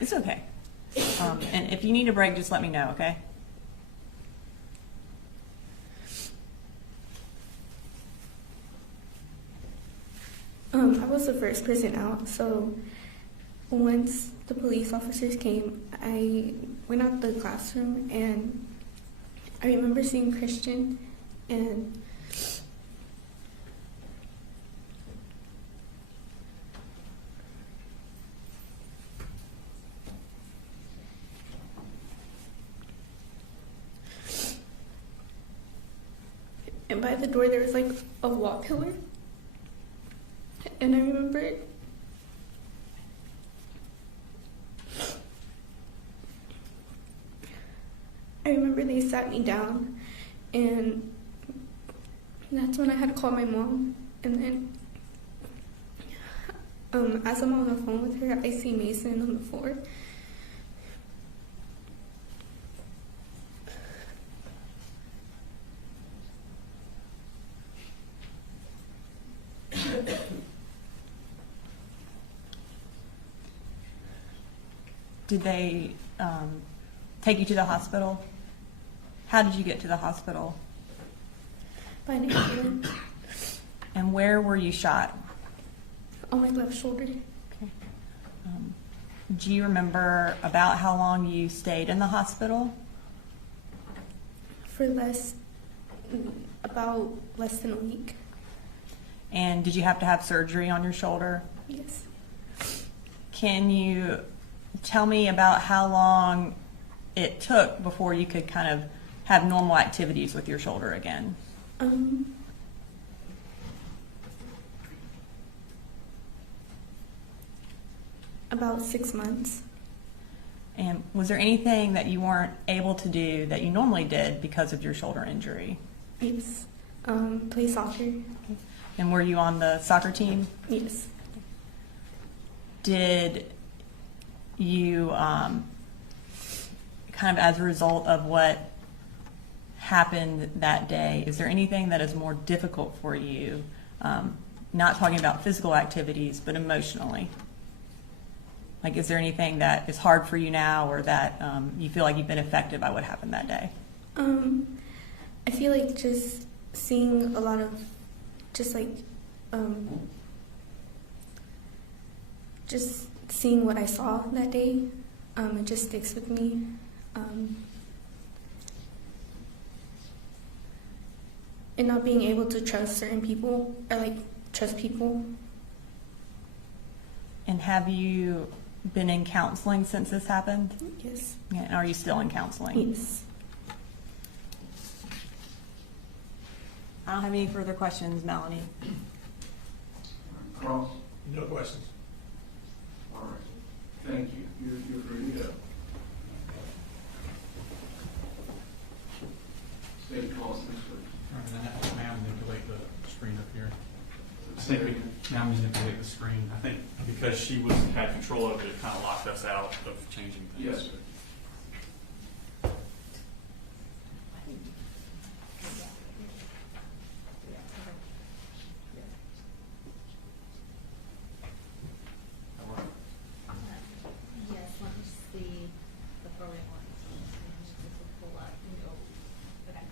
It's okay. And if you need a break, just let me know, okay? I was the first person out, so once the police officers came, I went out the classroom, and I remember seeing Christian, and by the door there was like a wall pillar, and I remember they sat me down, and that's when I had to call my mom. And then as I'm on the phone with her, I see Mason on the floor. Did they take you to the hospital? How did you get to the hospital? By an ambulance. And where were you shot? On my left shoulder. Okay. Do you remember about how long you stayed in the hospital? For about less than a week. And did you have to have surgery on your shoulder? Yes. Can you tell me about how long it took before you could kind of have normal activities with your shoulder again? About 6 months. And was there anything that you weren't able to do that you normally did because of your shoulder injury? Yes. Play soccer. And were you on the soccer team? Yes. Did you, kind of as a result of what happened that day, is there anything that is more difficult for you, not talking about physical activities, but emotionally? Like, is there anything that is hard for you now, or that you feel like you've been affected by what happened that day? I feel like just seeing a lot of, just seeing what I saw that day, it just sticks with me. And not being able to trust certain people, or trust people. And have you been in counseling since this happened? Yes. Yeah, and are you still in counseling? Yes. I don't have any further questions, Melanie. Cross? No questions. All right. Thank you. You're free to go. State calls this week. All right, may I manipulate the screen up here? Now Manipulate the screen. I think because she had control over it, it kind of locked us out of changing things. Yes, sir. Yes, let me see the program one. Pull up and go. Okay.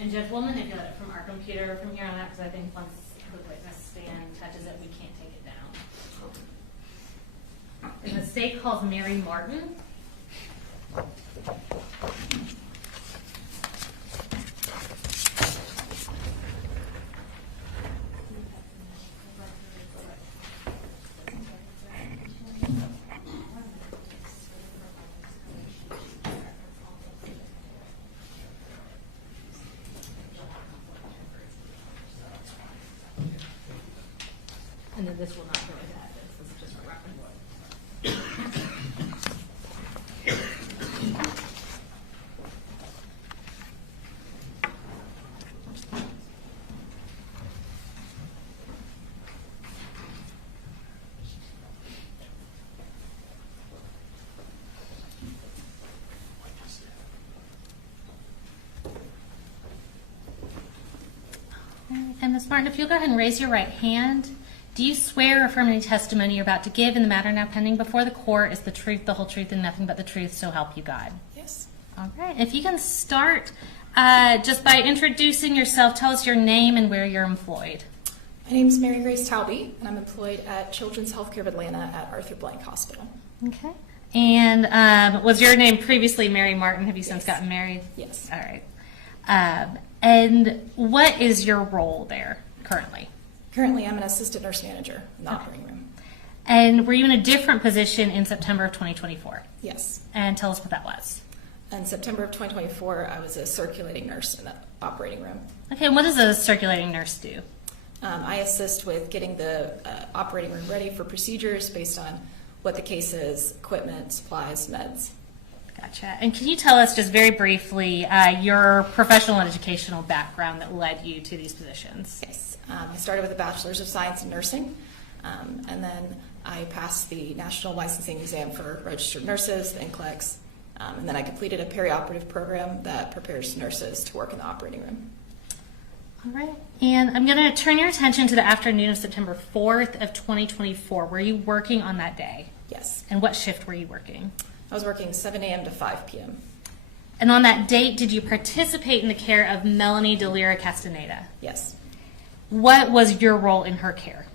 And Judge, we'll manipulate it from our computer from here on out, because I think once the witness stand touches it, we can't take it down. And the state calls Mary Martin. And then this will not go into evidence. This is just for reference. And Ms. Martin, if you'll go ahead and raise your right hand, Do you swear or affirm any testimony you're about to give in the matter now pending before the court is the truth, the whole truth, and nothing but the truth, so help you God? Yes. All right. If you can start just by introducing yourself, tell us your name and where you're employed. My name is Mary Grace Talby, and I'm employed at Children's Healthcare of Atlanta at Arthur Blank Hospital. Okay. And was your name previously Mary Martin? Have you since Yes. gotten married? Yes. All right. And what is your role there currently? Currently, I'm an assistant nurse manager in the operating room. And were you in a different position in September of 2024? Yes. And tell us what that was. In September of 2024, I was a circulating nurse in the operating room. Okay, and what does a circulating nurse do? I assist with getting the operating room ready for procedures based on what the case is, equipment, supplies, meds. Gotcha. And can you tell us just very briefly your professional and educational background that led you to these positions? Yes. I started with a Bachelor's of Science in Nursing, and then I passed the National Licensing Exam for Registered Nurses, the NCLEX, and then I completed a perioperative program that prepares nurses to work in the operating room. All right. And I'm going to turn your attention to the afternoon of September 4th of 2024. Were you working on that day? Yes. And what shift were you working? I was working 7 a.m. to 5 p.m. And on that date, did you participate in the care of Melanie Delira Castaneda? Yes. What was your role in her care?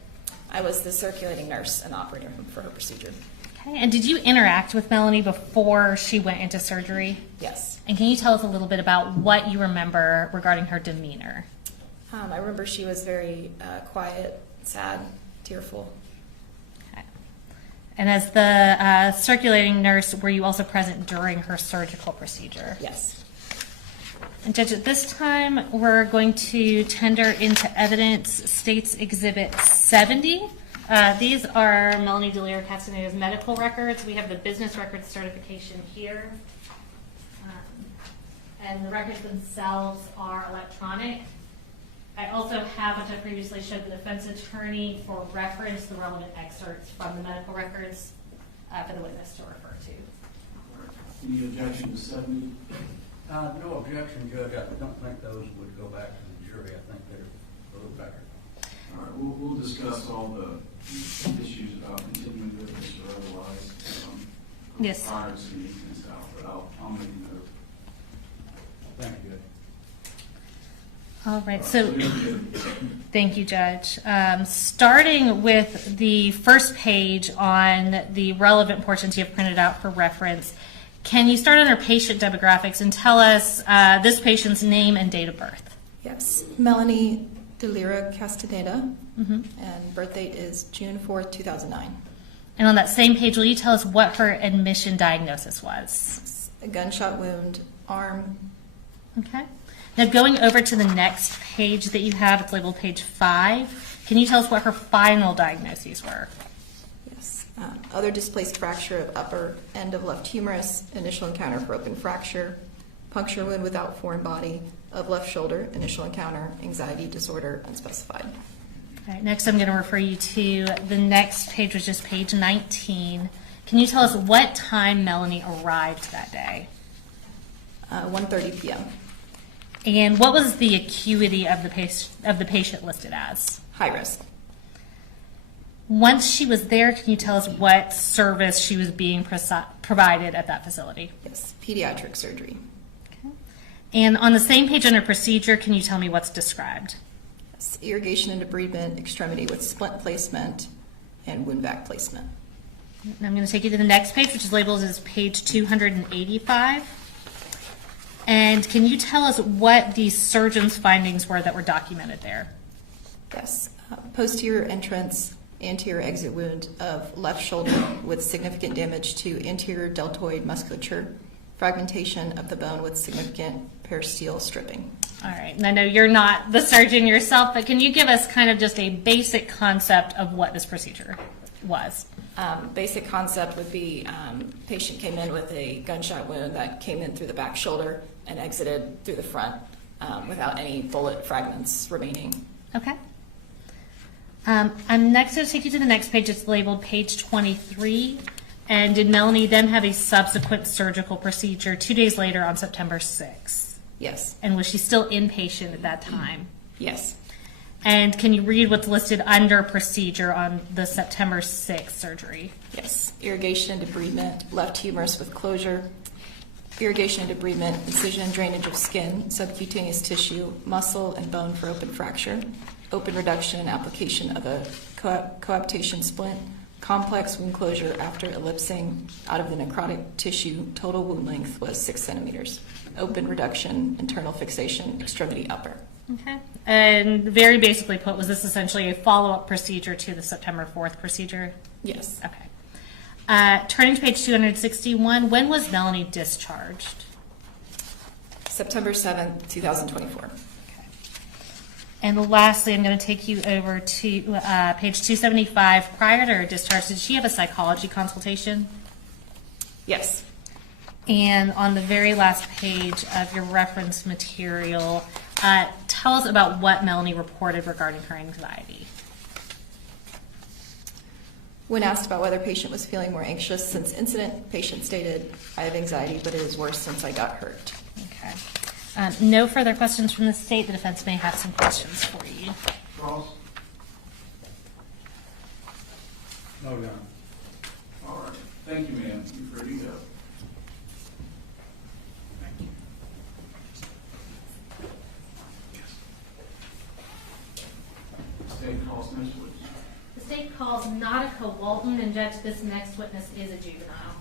I was the circulating nurse in the operating room for her procedure. Okay. And did you interact with Melanie before she went into surgery? Yes. And can you tell us a little bit about what you remember regarding her demeanor? I remember she was very quiet, sad, tearful. Okay. And as the circulating nurse, were you also present during her surgical procedure? Yes. And Judge, at this time, we're going to tender into evidence State's Exhibit 70. These are Melanie Delira Castaneda's medical records. We have the business records certification here. And the records themselves are electronic. I also have, which I previously showed the defense attorney for reference, the relevant excerpts from the medical records for the witness to refer to. Any objection to 70? No objection, Judge. I don't think those would go back to the jury. I think they're a little better. All right, we'll discuss all the issues about continuing with this or otherwise. Yes. Prior to seeing this out, but I'll make a note. Thank you, Judge. All right, so thank you, Judge. Starting with the first page on the relevant portions you have printed out for reference, can you start on our patient demographics and tell us this patient's name and date of birth? Yes. Melanie Delira Castaneda, and birth date is June 4th, 2009. And on that same page, will you tell us what her admission diagnosis was? A gunshot wound, arm. Okay. Now going over to the next page that you have, it's labeled page 5. Can you tell us what her final diagnoses were? Yes. Other displaced fracture of upper end of left humerus, initial encounter for open fracture, puncture wound without foreign body of left shoulder, initial encounter, anxiety disorder, unspecified. All right, next I'm going to refer you to the next page, which is page 19. Can you tell us what time Melanie arrived that day? 1:30 p.m. And what was the acuity of the patient listed as? High risk. Once she was there, can you tell us what service she was being provided at that facility? Yes. Pediatric surgery. Okay. And on the same page under procedure, can you tell me what's described? Yes. Irrigation and debridement, extremity with splint placement, and wound vac placement. And I'm going to take you to the next page, which is labeled as page 285. And can you tell us what the surgeon's findings were that were documented there? Yes. Posterior entrance, anterior exit wound of left shoulder with significant damage to anterior deltoid musculature, fragmentation of the bone with significant peristeel stripping. All right. And I know you're not the surgeon yourself, but can you give us kind of just a basic concept of what this procedure was? Basic concept would be patient came in with a gunshot wound that came in through the back shoulder and exited through the front without any bullet fragments remaining. Okay. I'm next going to take you to the next page. It's labeled page 23. And did Melanie then have a subsequent surgical procedure 2 days later on September 6th? Yes. And was she still inpatient at that time? Yes. And can you read what's listed under procedure on the September 6th surgery? Yes, irrigation and debridement, left humerus with closure, irrigation and debridement, incision and drainage of skin, subcutaneous tissue, muscle, and bone for open fracture, open reduction and application of a coaptation splint, complex wound closure after ellipsing out of the necrotic tissue, total wound length was 6 centimeters, open reduction, internal fixation, extremity upper. Okay. And very basically put, was this essentially a follow-up procedure to the September 4th procedure? Yes. Okay. Turning to page 261, when was Melanie discharged? September 7th, 2024. Okay. And lastly, I'm going to take you over to page 275. Prior to her discharge, did she have a psychology consultation? Yes. And on the very last page of your reference material, tell us about what Melanie reported regarding her anxiety. When asked about whether patient was feeling more anxious since incident, patient stated, "I have anxiety, but it is worse since I got hurt." Okay. No further questions from the state. The defense may have some questions for you. Cross? No, Your Honor. All right. Thank you, ma'am. You're ready to go. State calls next witness. The state calls Nautica Walton, and judge, this next witness is a juvenile.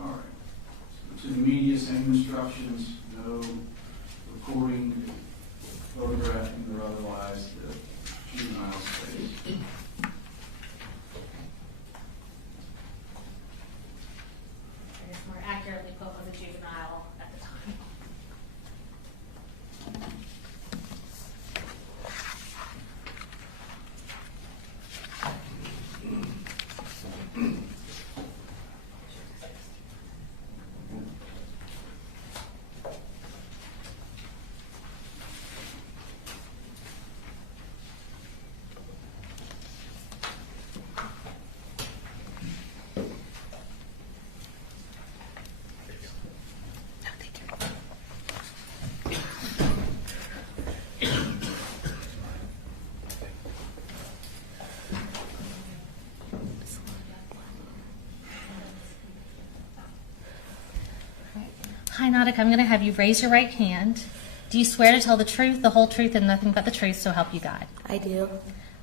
All right. So to the media, same instructions, no recording, photographing, or otherwise the juvenile space. I guess more accurately put, was a juvenile at the time. Hi, Nautica. I'm going to have you raise your right hand. Do you swear to tell the truth, the whole truth, and nothing but the truth, so help you God? I do.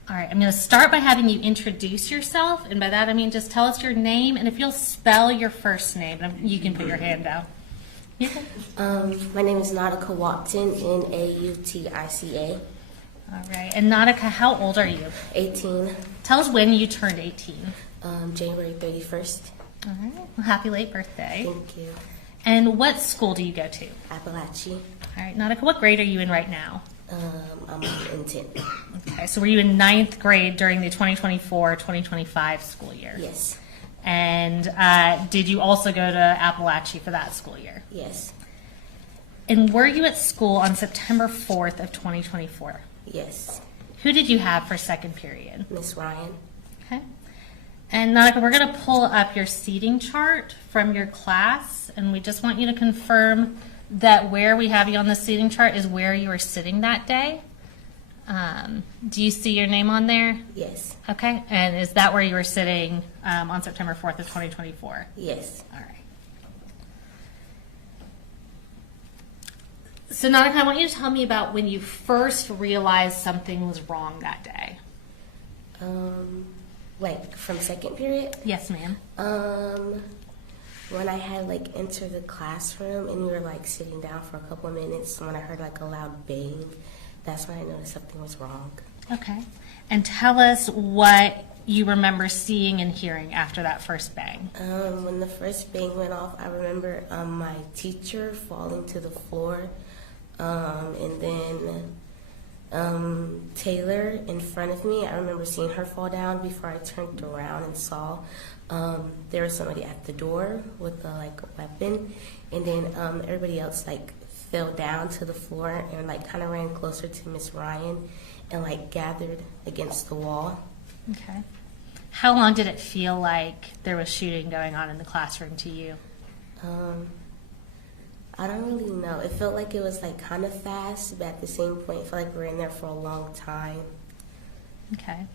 All right. I'm going to start by having you introduce yourself, and by that I mean just tell us your name, and if you'll spell your first name, you can put your hand down. My name is Nautica Watson, Nautica. All right. And Nautica, how old are you? 18, Tell us when you turned 18. January 31st. All right. Well, happy late birthday. Thank you. And what school do you go to? Apalachee. All right, Nautica, what grade are you in right now? I'm in 10th. Okay, so were you in 9th grade during the 2024-2025 school year? Yes. And did you also go to Apalachee for that school year? Yes. And were you at school on September 4th of 2024? Yes. Who did you have for second period? Miss Ryan. Okay. And Nautica, we're going to pull up your seating chart from your class, and we just want you to confirm that where we have you on the seating chart is where you were sitting that day. Do you see your name on there? Yes. Okay. And is that where you were sitting on September 4th of 2024? Yes. All right. So Nautica, I want you to tell me about when you first realized something was wrong that day. Like from second period? Yes, ma'am. When I had like entered the classroom and we were like sitting down for a couple of minutes, when I heard like a loud bang, that's when I noticed something was wrong. Okay. And tell us what you remember seeing and hearing after that first bang. When the first bang went off, I remember my teacher falling to the floor, and then Taylor in front of me. I remember seeing her fall down before I turned around and saw there was somebody at the door with a weapon, and then everybody else like fell down to the floor and like kind of ran closer to Miss Ryan and like gathered against the wall. Okay. How long did it feel like there was shooting going on in the classroom to you? I don't really know. It felt like it was like kind of fast, but at the same point, it felt like we were in there for a long time. Okay.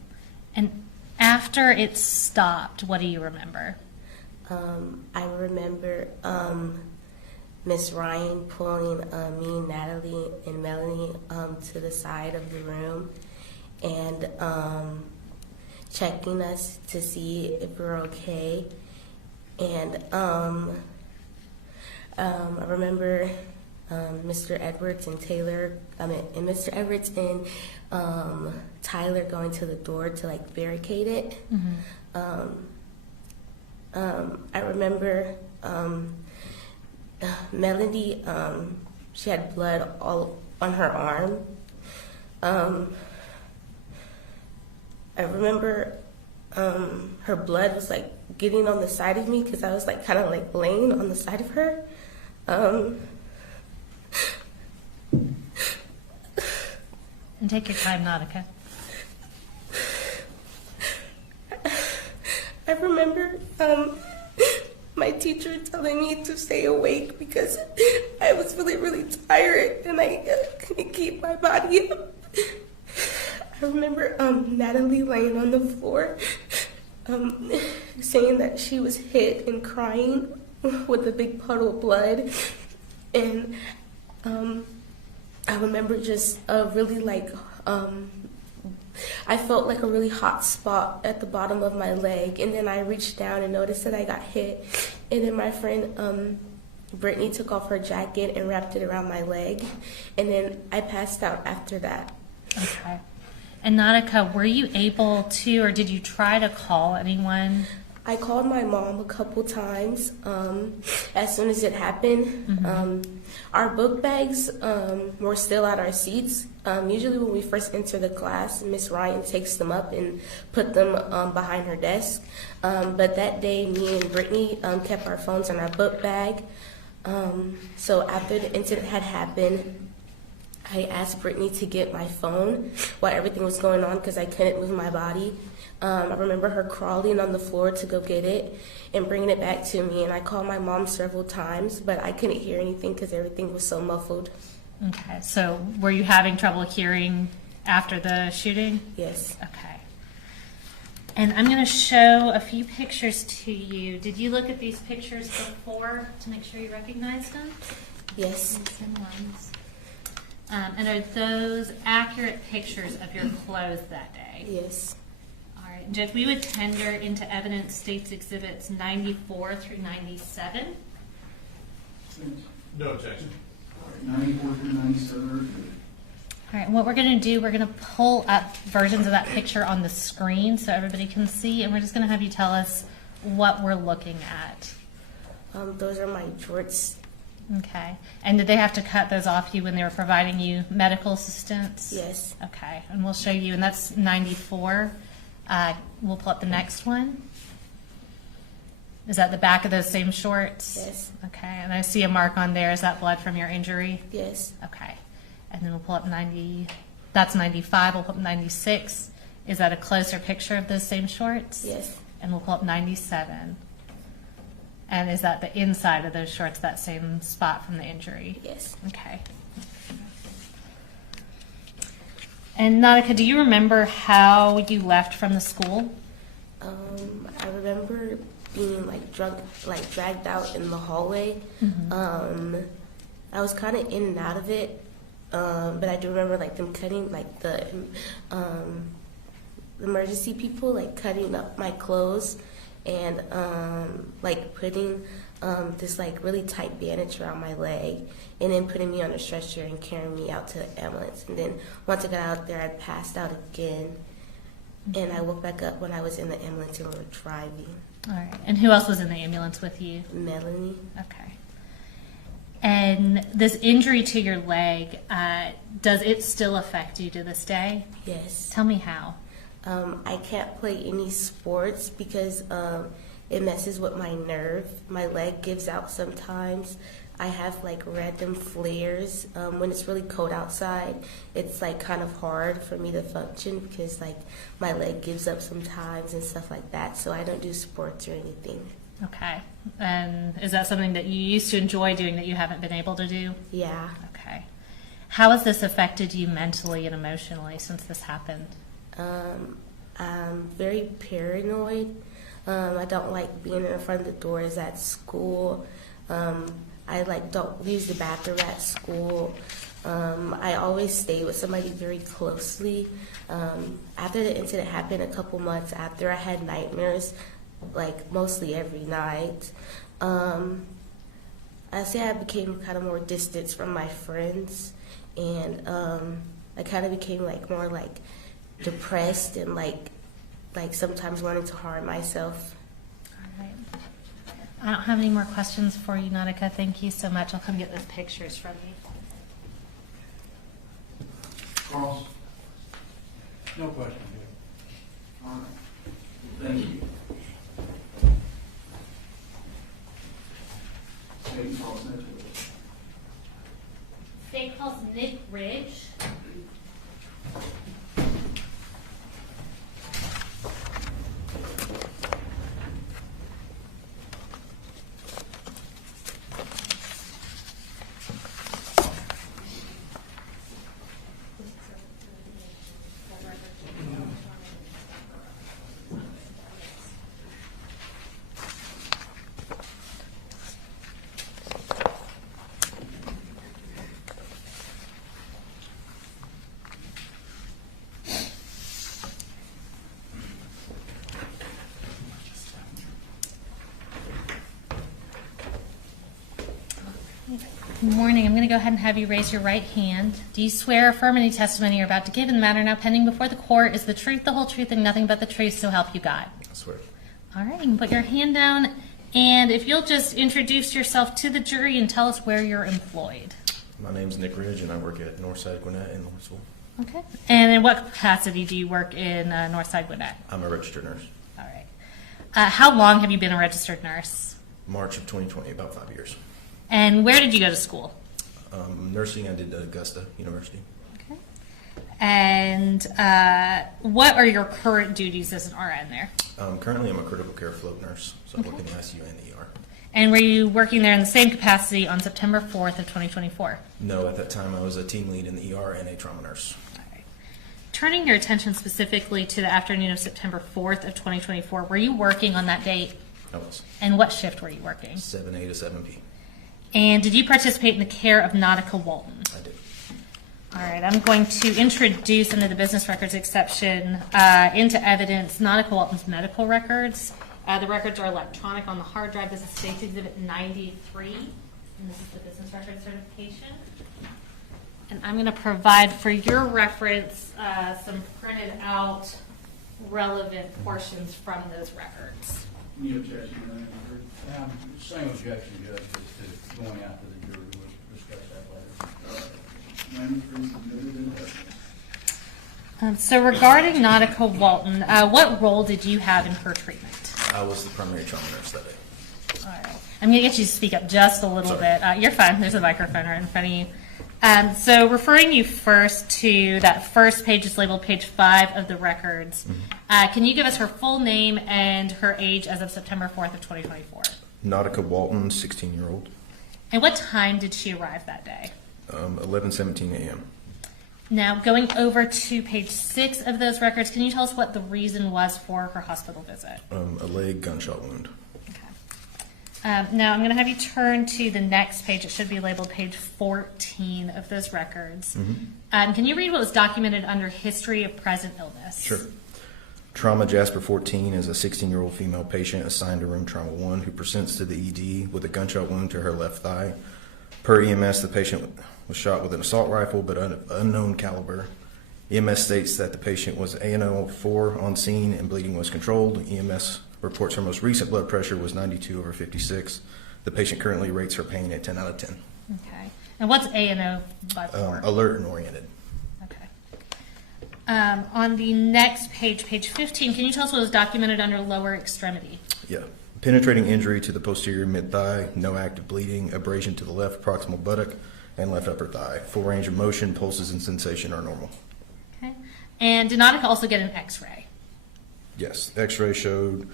And after it stopped, what do you remember? I remember Miss Ryan pulling me, Natalie, and Melanie to the side of the room and checking us to see if we're okay. And I remember Mr. Edwards and Mr. Edwards and Tyler going to the door to like barricade it. I remember Melanie, she had blood all on her arm. I remember her blood was like getting on the side of me because I was like kind of like laying on the side of her. And take your time, Nautica. I remember my teacher telling me to stay awake because I was really, really tired and I couldn't keep my body up. I remember Natalie laying on the floor saying that she was hit and crying with a big puddle of blood. And I remember just really like, I felt like a really hot spot at the bottom of my leg. And then I reached down and noticed that I got hit. And then my friend Brittany took off her jacket and wrapped it around my leg. And then I passed out after that. Okay. And Nautica, were you able to, or did you try to call anyone? I called my mom a couple times as soon as it happened. Our book bags were still at our seats. Usually when we first enter the class, Miss Ryan takes them up and put them behind her desk. But that day, me and Brittany kept our phones in our book bag. So after the incident had happened, I asked Brittany to get my phone while everything was going on because I couldn't move my body. I remember her crawling on the floor to go get it and bringing it back to me. And I called my mom several times, but I couldn't hear anything because everything was so muffled. Okay, so were you having trouble hearing after the shooting? Yes. Okay. And I'm going to show a few pictures to you. Did you look at these pictures before to make sure you recognized them? Yes. Same ones. And are those accurate pictures of your clothes that day? Yes. All right. Judge, we would tender into evidence States Exhibits 94 through 97. No objection. 94 through 97 are good. All right, and what we're going to do, we're going to pull up versions of that picture on the screen so everybody can see, and we're just going to have you tell us what we're looking at. Those are my jorts. Okay. And did they have to cut those off you when they were providing you medical assistance? Yes. Okay, and we'll show you, and that's 94. We'll pull up the next one. Is that the back of those same shorts? Yes. Okay, and I see a mark on there. Is that blood from your injury? Yes. Okay. And then we'll pull up 90, that's 95. We'll pull up 96. Is that a closer picture of those same shorts? Yes. And we'll pull up 97. And is that the inside of those shorts, that same spot from the injury? Yes. Okay. And Nautica, do you remember how you left from the school? I remember being like drunk, like dragged out in the hallway. I was kind of in and out of it, but I do remember like them cutting, like the emergency people like cutting up my clothes and like putting this like really tight bandage around my leg and then putting me on a stretcher and carrying me out to the ambulance. And then once I got out there, I passed out again. And I woke back up when I was in the ambulance and we were driving. All right. And who else was in the ambulance with you? Melanie. Okay. And this injury to your leg, does it still affect you to this day? Yes. Tell me how. I can't play any sports because it messes with my nerve. My leg gives out sometimes. I have like random flares. When it's really cold outside, it's like kind of hard for me to function because like my leg gives up sometimes and stuff like that. So I don't do sports or anything. Okay. And is that something that you used to enjoy doing that you haven't been able to do? Yeah. Okay. How has this affected you mentally and emotionally since this happened? I'm very paranoid. I don't like being in front of the doors at school. I don't use the bathroom at school. I always stay with somebody very closely. After the incident happened a couple months after, I had nightmares, like mostly every night. I say I became kind of more distant from my friends, and I kind of became more depressed and like sometimes wanting to harm myself. All right. I don't have any more questions for you, Nautica. Thank you so much. I'll come get those pictures from you. Carlos? No question. All right. Thank you. State calls next week. State calls Nick Ridge. Good morning. I'm going to go ahead and have you raise your right hand. Do you swear or affirm any testimony you're about to give in the matter now pending before the court is the truth, the whole truth, and nothing but the truth, so help you God? I swear. All right, you can put your hand down, and if you'll just introduce yourself to the jury and tell us where you're employed. My name's Nick Ridge, and I work at Northside Gwinnett in Lawrenceville. Okay. And in what capacity do you work in Northside Gwinnett? I'm a registered nurse. All right. How long have you been a registered nurse? March of 2020, about 5 years. And where did you go to school? Nursing, I did Augusta University. Okay. And what are your current duties as an RN there? Currently, I'm a critical care float nurse, so I work in the ICU and the ER. And were you working there in the same capacity on September 4th of 2024? No, at that time, I was a team lead in the ER and a trauma nurse. All right. Turning your attention specifically to the afternoon of September 4th of 2024, were you working on that date? I was. And what shift were you working? 7A to 7P. And did you participate in the care of Nautica Walton? I did. All right, I'm going to introduce under the business records exception into evidence Nautica Walton's medical records. The records are electronic on the hard drive. This is State's Exhibit 93, and this is the business record certification. And I'm going to provide for your reference some printed out relevant portions from those records. Any objection to that? Same objection, Judge, as to going out to the jury. We'll discuss that later. Mandatory submitted in evidence. So regarding Nautica Walton, what role did you have in her treatment? I was the primary trauma nurse that day. All right. I'm going to get you to speak up just a little Sorry. bit. You're fine. There's a microphone right in front of you. So referring you first to that first page is labeled page 5 of the records. Can you give us her full name and her age as of September 4th of 2024? Nautica Walton, 16-year-old. And what time did she arrive that day? 11:17 a.m. Now, going over to page 6 of those records, can you tell us what the reason was for her hospital visit? A leg gunshot wound. Okay. Now, I'm going to have you turn to the next page. It should be labeled page 14 of those records. Can you read what was documented under history of present illness? Sure. Trauma Jasper 14 is a 16-year-old female patient assigned to room trauma 1 who presents to the ED with a gunshot wound to her left thigh. Per EMS, the patient was shot with an assault rifle but unknown caliber. EMS states that the patient was ANO4 on scene and bleeding was controlled. EMS reports her most recent blood pressure was 92/56. The patient currently rates her pain at 10 out of 10. Okay. And what's ANO by 4? Alert and oriented. Okay. On the next page, page 15, can you tell us what was documented under lower extremity? Yeah. Penetrating injury to the posterior mid-thigh, no active bleeding, abrasion to the left proximal buttock and left upper thigh. Full range of motion, pulses, and sensation are normal. Okay. And did Nautica also get an x-ray? Yes. X-ray showed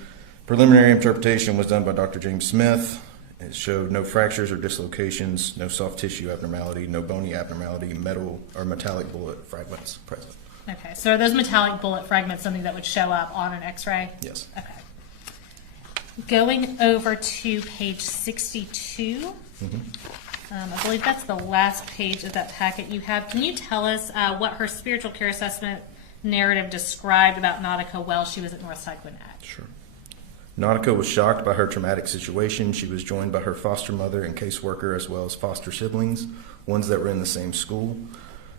preliminary interpretation was done by Dr. James Smith. It showed no fractures or dislocations, no soft tissue abnormality, no bony abnormality, metal or metallic bullet fragments present. Okay, so are those metallic bullet fragments something that would show up on an x-ray? Yes. Okay. Going over to page 62, I believe that's the last page of that packet you have. Can you tell us what her spiritual care assessment narrative described about Nautica while she was at Northside Gwinnett? Sure. Nautica was shocked by her traumatic situation. She was joined by her foster mother and caseworker, as well as foster siblings, ones that were in the same school.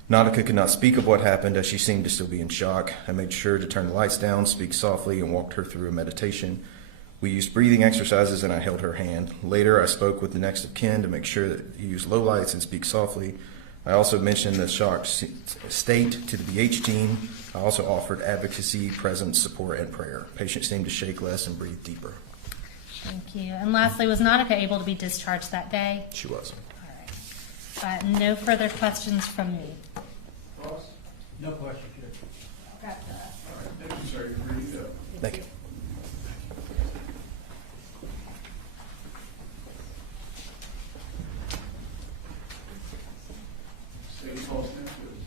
Nautica could not speak of what happened, as she seemed to still be in shock. I made sure to turn the lights down, speak softly, and walked her through a meditation. We used breathing exercises, and I held her hand. Later, I spoke with the next of kin to make sure that he used low lights and speak softly. I also mentioned the shocked state to the BH team. I also offered advocacy, presence, support, and prayer. Patient seemed to shake less and breathe deeper. Thank you. And lastly, was Nautica able to be discharged that day? She was. All right. No further questions from me. Ross? No question, Judge. All right, thank you, sir. You're ready to go. Thank you. State calls next, please.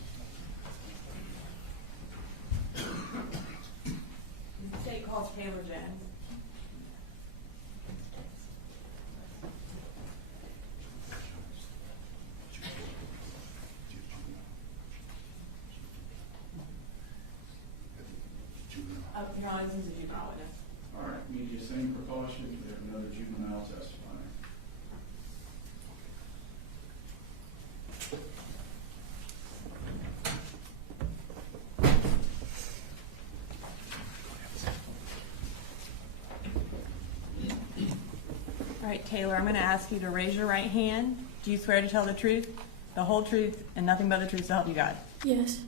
The state calls Taylor Jones. Your Honor, this is a juvenile witness. All right, media, same precautions. We have another juvenile testifying. All right, Taylor, I'm going to ask you to raise your right hand. Do you swear to tell the truth, the whole truth, and nothing but the truth, so help you God? Yes.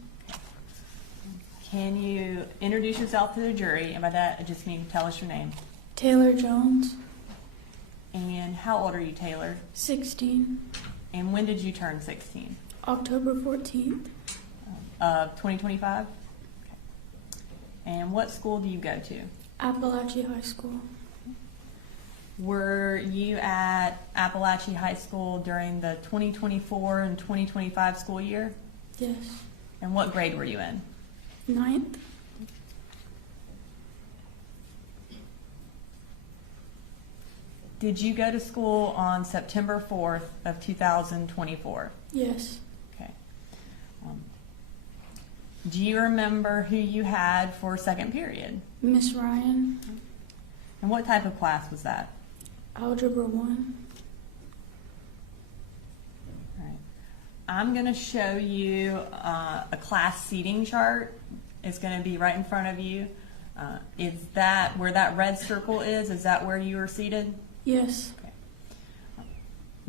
Can you introduce yourself to the jury? And by that, I just mean tell us your name. Taylor Jones, And how old are you, Taylor? 16, And when did you turn 16? October 14th, Of 2025? Okay. And what school do you go to? Apalachee High School. Were you at Apalachee High School during the 2024 and 2025 school year? Yes. And what grade were you in? 9th. Did you go to school on September 4th of 2024? Yes. Okay. Do you remember who you had for second period? Miss Ryan, And what type of class was that? Algebra 1. All right. I'm going to show you a class seating chart. It's going to be right in front of you. Is that where that red circle is? Is that where you were seated? Yes. Okay.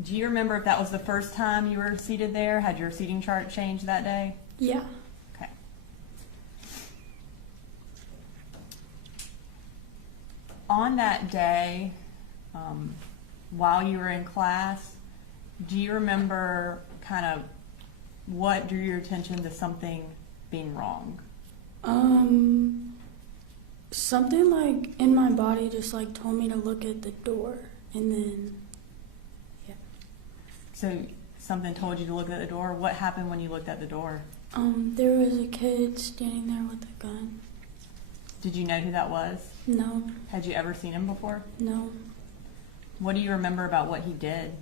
Do you remember if that was the first time you were seated there? Had your seating chart changed that day? Yeah. Okay. On that day, while you were in class, do you remember kind of what drew your attention to something being wrong? Something like in my body just like told me to look at the door, and then, yeah. So something told you to look at the door. What happened when you looked at the door? There was a kid standing there with a gun. Did you know who that was? No, Had you ever seen him before? no. What do you remember about what he did?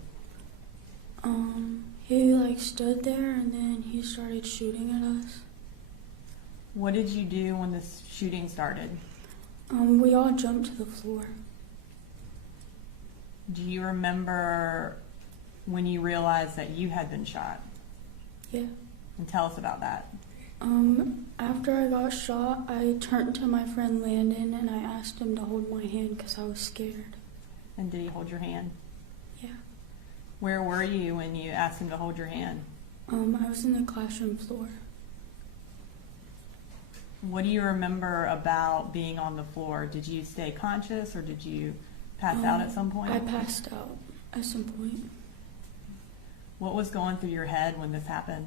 He like stood there and then he started shooting at us. What did you do when the shooting started? We all jumped to the floor. Do you remember when you realized that you had been shot? Yeah. And tell us about that. After I got shot, I turned to my friend Landon and I asked him to hold my hand because I was scared. And did he hold your hand? Yeah. Where were you when you asked him to hold your hand? I was in the classroom floor. What do you remember about being on the floor? Did you stay conscious or did you pass out at some point? I passed out at some point. What was going through your head when this happened?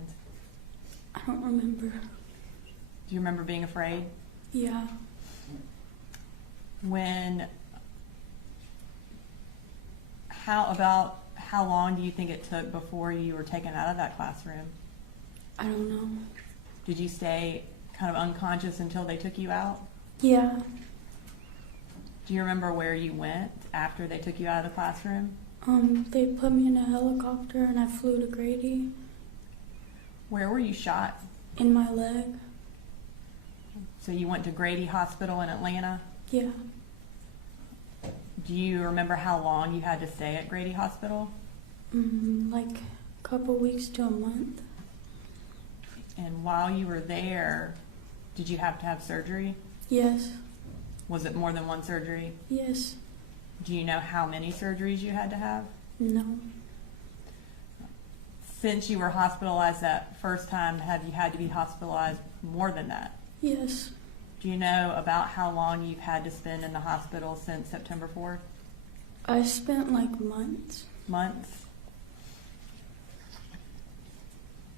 I don't remember. Do you remember being afraid? Yeah. How long do you think it took before you were taken out of that classroom? I don't know. Did you stay kind of unconscious until they took you out? Yeah. Do you remember where you went after they took you out of the classroom? They put me in a helicopter and I flew to Grady. Where were you shot? In my leg. So you went to Grady Hospital in Atlanta? Yeah. Do you remember how long you had to stay at Grady Hospital? Like a couple weeks to a month. And while you were there, did you have to have surgery? Yes. Was it more than one surgery? Yes. Do you know how many surgeries you had to have? No. Since you were hospitalized that first time, have you had to be hospitalized more than that? Yes. Do you know about how long you've had to spend in the hospital since September 4th? I spent like months. Months?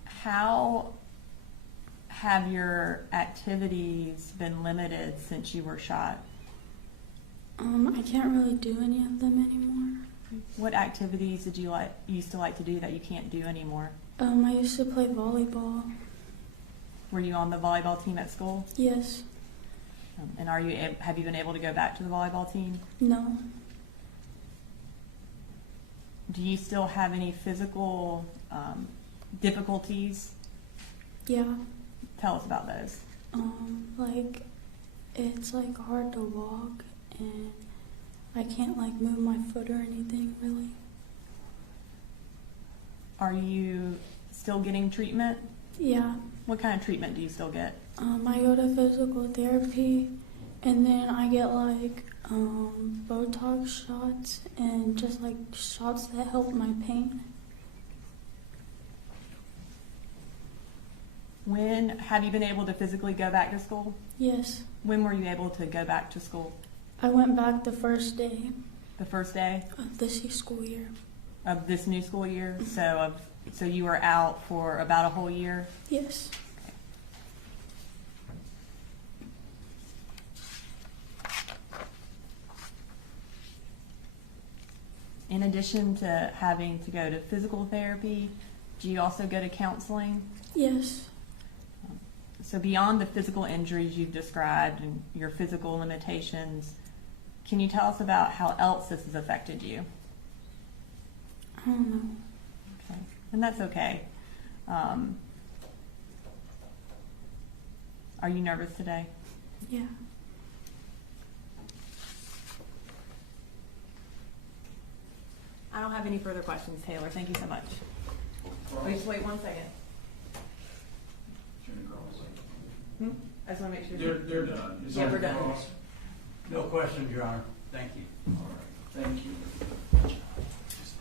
How have your activities been limited since you were shot? I can't really do any of them anymore. What activities did you used to like to do that you can't do anymore? I used to play volleyball. Were you on the volleyball team at school? Yes. And have you been able to go back to the volleyball team? No. Do you still have any physical difficulties? Yeah. Tell us about those. Like, it's like hard to walk and I can't like move my foot or anything really. Are you still getting treatment? Yeah. What kind of treatment do you still get? I go to physical therapy and then I get like Botox shots and just like shots that help my pain. When have you been able to physically go back to school? Yes. When were you able to go back to school? I went back the first day The first day of this school year. of this new school year? So you were out for about a whole year? Yes. In addition to having to go to physical therapy, do you also go to counseling? Yes. So beyond the physical injuries you've described and your physical limitations, can you tell us about how else this has affected you? I don't know. Okay. And that's okay. Are you nervous today? Yeah. I don't have any further questions, Taylor. Thank you so much. Wait, just wait 1 second. I just want to make sure. They're done. Is Yeah, that we're done. across? No questions, Your Honor. Thank you. All right, thank you.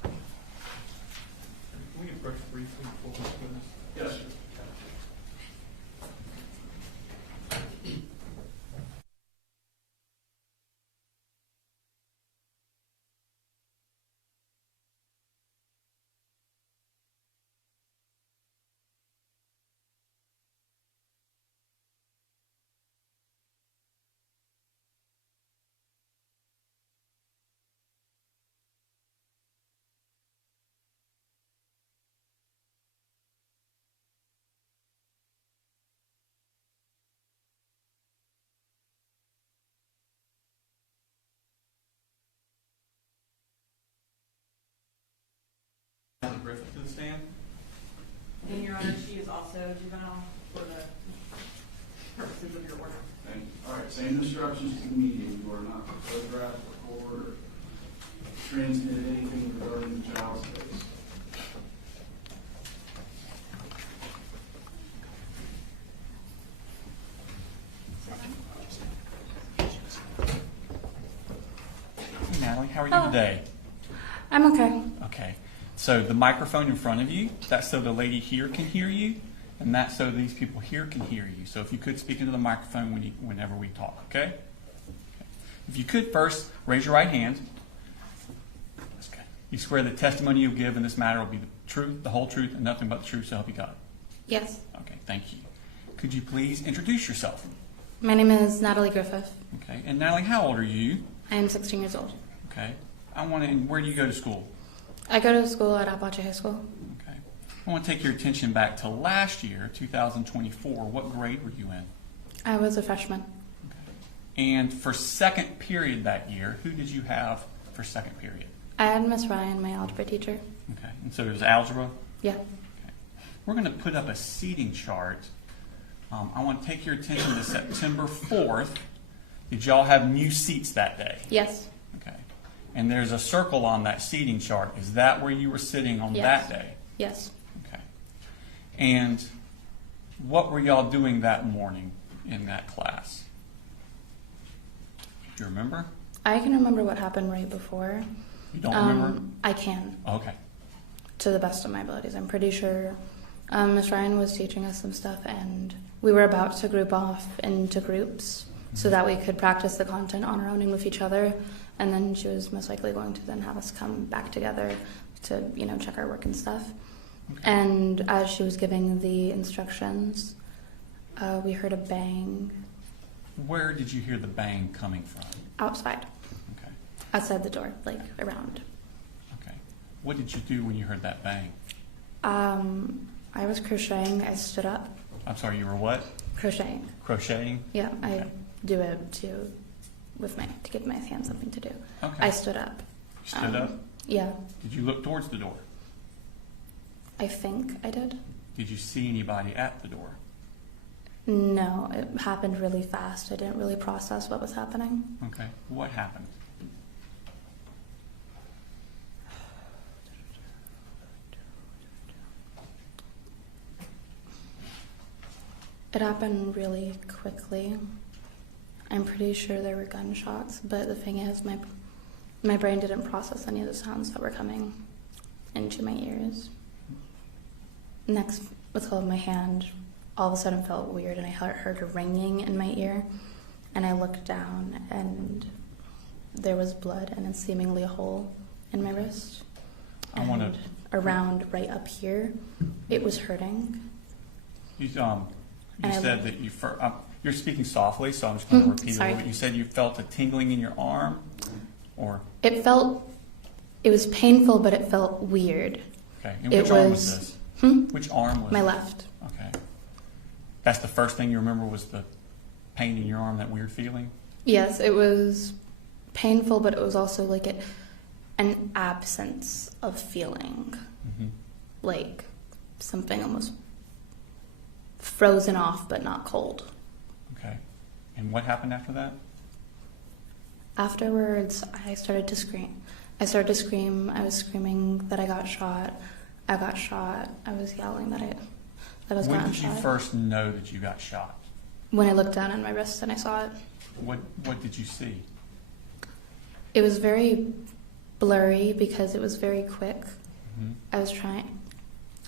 Can we approach briefly before we go this? Yes, sir. Natalie Griffith to the stand. And Your Honor, she is also juvenile for the purposes of your order. Thank you. All right, same instructions to the media. You are not to photograph, record, or transmit anything regarding the child's case. Hey, Natalie, how are you today? I'm okay. Okay. So the microphone in front of you, that's so the lady here can hear you, and that's so these people here can hear you. So if you could speak into the microphone whenever we talk, okay? If you could first raise your right hand. That's good. You swear the testimony you give in this matter will be the truth, the whole truth, and nothing but the truth, so help you God. Yes. Okay, thank you. Could you please introduce yourself? My name is Natalie Griffith. Okay, and Natalie, how old are you? I am 16 years old. Okay. And where do you go to school? I go to school at Apalachee High School. Okay. I want to take your attention back to last year, 2024. What grade were you in? I was a freshman. And for second period that year, who did you have for second period? I had Miss Ryan, my algebra teacher. Okay. And so it was algebra? Yeah. Okay. We're going to put up a seating chart. I want to take your attention to September 4th. Did y'all have new seats that day? Yes. Okay. And there's a circle on that seating chart. Is that where you were sitting on Yes. that day? Yes. Okay. And what were y'all doing that morning in that class? Do you remember? I can remember what happened right before. You don't remember? I can, Okay. to the best of my abilities. I'm pretty sure Miss Ryan was teaching us some stuff, and we were about to group off into groups so that we could practice the content on our own and with each other. And then she was most likely going to then have us come back together to, check our work and stuff. Okay. And as she was giving the instructions, we heard a bang Where did you hear the bang coming from? outside, Okay. outside the door, like around. Okay. What did you do when you heard that bang? I was crocheting. I stood up. I'm sorry, you were what? Crocheting. Crocheting? Yeah, I Okay. do it to give my hands something to do. Okay. I stood up. You stood up? Yeah, Did you look towards the door? I think I did. Did you see anybody at the door? No, it happened really fast. I didn't really process what was happening. Okay. What happened? It happened really quickly. I'm pretty sure there were gunshots, but the thing is, my brain didn't process any of the sounds that were coming into my ears. Next, what's called my hand all of a sudden felt weird, and I heard a ringing in my ear, and I looked down, and there was blood and seemingly a hole in my wrist. I wanna- And around right up here, it was hurting. You And I- said that you're speaking softly, so I'm just going to repeat a Sorry. little bit. You said you felt a tingling in your arm, or It was painful, but it felt weird. okay. And It which arm was was- this? Hmm? Which arm was My it? left. Okay. That's the first thing you remember was the pain in your arm, that weird feeling. Yes, it was painful, but it was also like an absence of feeling, Mm-hmm. like something almost frozen off, but not cold. Okay. And what happened after that? Afterwards, I started to scream. I was screaming that I got shot. I got shot. I was yelling that I was When gotten did you shot. first know that you got shot? When I looked down at my wrist and I saw it. What did you see? It was very blurry because it was very quick. Mm-hmm.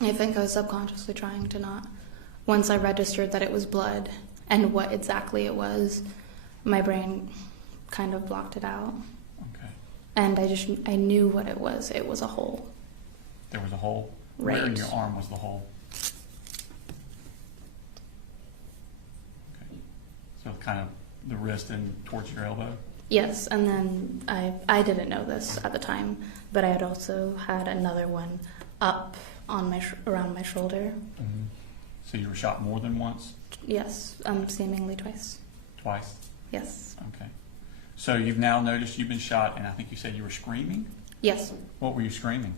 I think I was subconsciously trying to not. Once I registered that it was blood and what exactly it was, my brain kind of blocked it out. Okay. And I knew what it was. It was a hole. There was a hole? Right. Where in your arm was the hole? Okay. So kind of the wrist and towards your elbow? Yes, and then I didn't know this at the time, but I had also had another one up on around my shoulder. Mm-hmm. So you were shot more than once? Yes, seemingly twice. Twice? Yes. Okay. So you've now noticed you've been shot, and I think you said you were screaming? Yes. What were you screaming?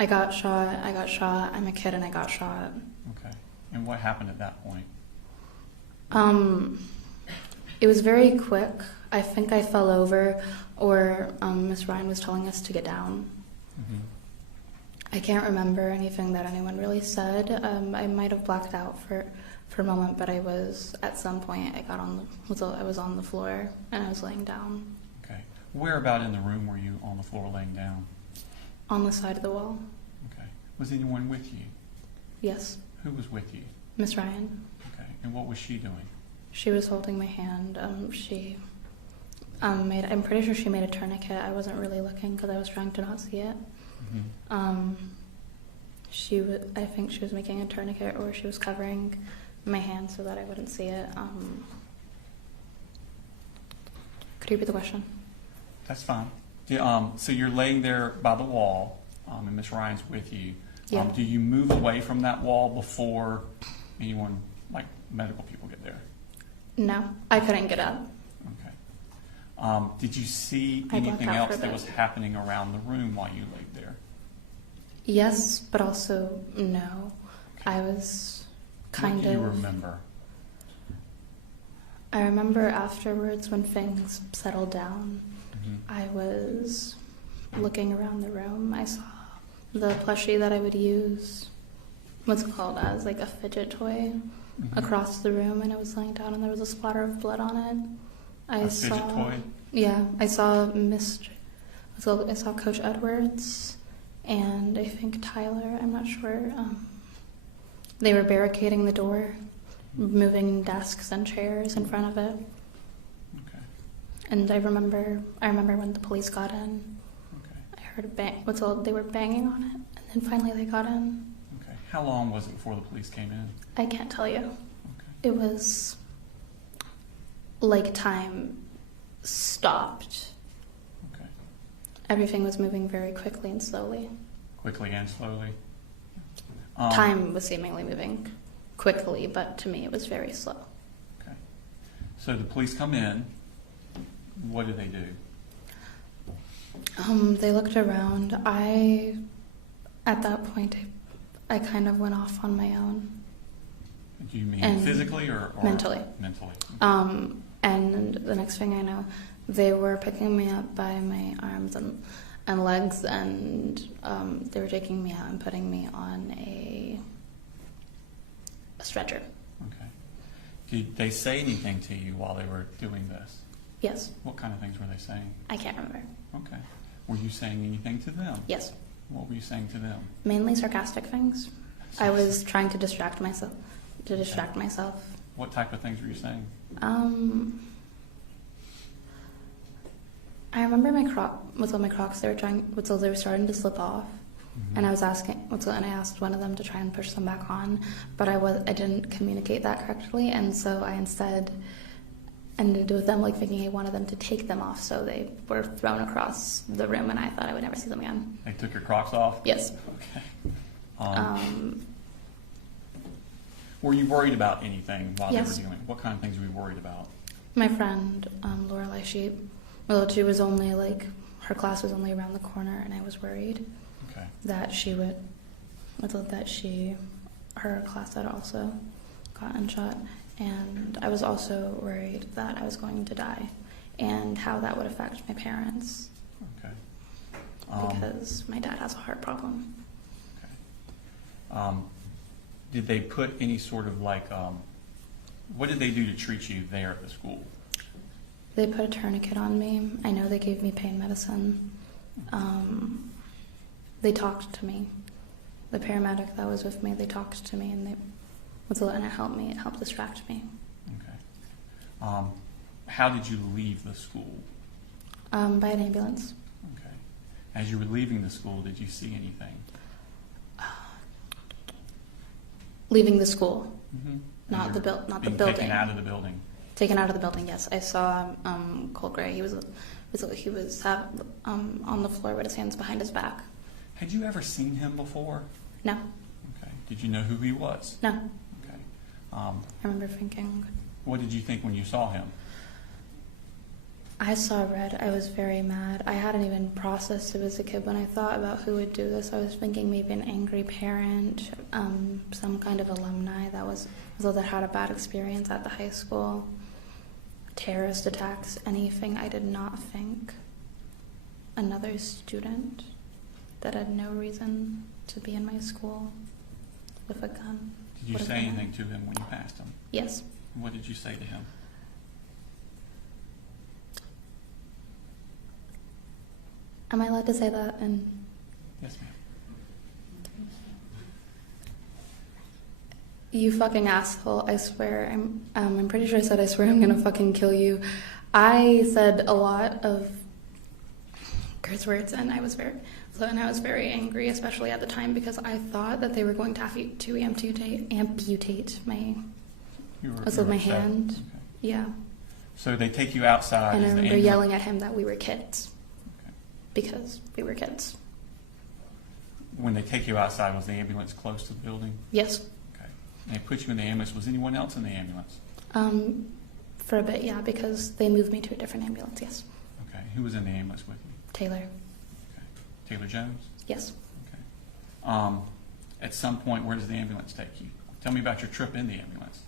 I got shot. I'm a kid and I got shot. Okay. And what happened at that point? It was very quick. I think I fell over, or Miss Ryan was telling us to get down. Mm-hmm. I can't remember anything that anyone really said. I might have blacked out for a moment, but I was at some point. I was on the floor and I was laying down Okay. Where about in the room were you on the floor laying down? on the side of the wall. Okay. Was anyone with you? Yes, Who was with you? Miss Ryan. Okay. And what was she doing? She was holding my hand. I'm pretty sure she made a tourniquet. I wasn't really looking because I was trying to not see it. Mm-hmm. I think she was making a tourniquet, or she was covering my hand so that I wouldn't see it. Could you repeat the question? That's fine. So you're laying there by the wall, and Miss Ryan's with you. Yeah. Do you move away from that wall before anyone, like medical people, get there? No, I couldn't get up. Okay. Did you see I blacked anything out else for a that bit. was happening around the room while you laid there? Yes, but also no. I was kind What do you of. remember? I remember afterwards when things settled down, Mhm. I was looking around the room. I saw the plushie that I would use, what's it called, as like a fidget toy, Mhm. across the room, and it was laying down, and there was a splatter of blood on it. A fidget toy? Yeah, I saw I saw Coach Edwards, and I think Tyler. I'm not sure. They were barricading the door, moving desks and chairs in front of it. Okay. And I remember when the police got in. Okay. I heard a bang. They were banging on it, and then finally they got in. Okay. How long was it before the police came in? I can't tell you. Okay. It was like time stopped. Okay. Everything was moving very quickly and slowly. Quickly and slowly? Time was seemingly moving quickly, but to me it was very slow. Okay. So the police come in. What do they do? They looked around. At that point, I kind of went off on my own. Do you mean And physically or mentally. Mentally. And the next thing I know, they were picking me up by my arms and legs, and they were taking me out and putting me on a stretcher. Okay. Did they say anything to you while they were doing this? Yes. What kind of things were they saying? I can't remember. Okay. Were you saying anything to them? Yes. What were you saying to them? Mainly sarcastic things. I was trying to distract myself. What type of things were you saying? I remember my Crocs. They were starting to slip off, and I asked one of them to try and push them back on, but I didn't communicate that correctly, and so I instead ended with them like thinking I wanted them to take them off, so they were thrown across the room, and I thought I would never see them again. They took your Crocs off? Yes. Okay. Were you worried about anything while Yes. they were doing it? What kind of things were you worried about? My friend, Lorelei, she was only her class was only around the corner, and I was worried Okay. that her class had also gotten shot, and I was also worried that I was going to die, and how that would affect my parents, Okay. because my dad has a heart problem. Okay. Did they put any sort of what did they do to treat you there at the school? They put a tourniquet on me. I know they gave me pain medicine. They talked to me. The paramedic that was with me, they talked to me, and it helped me. It helped distract me. Okay. How did you leave the school? By an ambulance. Okay. As you were leaving the school, did you see anything? Leaving the school, Mm-hmm. not the Being building. taken out of the building. Taken out of the building. Yes, I saw Colt Gray. He was on the floor with his hands behind his back. Had you ever seen him before? No, Okay. Did you know who he was? no. Okay. I remember thinking. What did you think when you saw him? I saw red. I was very mad. I hadn't even processed it as a kid when I thought about who would do this. I was thinking maybe an angry parent, some kind of alumni that had a bad experience at the high school, terrorist attacks, anything. I did not think another student that had no reason to be in my school with a gun. Did you would have say been anything it. to him when you passed him? Yes. What did you say to him? Am I allowed to say that? And Yes, ma'am. you fucking asshole! I swear. I'm pretty sure I said I swear I'm gonna fucking kill you. I said a lot of curse words, and I was very angry, especially at the time, because I thought that they were going to amputate my my upset? hand. Okay. Yeah. So they take you outside. And I Is the remember ambulance- yelling at him that we were kids. Okay. Because we were kids. When they take you outside, was the ambulance close to the building? Yes. Okay. And they put you in the ambulance. Was anyone else in the ambulance? For a bit, yeah, because they moved me to a different ambulance, yes. Okay. Who was in the ambulance with you? Taylor, Okay. Taylor Jones? yes. Okay. At some point, where does the ambulance take you? Tell me about your trip in the ambulance.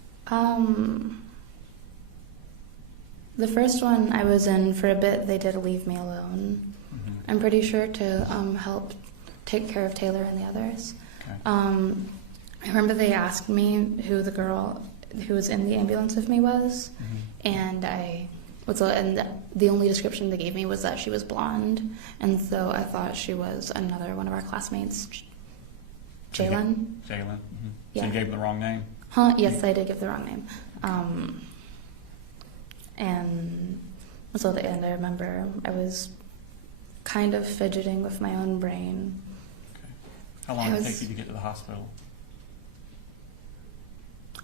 The first one I was in for a bit, they did leave me alone. Mm-hmm. I'm pretty sure to help take care of Taylor and the others. Okay. I remember they asked me who the girl who was in the ambulance with me was, and the only description they gave me was that she was blonde, and so I thought she was another one of our classmates, Jalen. Jalen? Mm-hmm. Yeah. So you gave him the wrong name? Huh? Yes, I did give the wrong name. And so at the end, I remember I was kind of fidgeting with my own brain. Okay. How long did it take you to get to the hospital?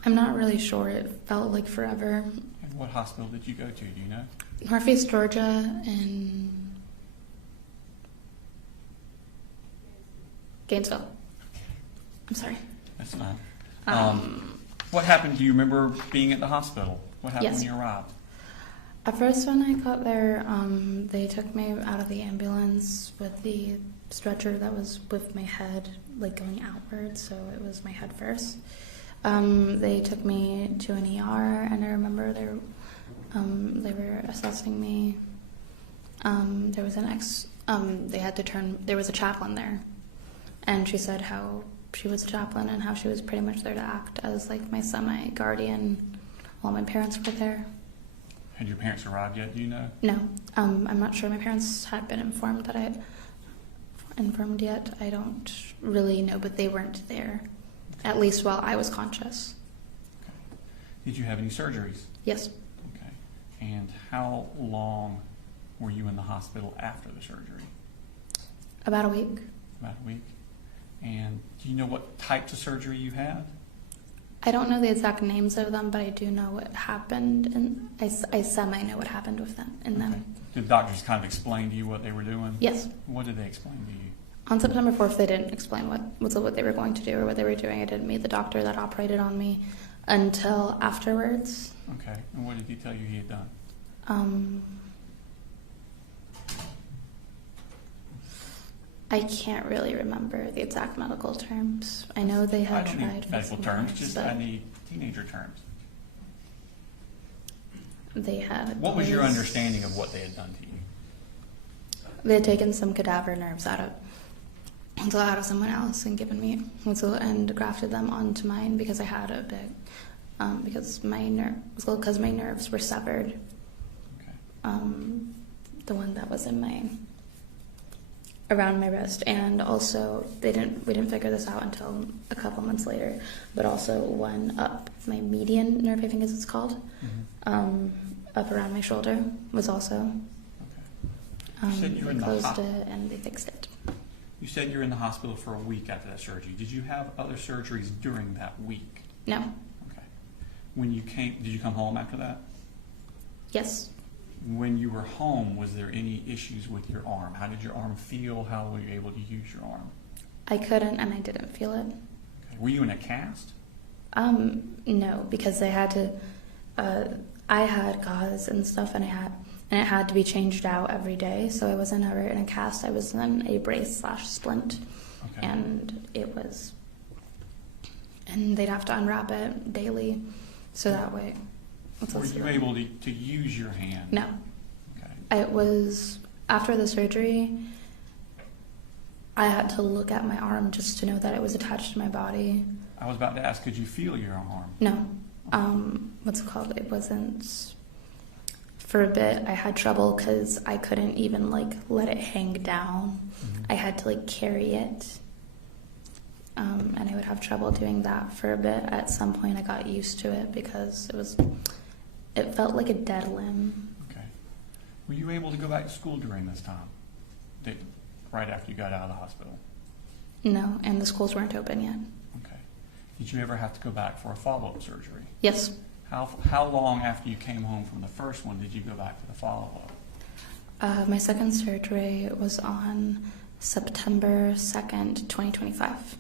I'm not really sure. It felt like forever. And what hospital did you go to? Do you know? Northeast Georgia and Gainesville. I'm sorry. That's fine. What happened? Do you remember being at the hospital? What happened Yes. when you arrived? At first, when I got there, they took me out of the ambulance with the stretcher that was with my head, like going outwards, so it was my head first. They took me to an ER, and I remember they were assessing me. There was there was a chaplain there, and she said how she was a chaplain and how she was pretty much there to act as like my semi-guardian while my parents were there. Had your parents arrived yet? Do you know? No, I'm not sure. My parents had been informed yet. I don't really know, but they weren't there, at least while I was conscious. Okay. Did you have any surgeries? Yes. Okay. And how long were you in the hospital after the surgery? About a week. About a week. And do you know what types of surgery you had? I don't know the exact names of them, but I do know what happened, and I semi know what happened with them. Okay. Did the doctors kind of explain to you what they were doing? Yes. What did they explain to you? On September 4th, they didn't explain what they were going to do or what they were doing. I didn't meet the doctor that operated on me until afterwards. Okay. And what did he tell you he had done? I can't really remember the exact medical terms. I know they had I don't tried need medical some terms, things, just but I need teenager terms. they had. What was your placed- understanding of what they had done to you? They had taken some cadaver nerves out of someone else and given me and grafted them onto mine because I had a big because my nerves were severed. Okay. The one that was in around my wrist, and also we didn't figure this out until a couple months later, but also one up my median nerve, I think is it's called, up around my shoulder was also. Okay. You said you were They in the closed it and they fixed it. You said you were in the hospital for a week after that surgery. Did you have other surgeries during that week? No. Okay. When you came, did you come home after that? Yes. When you were home, was there any issues with your arm? How did your arm feel? How were you able to use your arm? I couldn't, and I didn't feel it. Okay. Were you in a cast? No, because they had to. I had gauze and stuff, and it had to be changed out every day. So I wasn't ever in a cast. I was in a brace/splint, Okay. and they'd have to unwrap it daily, so that way. Were you able to use your hand? No. Okay. It was after the surgery. I had to look at my arm just to know that it was attached to my body. I was about to ask, could you feel your arm? No. What's it called? It wasn't. For a bit, I had trouble because I couldn't even let it hang down. Mm-hmm. I had to carry it, and I would have trouble doing that for a bit. At some point, I got used to it because it felt like a dead limb. Okay. Were you able to go back to school during this time? Right after you got out of the hospital? No, and the schools weren't open yet. Okay. Did you ever have to go back for a follow-up surgery? Yes. How long after you came home from the first one did you go back to the follow-up? My second surgery was on September 2nd, 2025.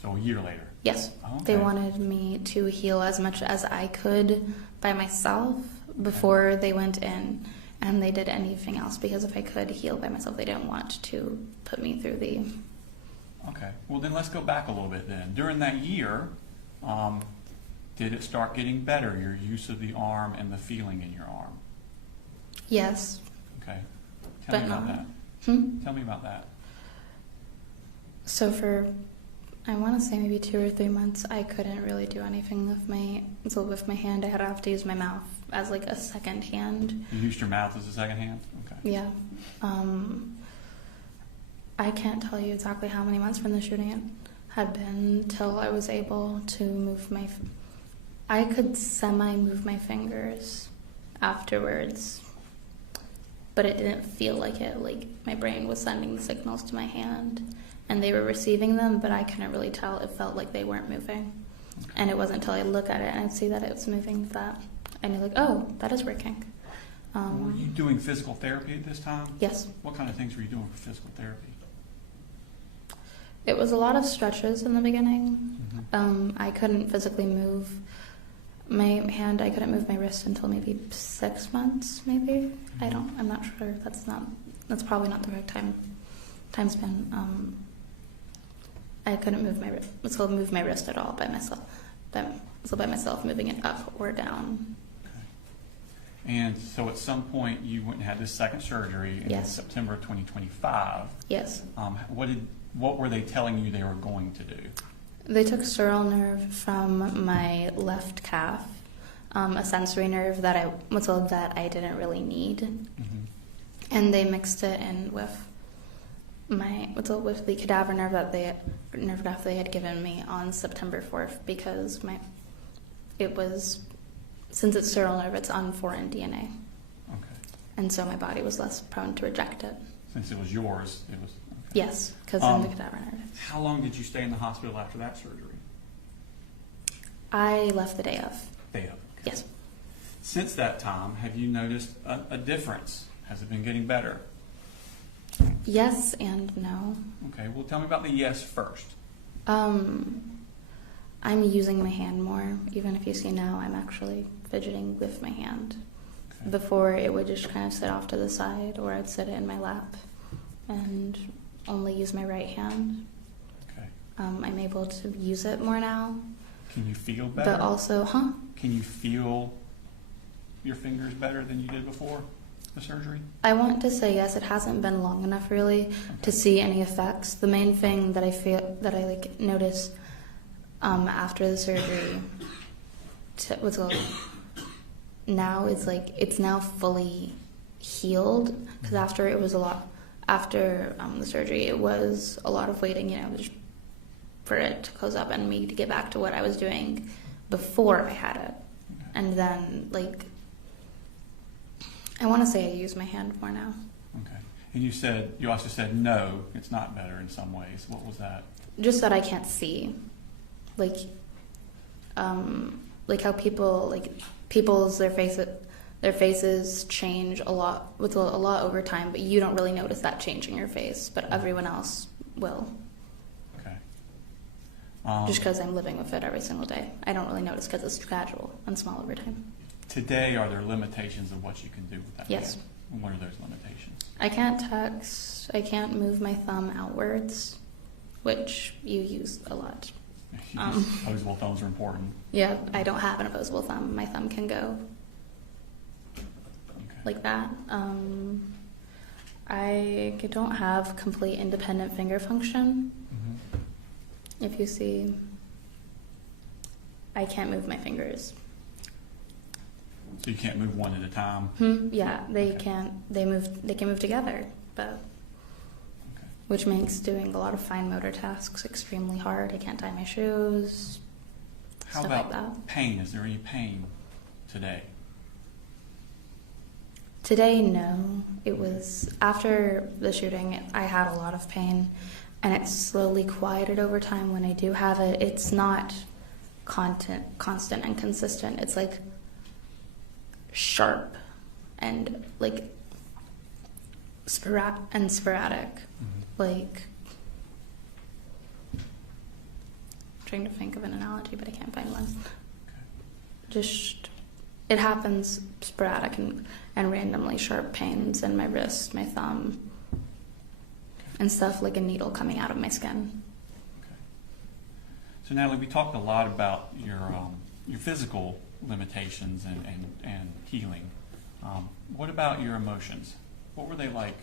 So a year later? Yes. Oh, okay. They wanted me to heal as much as I could by myself, before they went in, and they did anything else, because if I could heal by myself, they didn't want to put me through the... Okay. Well, then let's go back a little bit then. During that year, did it start getting better, your use of the arm and the feeling in your arm? Yes. Okay. Tell me about that. Tell me about that. So for, I want to say maybe 2 or 3 months, I couldn't really do anything with my hand. I had to have to use my mouth as like a second hand. You used your mouth as a second hand? Okay. Yeah. I can't tell you exactly how many months from the shooting had been till I was able to move I could semi-move my fingers afterwards, but it didn't feel like it. Like my brain was sending the signals to my hand, and they were receiving them, but I couldn't really tell. It felt like they weren't moving. And it wasn't until I look at it and I'd see that it was moving that I knew, like, oh, that is working. Were you doing physical therapy at this time? Yes. What kind of things were you doing for physical therapy? It was a lot of stretches in the beginning. I couldn't physically move my hand. I couldn't move my wrist until maybe 6 months, maybe. I'm not sure. That's probably not the right time span. I couldn't move my wrist at all by myself, moving it up or down. Okay. And so at some point you went and had this second surgery in Yes. September 2025. Yes. What were they telling you they were going to do? They took sural nerve from my left calf, a sensory nerve that I didn't really need, and they mixed it in with the cadaver nerve graft they had given me on September 4th, because since it's sural nerve, it's on foreign DNA. Okay. And so my body was less prone to reject it. Since it was yours, it was. Okay. Yes, because I'm the cadaver nerve. How long did you stay in the hospital after that surgery? I left the day of. Day of. Okay. Yes. Since that time, have you noticed a difference? Has it been getting better? Yes and no. Okay, well, tell me about the yes first. I'm using my hand more. Even if you see now, I'm actually fidgeting with my hand. Okay. Before, it would just kind of sit off to the side, or I'd sit it in my lap and only use my right hand. Okay. I'm able to use it more now. Can you feel better? But also, Can you feel your fingers better than you did before the surgery? I want to say yes. It hasn't been long enough really to see any effects. The main thing that I notice after the surgery now is it's now fully healed, because after the surgery it was a lot of waiting, just for it to close up and me to get back to what I was doing before I had it. Okay. And then I want to say I use my hand more now. Okay. And you also said no, it's not better in some ways. What was that? Just that I can't see, like how people's their faces change a lot over time, but you don't really notice that change in your face, but everyone else will. Okay. Just because I'm living with it every single day, I don't really notice because it's gradual and small over time. Today, are there limitations of what you can do with that? Yes. hand? And what are those limitations? I can't text. I can't move my thumb outwards, which you use a lot. Opposable thumbs are important. Yeah, I don't have an opposable thumb. My thumb can go like that. I don't have complete independent finger function. If you see, I can't move my fingers. So you can't move one at a time? Yeah, they can't. They can move together, but which makes doing a lot of fine motor tasks extremely hard. I can't tie my shoes. How stuff about like that. pain? Is there any pain today? Today, no. It was after the shooting, I had a lot of pain, and it slowly quieted over time. When I do have it, it's not constant and consistent. It's sharp and sporadic. Trying to think of an analogy, but I can't find one. Just it happens sporadic and randomly, sharp pains in my wrist, my thumb, and stuff like a needle coming out of my skin. Okay. So Natalie, we talked a lot about your physical limitations and healing. What about your emotions? What were they like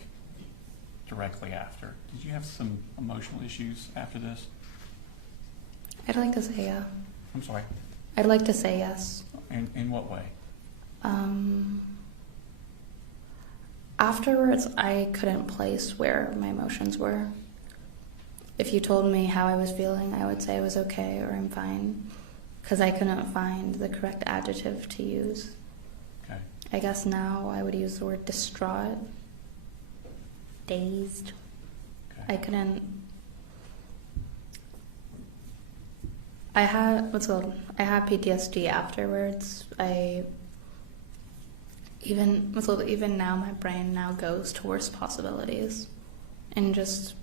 directly after? Did you have some emotional issues after this? I'd like to say yeah. I'm sorry. I'd like to say yes. In what way? Afterwards, I couldn't place where my emotions were. If you told me how I was feeling, I would say I was okay or I'm fine, because I couldn't find the correct adjective to use. Okay. I guess now I would use the word distraught, dazed. Okay. I couldn't. I had PTSD afterwards. Even now, my brain now goes to worse possibilities, and just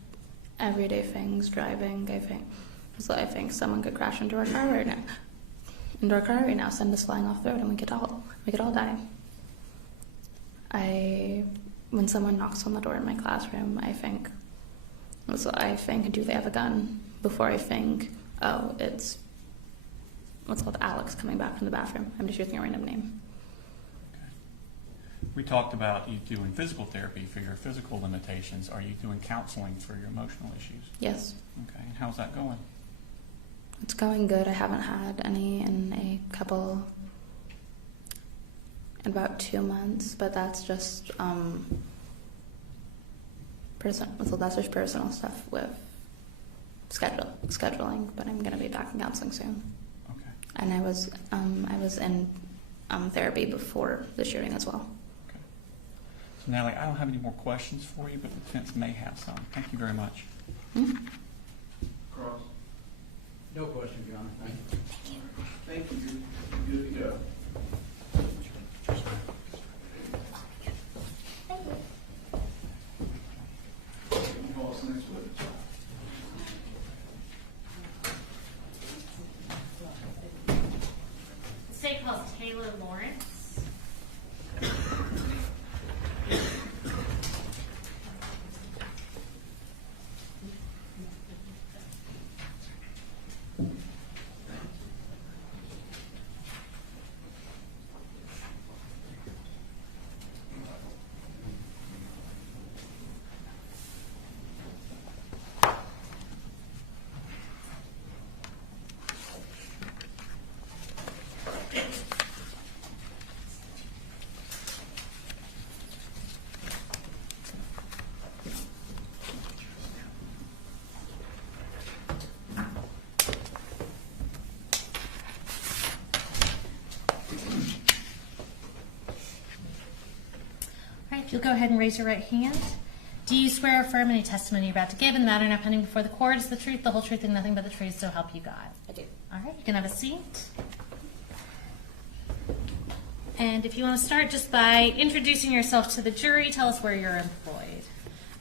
everyday things. Driving, I think someone could crash into our car right now, send us flying off the road, and we could all die. When someone knocks on the door in my classroom, I think, do they have a gun? Before I think, oh, it's Alex coming back from the bathroom. I'm just using a random name. We talked about you doing physical therapy for your physical limitations. Are you doing counseling for your emotional issues? Yes. Okay. And how's that going? It's going good. I haven't had any in about 2 months, but that's just personal stuff with scheduling. But I'm going to be back in counseling soon. Okay. And I was in therapy before the shooting as well. Okay. So Natalie, I don't have any more questions for you, but the defense may have some. Thank you very much. Mm-hmm. Cross. No question, John. Thank you. Thank you. You're good to go. Call us next witness. The state calls Taylor Lawrence. If you'll go ahead and raise your right hand. Do you swear or affirm any testimony you're about to give in the matter now pending before the court is the truth, the whole truth, and nothing but the truth, so help you God? I do. All right, you can have a seat. And if you want to start just by introducing yourself to the jury, tell us where you're employed.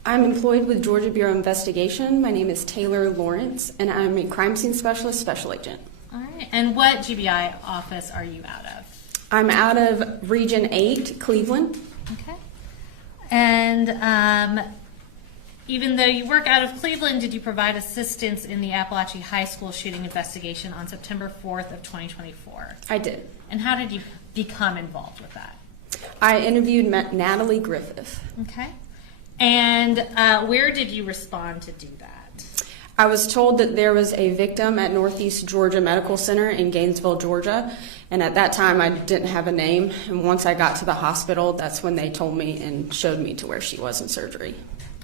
I'm employed with Georgia Bureau of Investigation. My name is Taylor Lawrence, and I'm a crime scene specialist, special agent. All right, and what GBI office are you out of? I'm out of Region 8, Cleveland. Okay. And even though you work out of Cleveland, did you provide assistance in the Apalachee High School shooting investigation on September 4th of 2024? I did. And how did you become involved with that? I interviewed Natalie Griffith. Okay. And where did you respond to do that? I was told that there was a victim at Northeast Georgia Medical Center in Gainesville, Georgia, and at that time I didn't have a name. And once I got to the hospital, that's when they told me and showed me to where she was in surgery.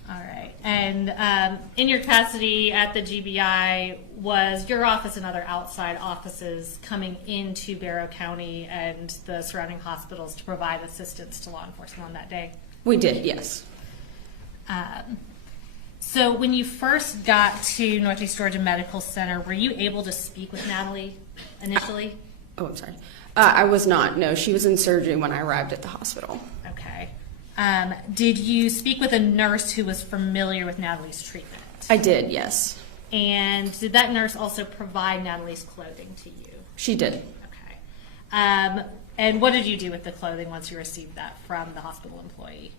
All right. And in your capacity at the GBI, was your office and other outside offices coming into Barrow County and the surrounding hospitals to provide assistance to law enforcement on that day? We did, yes. So when you first got to Northeast Georgia Medical Center, were you able to speak with Natalie initially? Oh, I'm sorry. I was not. No, she was in surgery when I arrived at the hospital. Okay. Did you speak with a nurse who was familiar with Natalie's treatment? I did, yes. And did that nurse also provide Natalie's clothing to you? She did. Okay. And what did you do with the clothing once you received that from the hospital employee?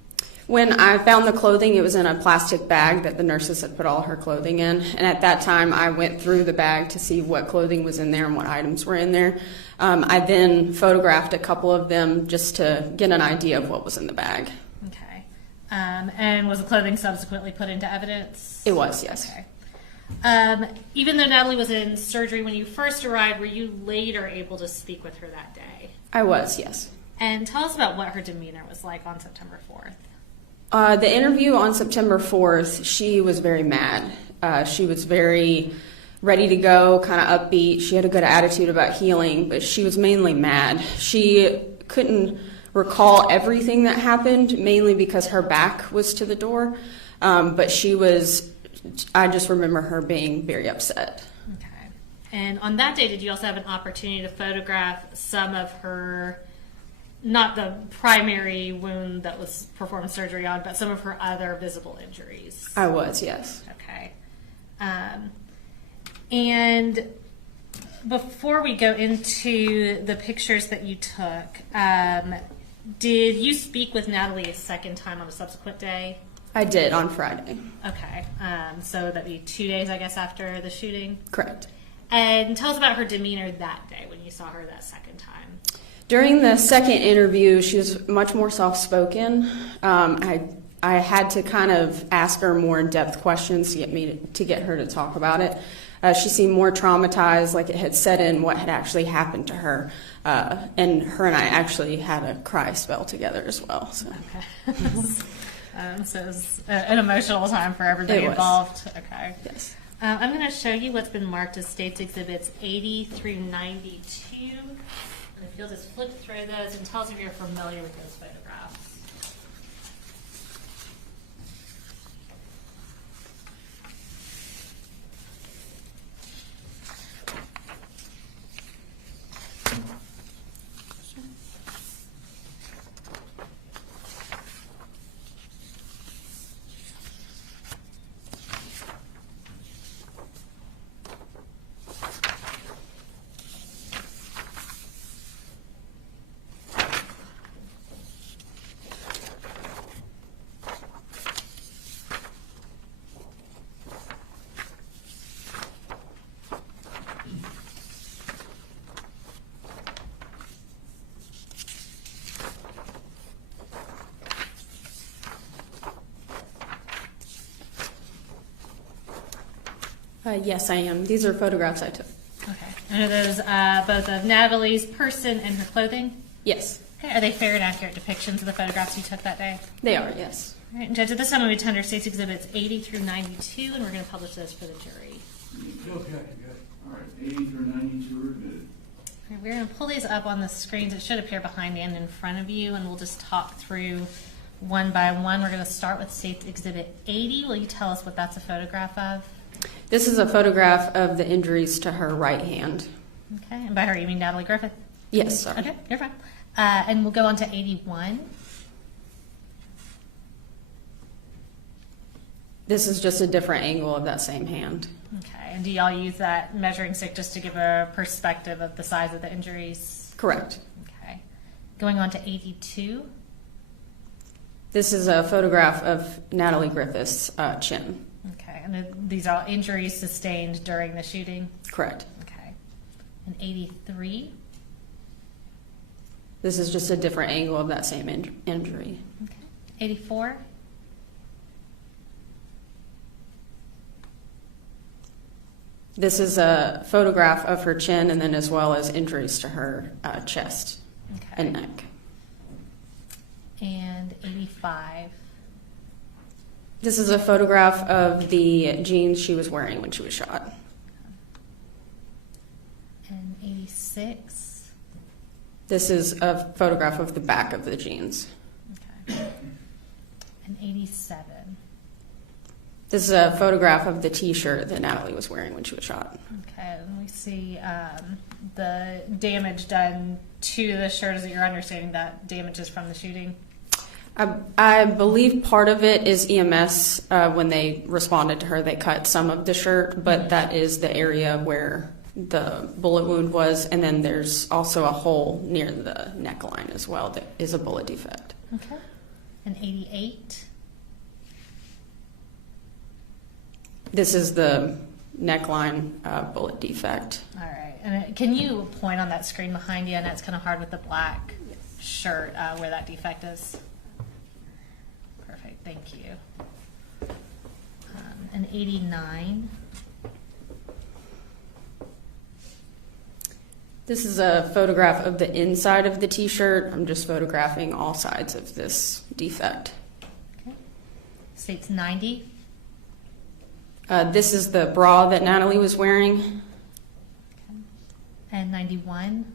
When I found the clothing, it was in a plastic bag that the nurses had put all her clothing in. And at that time, I went through the bag to see what clothing was in there and what items were in there. I then photographed a couple of them just to get an idea of what was in the bag. Okay. And was the clothing subsequently put into evidence? It was, yes. Okay. Even though Natalie was in surgery when you first arrived, were you later able to speak with her that day? I was, yes. And tell us about what her demeanor was like on September 4th. The interview on September 4th, she was very mad. She was very ready to go, kind of upbeat. She had a good attitude about healing, but she was mainly mad. She couldn't recall everything that happened, mainly because her back was to the door. But I just remember her being very upset. Okay. And on that day, did you also have an opportunity to photograph some of her, not the primary wound that was performed surgery on, but some of her other visible injuries? I was, yes. Okay. And before we go into the pictures that you took, did you speak with Natalie a second time on a subsequent day? I did, on Friday. Okay. So that'd be 2 days, I guess, after the shooting? Correct. And tell us about her demeanor that day when you saw her that second time. During the second interview, she was much more soft-spoken. I had to kind of ask her more in-depth questions to get her to talk about it. She seemed more traumatized, like it had set in what had actually happened to her. And her and I actually had a cry spell together as well. So. Okay. So it was an emotional time for everybody involved. Okay. Yes. I'm going to show you what's been marked as States Exhibits 80 through 92. And if you'll just flip through those and tell us if you're familiar with those photographs. Yes, I am. These are photographs I took. Okay. And are those both of Natalie's person and her clothing? Yes. Okay. Are they fair and accurate depictions of the photographs you took that day? They are, yes. All right. And Judge, at this time, I'm going to tender States Exhibits 80 through 92, and we're going to publish those for the jury. Okay, good. All right, 80 through 92 are good. All right, we're going to pull these up on the screens. It should appear behind and in front of you, and we'll just talk through one by one. We're going to start with States Exhibit 80. Will you tell us what that's a photograph of? This is a photograph of the injuries to her right hand. Okay, and by her you mean Natalie Griffith? Yes, sorry. Okay, you're fine. And we'll go on to 81. This is just a different angle of that same hand. Okay, and do y'all use that measuring stick just to give a perspective of the size of the injuries? Correct. Okay. Going on to 82. This is a photograph of Natalie Griffith's chin. Okay, and these are all injuries sustained during the shooting? Correct. Okay. And 83. This is just a different angle of that same injury. Okay. 84. This is a photograph of her chin and then as well as injuries to her chest and neck. And 85. This is a photograph of the jeans she was wearing when she was shot. And 86. This is a photograph of the back of the jeans. Okay. And 87. This is a photograph of the t-shirt that Natalie was wearing when she was shot. Okay, and we see the damage done to the shirt. Is it your understanding that damage is from the shooting? I believe part of it is EMS. When they responded to her, they cut some of the shirt, but that is the area where the bullet wound was, and then there's also a hole near the neckline as well that is a bullet defect. Okay. And 88. This is the neckline bullet defect. All right. And can you point on that screen behind you? I know it's kind of hard with the black shirt where that defect is. Perfect. Thank you. And 89. This is a photograph of the inside of the t-shirt. I'm just photographing all sides of this defect. Okay. States 90. This is the bra that Natalie was wearing. Okay. And 91.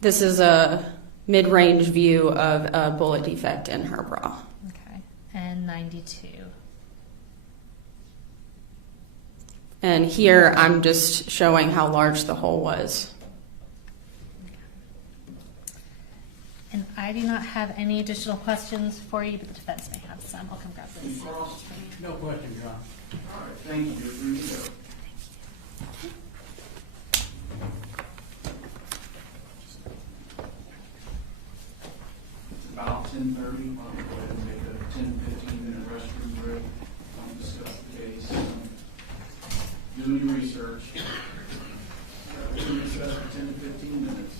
This is a mid-range view of a bullet defect in her bra. Okay. And 92. And here I'm just showing how large the hole was. And I do not have any additional questions for you, but the defense may have some. I'll come grab this. No question, John. All right, thank you. Here you go. It's about 10:30. Why don't we go ahead and make a 10-15-minute restroom break. Discuss the case. Do your research. Recess for 10 to 15 minutes.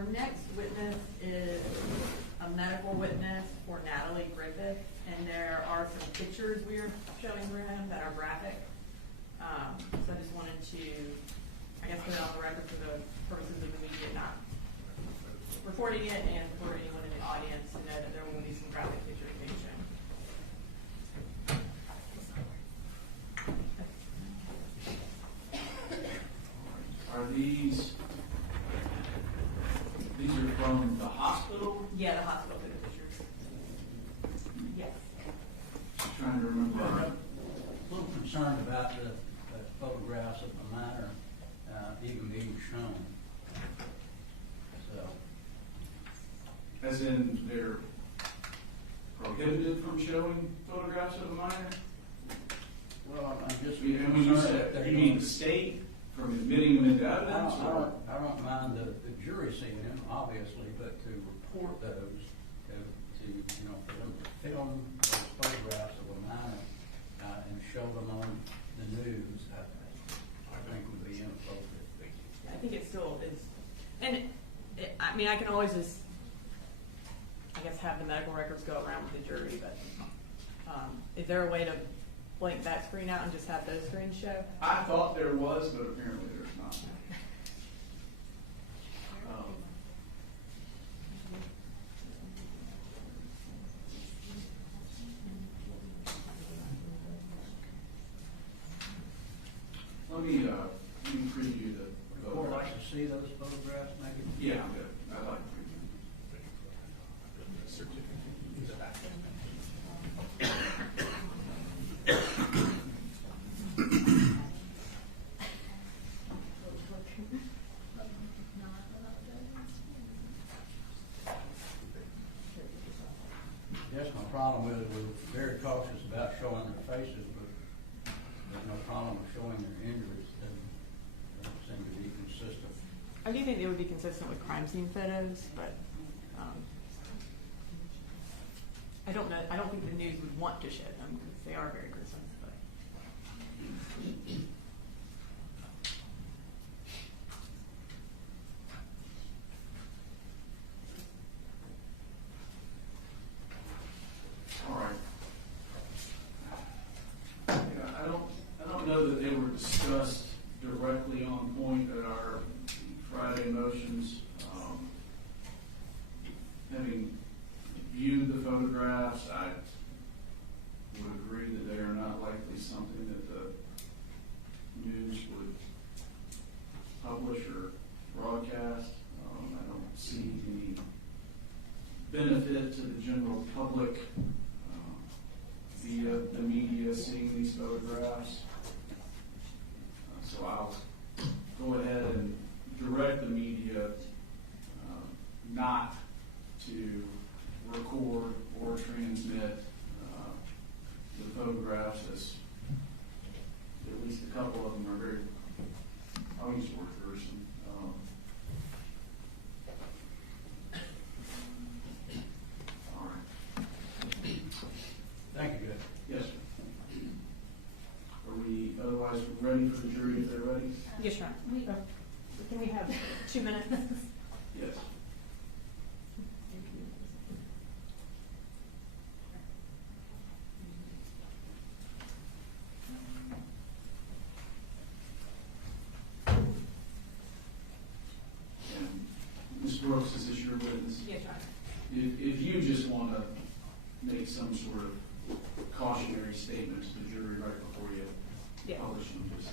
Our next witness is a medical witness for Natalie Griffith, and there are some pictures we are showing for him that are graphic. So I just wanted to, I guess, put it on the record for the purposes of the media, not recording it, and for anyone in the audience to know that there will be some graphic pictures being shown. Are these are from the hospital? Yeah, the hospital took the pictures. Yes. Just trying to remember. I'm a little concerned about the photographs of the minor even being shown. So, As in, they're prohibited from showing photographs of a minor? well, I'm just And when you concerned said, that you mean the state from admitting them into evidence? or- I don't mind the jury seeing them, obviously, but to report those, to for them to film those photographs of a minor and show them on the news, I think would be inappropriate. I think it still is. And I mean, I can always just, I guess, have the medical records go around with the jury, but is there a way to blank that screen out and just have those screens show? I thought there was, but apparently there's not. Let me preview the Would you like to see those photographs, maybe? Yeah, I'm good. I'd like to preview. Yes, my problem is we're very cautious about showing their faces, but there's no problem with showing their injuries. Doesn't seem to be consistent. I do think it would be consistent with crime scene photos, but I don't know. I don't think the news would want to show them because they are very gruesome. But All right. Yeah, I don't know that they were discussed directly on point at our Friday motions. Having viewed the photographs, I would agree that they are not likely something that the news would publish or broadcast. I don't see any benefit to the general public via the media seeing these photographs. So I'll go ahead and direct the media not to record or transmit the photographs, as at least a couple of them are very, I'll use the word gruesome. All right. Thank you, Judge. Yes, sir. Are we otherwise ready for the jury if they're ready? yes, Your Honor. Can we have 2 minutes? Yes. And Ms. Brooks, is this your witness? Yes, Your Honor. If you just want to make some sort of cautionary statement to the jury right before you Yeah. publish them, just.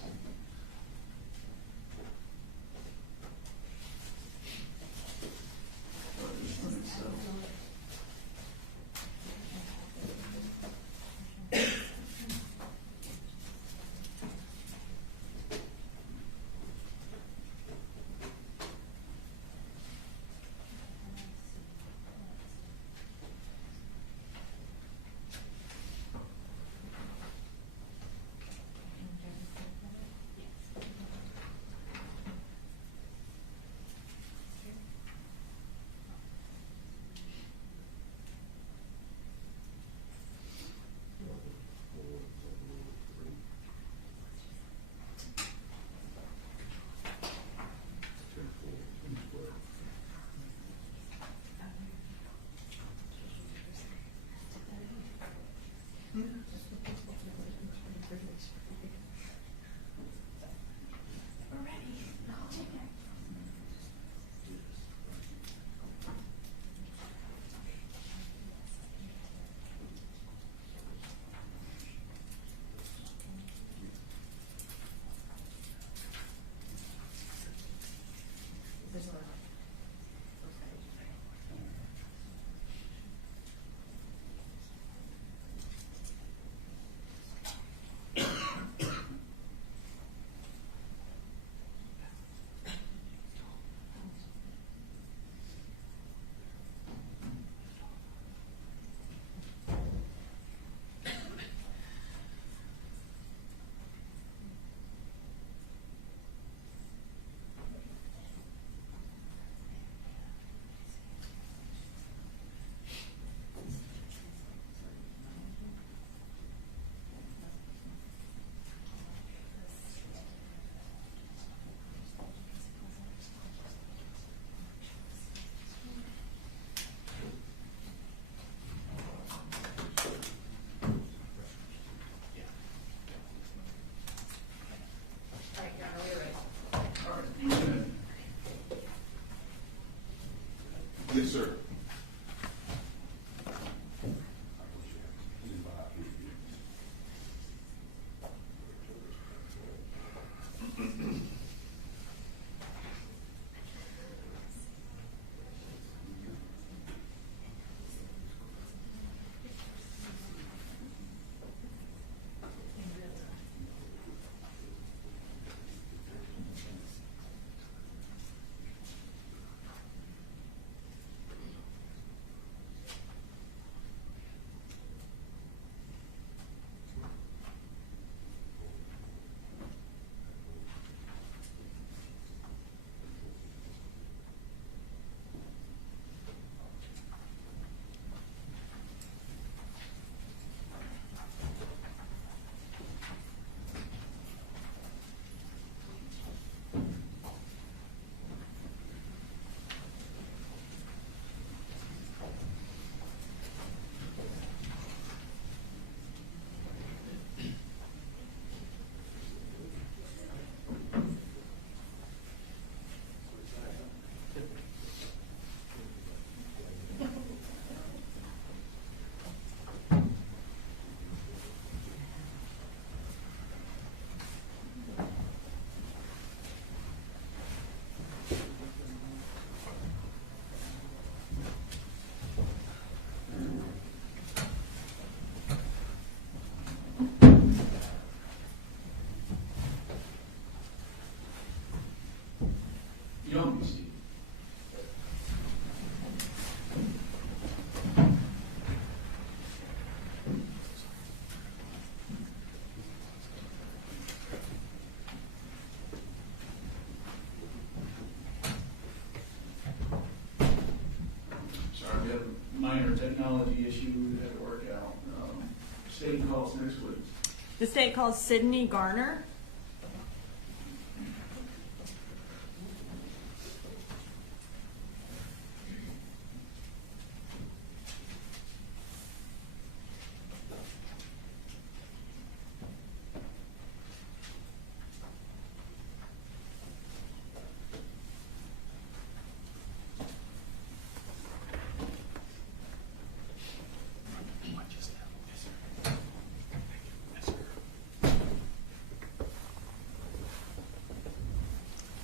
Yes, sir. Young, Steve. Sorry, we had a minor technology issue we had to work out. State calls next week. The state calls Sydney Garner.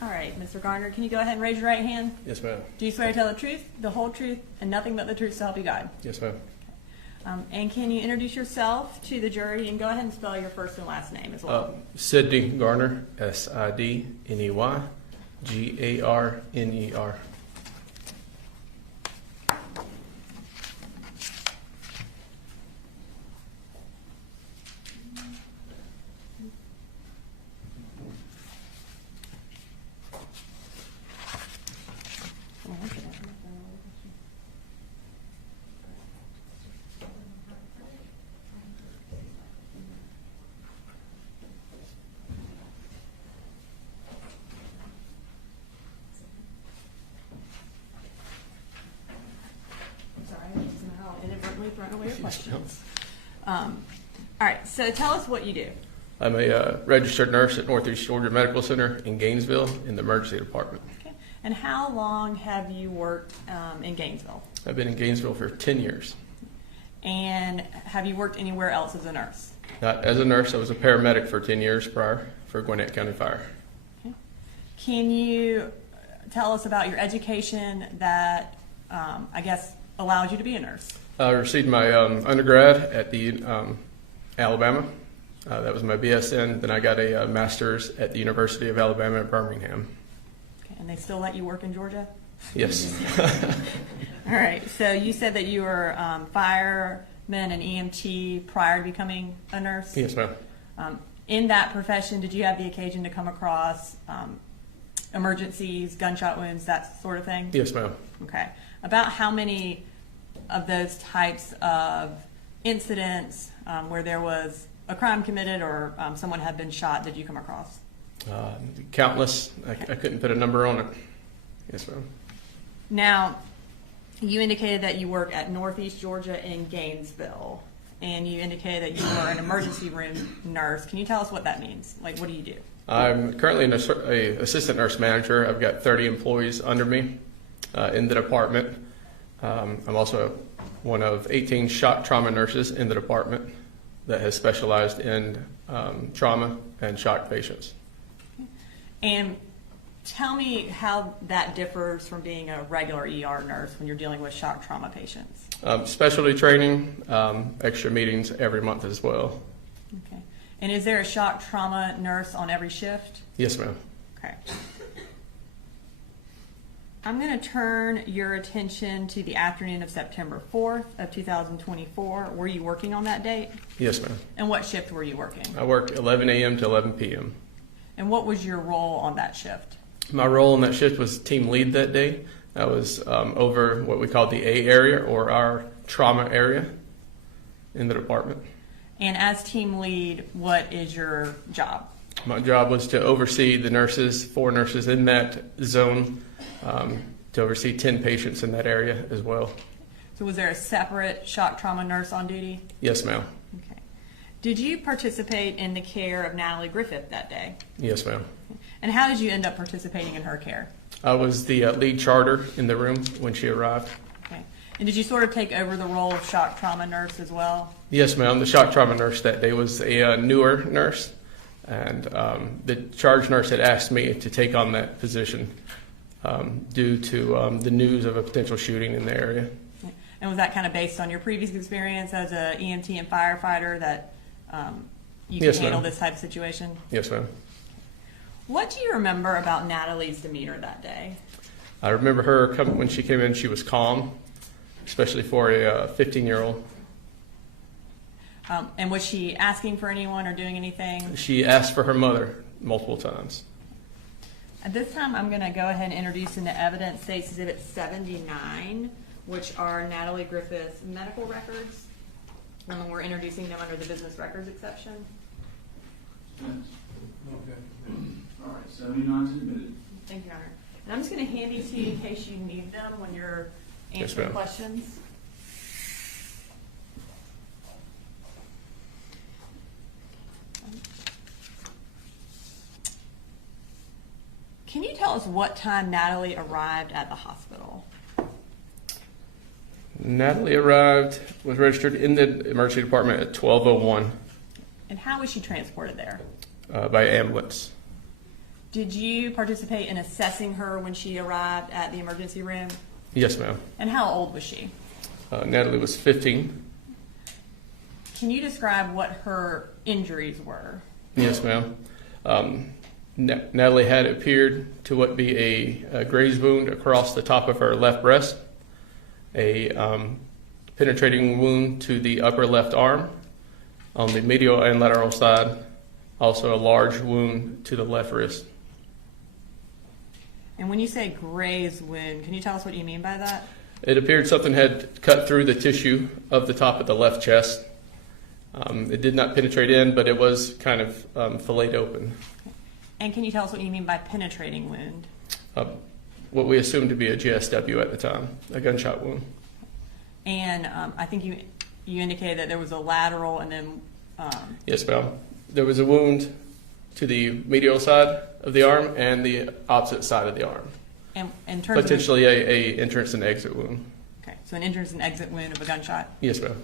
All right, Mr. Garner, can you go ahead and raise your right hand? Yes, ma'am. Do you swear to tell the truth, the whole truth, and nothing but the truth so help you God? Yes, ma'am. And can you introduce yourself to the jury and go ahead and spell your first and last name as well? Sidney Garner, SIDNEY, GARNER. Thrown away your questions. All right, so tell us what you do. I'm a registered nurse at Northeast Georgia Medical Center in Gainesville in the emergency department. Okay. And how long have you worked in Gainesville? I've been in Gainesville for 10 years. And have you worked anywhere else as a nurse? Not as a nurse. I was a paramedic for 10 years prior for Gwinnett County Fire. Okay. Can you tell us about your education that, I guess, allowed you to be a nurse? I received my undergrad at the Alabama. That was my BSN. Then I got a master's at the University of Alabama at Birmingham. Okay. And they still let you work in Georgia? Yes. All right. So you said that you were fireman and EMT prior to becoming a nurse? Yes, ma'am. In that profession, did you have the occasion to come across emergencies, gunshot wounds, that sort of thing? Yes, ma'am. Okay. About how many of those types of incidents where there was a crime committed or someone had been shot did you come across? Countless. I couldn't put a number on it. Yes, ma'am. Now, you indicated that you work at Northeast Georgia in Gainesville, and you indicated that you are an emergency room nurse. Can you tell us what that means? Like, what do you do? I'm currently an assistant nurse manager. I've got 30 employees under me in the department. I'm also one of 18 shock trauma nurses in the department that has specialized in trauma and shock patients. And tell me how that differs from being a regular ER nurse when you're dealing with shock trauma patients. Specialty training, extra meetings every month as well. Okay. And is there a shock trauma nurse on every shift? Yes, ma'am. Okay. I'm going to turn your attention to the afternoon of September 4th of 2024. Were you working on that date? Yes, ma'am. And what shift were you working? I work 11 a.m. to 11 p.m. And what was your role on that shift? My role in that shift was team lead that day. I was over what we call the A area, or our trauma area in the department. And as team lead, what is your job? My job was to oversee the nurses, 4 nurses in that zone, to oversee 10 patients in that area as well. So was there a separate shock trauma nurse on duty? Yes, ma'am. Okay. Did you participate in the care of Natalie Griffith that day? Yes, ma'am. And how did you end up participating in her care? I was the lead charter in the room when she arrived. Okay. And did you sort of take over the role of shock trauma nurse as well? Yes, ma'am. The shock trauma nurse that day was a newer nurse, and the charge nurse had asked me to take on that position due to the news of a potential shooting in the area. And was that kind of based on your previous experience as an EMT and firefighter that you could Yes, handle ma'am. this type of situation? Yes, ma'am. What do you remember about Natalie's demeanor that day? I remember her coming when she came in. She was calm, especially for a 15-year-old. And was she asking for anyone or doing anything? She asked for her mother multiple times. At this time, I'm going to go ahead and introduce into evidence State's Exhibit 79, which are Natalie Griffith's medical records. And we're introducing them under the business records exception. Okay. All right, 79's admitted. Thank you, Your Honor. And I'm just going to hand these to you in case you need them when you're Yes, answering ma'am. questions. Can you tell us what time Natalie arrived at the hospital? Natalie was registered in the emergency department at 12:01 And how was she transported there? by ambulance. Did you participate in assessing her when she arrived at the emergency room? Yes, ma'am. And how old was she? Natalie was 15. Can you describe what her injuries were? Yes, ma'am. Natalie had appeared to what be a graze wound across the top of her left breast, a penetrating wound to the upper left arm on the medial and lateral side, also a large wound to the left wrist. And when you say graze wound, can you tell us what you mean by that? It appeared something had cut through the tissue of the top of the left chest. It did not penetrate in, but it was kind of filleted open. And can you tell us what you mean by penetrating wound? What we assumed to be a GSW at the time, a gunshot wound. And I think you indicated that there was a lateral and then... Yes, ma'am. There was a wound to the medial side of the arm and the opposite side of the arm. And in terms potentially a entrance and exit wound. Okay, so an entrance and exit wound of a gunshot. Yes, ma'am.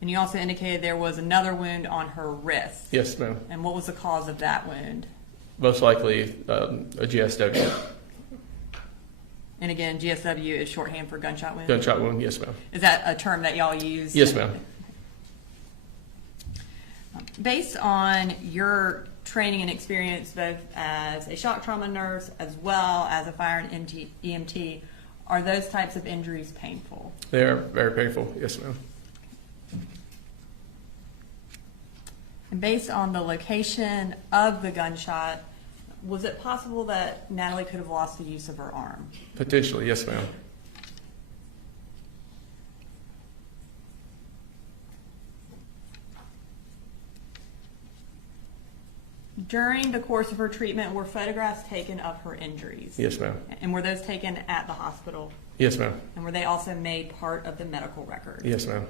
And you also indicated there was another wound on her wrist. Yes, ma'am. And what was the cause of that wound? Most likely a GSW. And again, GSW is shorthand for gunshot wound? Gunshot wound, yes, ma'am. Is that a term that y'all use? Yes, ma'am. Based on your training and experience both as a shock trauma nurse as well as a fire and EMT, are those types of injuries painful? They are very painful, yes, ma'am. And based on the location of the gunshot, was it possible that Natalie could have lost the use of her arm? Potentially, yes, ma'am. During the course of her treatment, were photographs taken of her injuries? Yes, ma'am. And were those taken at the hospital? Yes, ma'am. And were they also made part of the medical record? Yes, ma'am.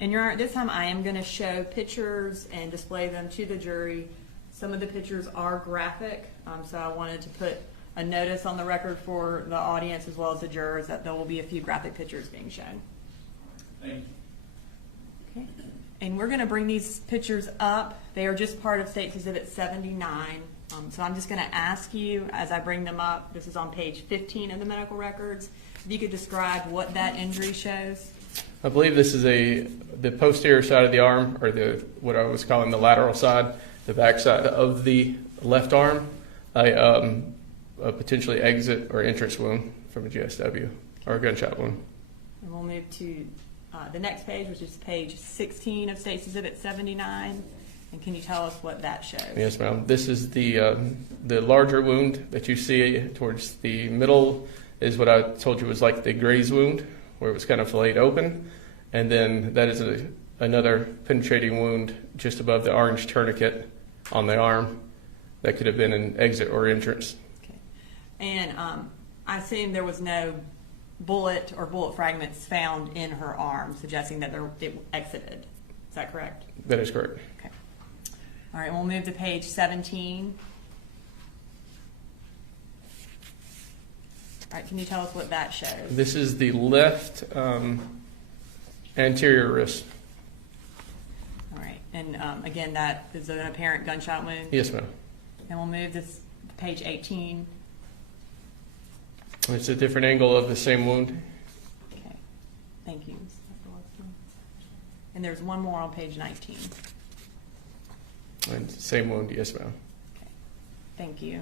And Your Honor, this time I am going to show pictures and display them to the jury. Some of the pictures are graphic, so I wanted to put a notice on the record for the audience as well as the jurors that there will be a few graphic pictures being shown. Thank you. Okay. And we're going to bring these pictures up. They are just part of State's Exhibit 79. So I'm just going to ask you, as I bring them up, this is on page 15 of the medical records, if you could describe what that injury shows. I believe this is the posterior side of the arm, or what I was calling the lateral side, the back side of the left arm, a potentially exit or entrance wound from a GSW or a gunshot wound. And we'll move to the next page, which is page 16 of State's Exhibit 79. And can you tell us what that shows? Yes, ma'am. This is the larger wound that you see towards the middle is what I told you was like the graze wound, where it was kind of filleted open. And then that is another penetrating wound just above the orange tourniquet on the arm that could have been an exit or entrance. Okay. And I assume there was no bullet or bullet fragments found in her arm, suggesting that it exited. Is that correct? That is correct. Okay. All right, we'll move to page 17. All right, can you tell us what that shows? This is the left anterior wrist. All right, and again, that is an apparent gunshot wound? Yes, ma'am. And we'll move this to page 18. It's a different angle of the same wound. Okay, thank you. And there's one more on page 19. And same wound, yes, ma'am. Okay, thank you.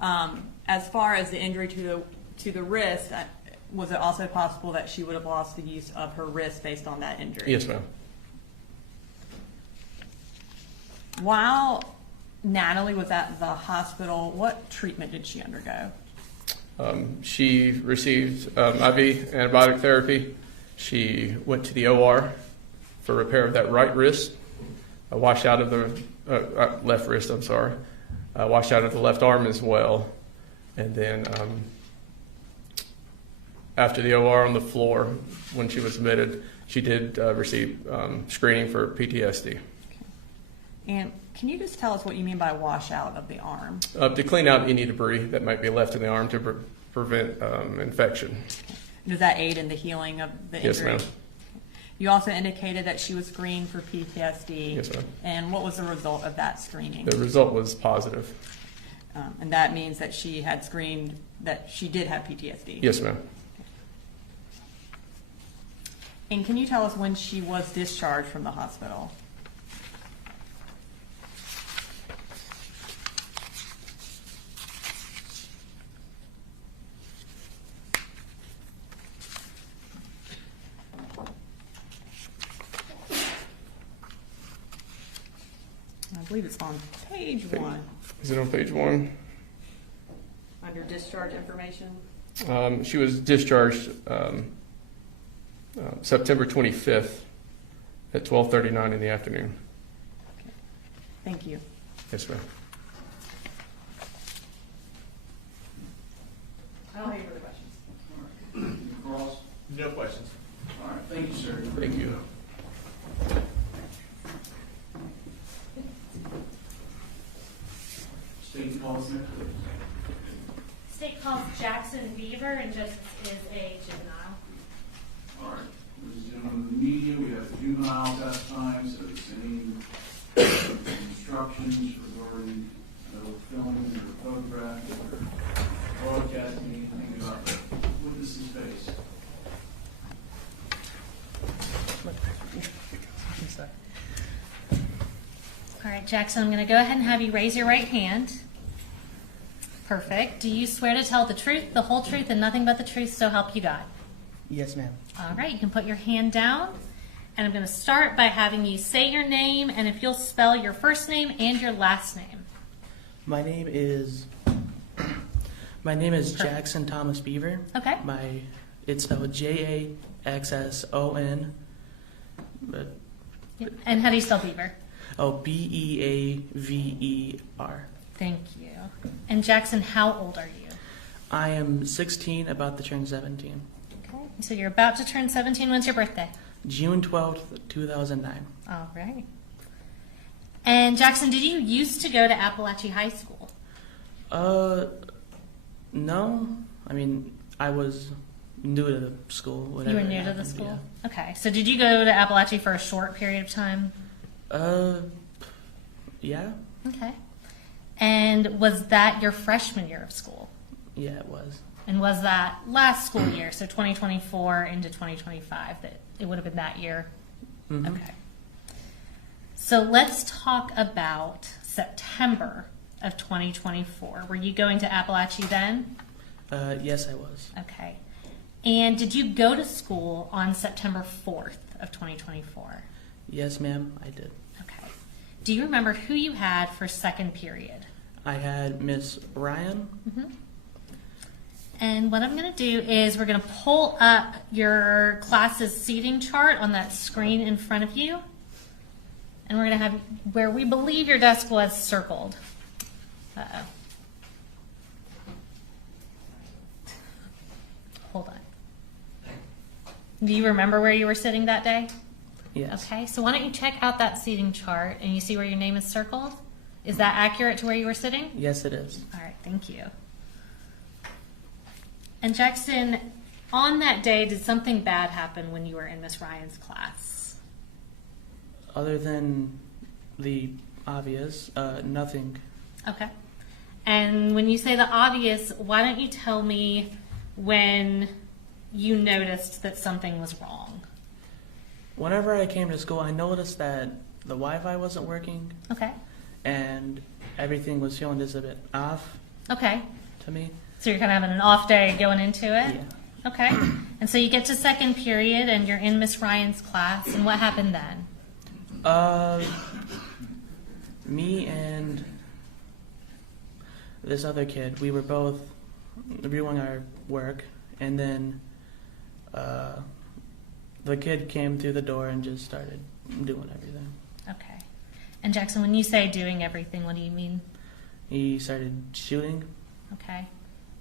As far as the injury to the wrist, was it also possible that she would have lost the use of her wrist based on that injury? Yes, ma'am. While Natalie was at the hospital, what treatment did she undergo? She received IV antibiotic therapy. She went to the OR for repair of that right wrist. Washed out of the left wrist, I'm sorry. Washed out of the left arm as well. And then after the OR on the floor, when she was admitted, she did receive screening for PTSD. Okay. And can you just tell us what you mean by wash out of the arm? To clean out any debris that might be left in the arm to prevent infection. Does that aid in the healing of the injury? Yes, ma'am. You also indicated that she was screened for PTSD. Yes, ma'am. And what was the result of that screening? The result was positive. And that means that she had screened that she did have PTSD? Yes, ma'am. And can you tell us when she was discharged from the hospital? I believe it's on page 1. Is it on page 1? Under discharge information? She was discharged September 25th at 12:39 in the afternoon. Okay. Thank you. Yes, ma'am. I don't have any further questions. Cross? No questions. All right, thank you, sir. Thank you. State calls next, please. State calls Jackson Beaver, and just is a juvenile. All right, resume the media. We have the juvenile testifying, so the same instructions regarding no filming or photographing or broadcasting anything about the witness's face. All right, Jackson, I'm going to go ahead and have you raise your right hand. Perfect. Do you swear to tell the truth, the whole truth, and nothing but the truth, so help you God? Yes, ma'am. All right, you can put your hand down. And I'm going to start by having you say your name, and if you'll spell your first name and your last name. My name is Jackson Thomas Beaver. Okay. It's spelled Jaxson. Yep. And how do you spell Beaver? Beaver. Thank you. And Jackson, how old are you? I am 16, about to turn 17. Okay. So you're about to turn 17. When's your birthday? June 12th, 2009. All right. And Jackson, did you used to go to Apalachee High School? No, I mean, I was new to the school. You Whatever were new to happened, the school? yeah. Okay. So did you go to Apalachee for a short period of time? Yeah. Okay. And was that your freshman year of school? Yeah, it was. And was that last school year, so 2024 into 2025, that it would have been that year? Mhm. Okay. So let's talk about September of 2024. Were you going to Apalachee then? Yes, I was. Okay. And did you go to school on September 4th of 2024? Yes, ma'am, I did. Okay. Do you remember who you had for second period? I had Miss Ryan. Mm-hmm. And what I'm going to do is we're going to pull up your class's seating chart on that screen in front of you. And we're going to have where we believe your desk was circled. Uh-oh. Hold on. Do you remember where you were sitting that day? Yes. Okay, so why don't you check out that seating chart and you see where your name is circled? Is that accurate to where you were sitting? Yes, it is. All right, thank you. And Jackson, on that day, did something bad happen when you were in Miss Ryan's class? Other than the obvious, nothing. Okay. And when you say the obvious, why don't you tell me when you noticed that something was wrong? Whenever I came to school, I noticed that the Wi-Fi wasn't working Okay. and everything was feeling just a bit off Okay. to me. So you're kind of having an off day going into it? Yeah. Okay. And so you get to second period and you're in Miss Ryan's class, and what happened then? Me and this other kid, we were both reviewing our work, and then the kid came through the door and just started doing everything. Okay. And Jackson, when you say doing everything, what do you mean? He started shooting. Okay.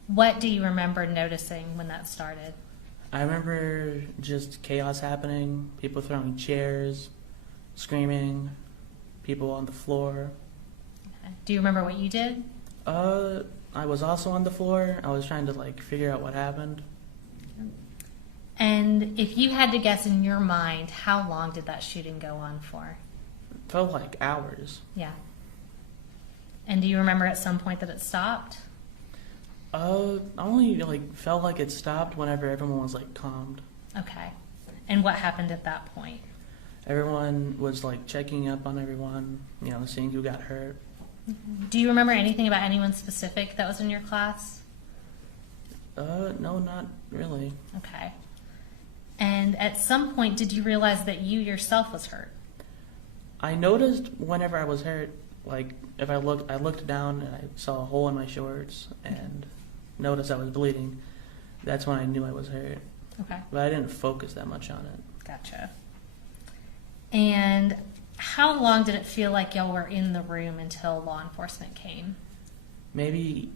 What do you remember noticing when that started? I remember just chaos happening, people throwing chairs, screaming, people on the floor. Okay. Do you remember what you did? I was also on the floor. I was trying to figure out what happened. And if you had to guess in your mind, how long did that shooting go on for? It felt like hours. Yeah. And do you remember at some point that it stopped? I only felt like it stopped whenever everyone was calmed. Okay. And what happened at that point? Everyone was checking up on everyone, seeing who got hurt. Do you remember anything about anyone specific that was in your class? No, not really. Okay. And at some point, did you realize that you yourself was hurt? I noticed whenever I was hurt, if I looked down and I saw a hole in my shorts and noticed I was bleeding. That's when I knew I was hurt. Okay. But I didn't focus that much on it. Gotcha. And how long did it feel like y'all were in the room until law enforcement came? Maybe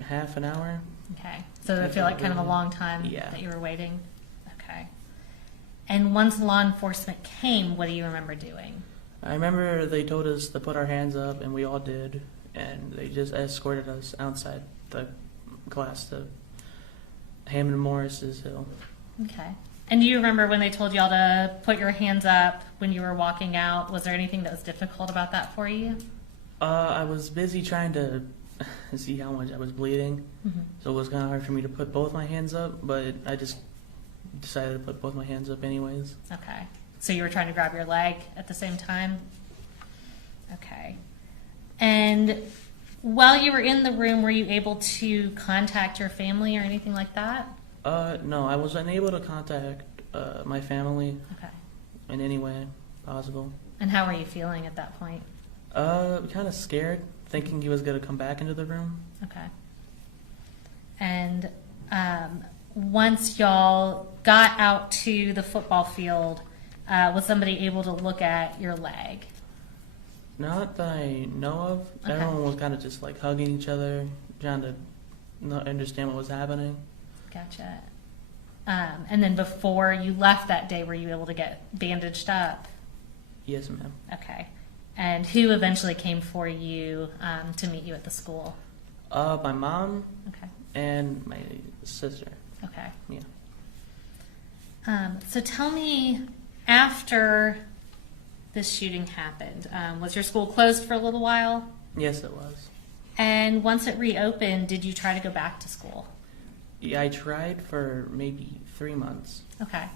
half an hour. Okay. So did it feel like kind of a long time Yeah. that you were waiting? Okay. And once law enforcement came, what do you remember doing? I remember they told us to put our hands up, and we all did, and they just escorted us outside the class to Hammond Morris's Hill. Okay. And do you remember when they told y'all to put your hands up when you were walking out? Was there anything that was difficult about that for you? I was busy trying to see how much I was bleeding, so it was kind of hard for me to put both my hands up, but I just decided to put both my hands up anyways. Okay. So you were trying to grab your leg at the same time? Okay. And while you were in the room, were you able to contact your family or anything like that? No, I was unable to contact my family Okay. in any way possible. And how were you feeling at that point? Kind of scared, thinking he was going to come back into the room. Okay. And once y'all got out to the football field, was somebody able to look at your leg? Not that I know of. Okay. Everyone was kind of just hugging each other, trying to not understand what was happening. Gotcha. And then before you left that day, were you able to get bandaged up? Yes, ma'am. Okay. And who eventually came for you to meet you at the school? My mom. Okay. and my sister. Okay. Yeah. So tell me, after this shooting happened, was your school closed for a little while? Yes, it was. And once it reopened, did you try to go back to school? Yeah, I tried for maybe 3 months. Okay.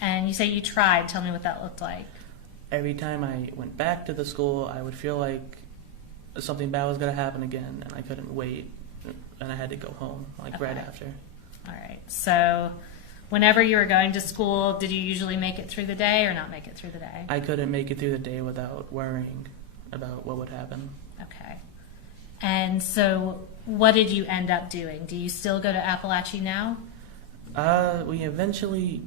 And you say you tried. Tell me what that looked like. Every time I went back to the school, I would feel like something bad was going to happen again, and I couldn't wait, and I had to go home, like right Okay. after. All right. So whenever you were going to school, did you usually make it through the day or not make it through the day? I couldn't make it through the day without worrying about what would happen. Okay. And so what did you end up doing? Do you still go to Apalachee now? We eventually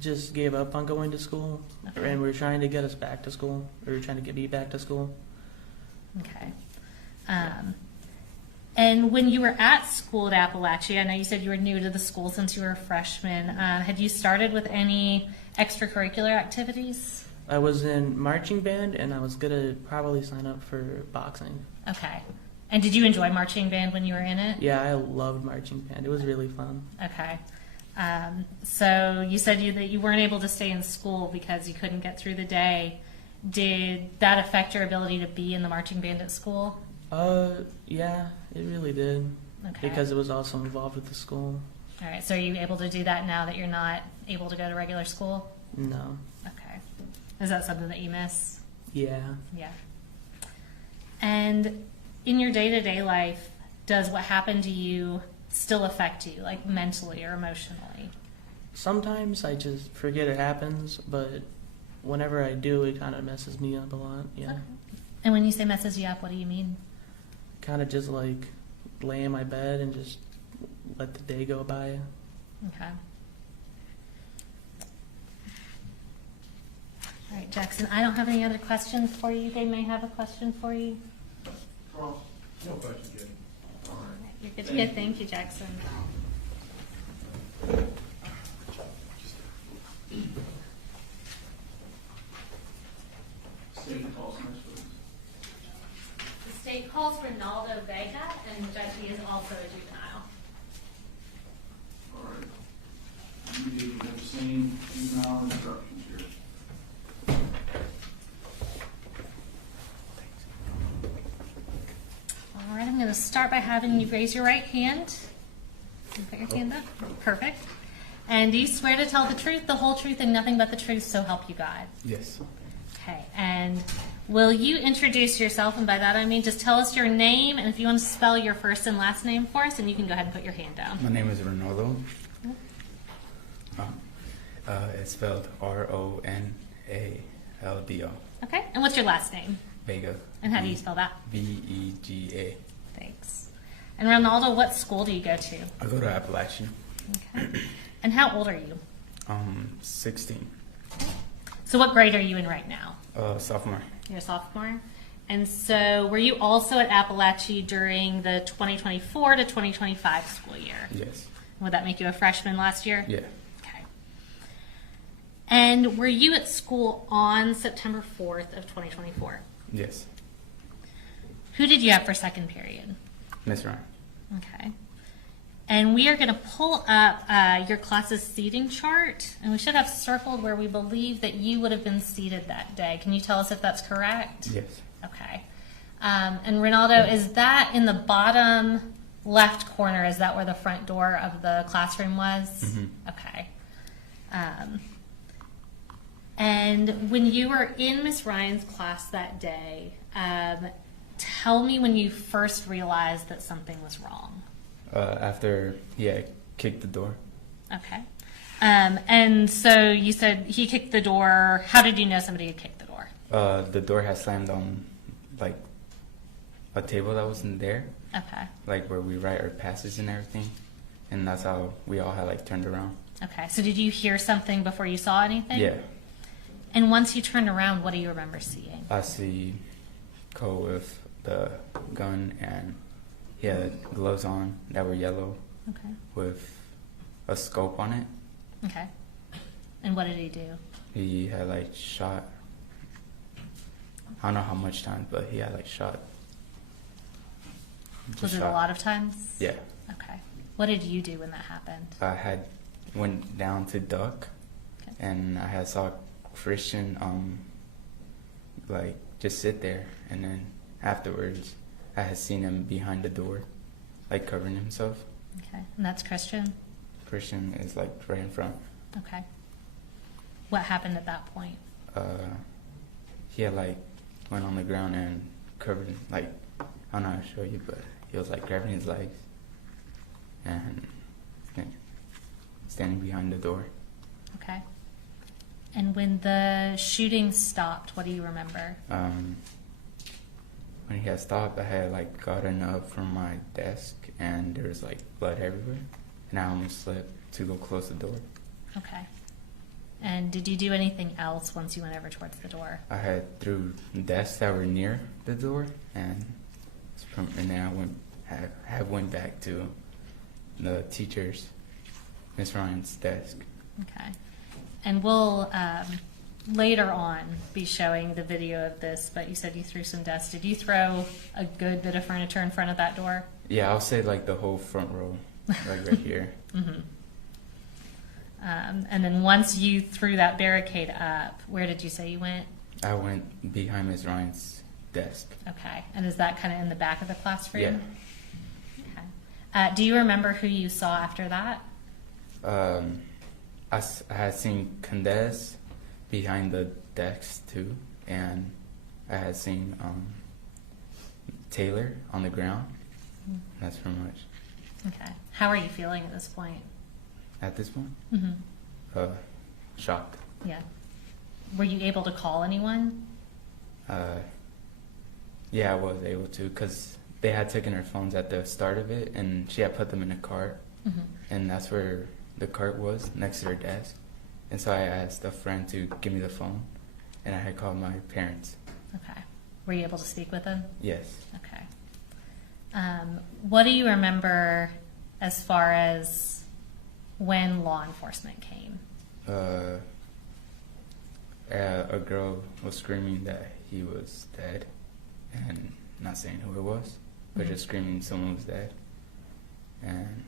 just gave up on going to school, Okay. and we were trying to get us back to school. We were trying to get me back to school. Okay. And when you were at school at Apalachee, I know you said you were new to the school since you were a freshman. Had you started with any extracurricular activities? I was in marching band, and I was gonna probably sign up for boxing. Okay. And did you enjoy marching band when you were in it? Yeah, I loved marching band. It was really fun. Okay. So you said that you weren't able to stay in school because you couldn't get through the day. Did that affect your ability to be in the marching band at school? Yeah, it really did. Okay. Because it was also involved with the school. All right. So are you able to do that now that you're not able to go to regular school? No. Okay. Is that something that you miss? Yeah. Yeah. And in your day-to-day life, does what happened to you still affect you, like mentally or emotionally? Sometimes I just forget it happens, but whenever I do, it kind of messes me up a lot. Yeah. Okay. And when you say messes you up, what do you mean? Kind of just like lay in my bed and just let the day go by. Okay. All right, Jackson, I don't have any other questions for you. They may have a question for you. Cross. No question, Jay. All right. You're good to go. Thank you, Jackson. State calls next, please. The state calls Ronaldo Vega, and Judge, he is also a juvenile. All right. You have seen juvenile instructions here. All right, I'm going to start by having you raise your right hand. Put your hand up. Perfect. And do you swear to tell the truth, the whole truth, and nothing but the truth, so help you God? Yes. Okay, and will you introduce yourself, and by that I mean just tell us your name, and if you want to spell your first and last name for us, and you can go ahead and put your hand down. My name is Ronaldo. It's spelled Ronaldo. Okay, and what's your last name? Vega. And how do you spell that? Vega. Thanks. And Ronaldo, what school do you go to? I go to Apalachee. Okay. And how old are you? 16. So what grade are you in right now? Sophomore. You're a sophomore. And so were you also at Apalachee during the 2024 to 2025 school year? Yes. Would that make you a freshman last year? Yeah. Okay. And were you at school on September 4th of 2024? Yes. Who did you have for second period? Miss Ryan. Okay. And we are going to pull up your class's seating chart, and we should have circled where we believe that you would have been seated that day. Can you tell us if that's correct? Yes. Okay. And Ronaldo, is that in the bottom left corner? Is that where the front door of the classroom was? Mm-hmm. Okay. And when you were in Miss Ryan's class that day, tell me when you first realized that something was wrong. After he had kicked the door. Okay. And so you said he kicked the door. How did you know somebody had kicked the door? The door had slammed on like a table that wasn't there. Okay. Like where we write our passes and everything. And that's how we all had like turned around. Okay. So did you hear something before you saw anything? Yeah. And once you turned around, what do you remember seeing? I see Cole with the gun, and he had gloves on that were yellow. Okay. With a scope on it. Okay. And what did he do? He had like shot, I don't know how much times, but he had like shot. Was it a lot of times? Yeah. Okay. What did you do when that happened? I went down to duck, Okay. and I had saw Christian like just sit there, and then afterwards I had seen him behind the door, like covering himself. Okay, and that's Christian? Christian is like right in front. Okay. What happened at that point? He had like went on the ground and covered, like, I don't know how to show you, but he was like grabbing his legs and standing behind the door. Okay. And when the shooting stopped, what do you remember? When he had stopped, I had like gotten up from my desk and there was like blood everywhere, and I almost slipped to go close the door. Okay. And did you do anything else once you went over towards the door? I had threw desks that were near the door, and then I went back to the teacher's, Miss Ryan's desk. Okay. And we'll later on be showing the video of this, but you said you threw some desks. Did you throw a good bit of furniture in front of that door? Yeah, I'll say like the whole front row, like right here. Mm-hmm. And then once you threw that barricade up, where did you say you went? I went behind Miss Ryan's desk. Okay. And is that kind of in the back of the classroom? Yeah. Okay. Do you remember who you saw after that? I had seen Candace behind the desk too, and I had seen Taylor on the ground. That's pretty much. Okay. How are you feeling at this point? At this point? Mm-hmm. Shocked. Yeah. Were you able to call anyone? Yeah, I was able to, because they had taken her phones at the start of it, and she had put them in a cart, and that's where the cart was, next to her desk. And so I asked a friend to give me the phone, and I had called my parents. Okay. Were you able to speak with them? Yes. Okay. What do you remember as far as when law enforcement came? A girl was screaming that he was dead, and not saying who it was, but just screaming someone was dead. And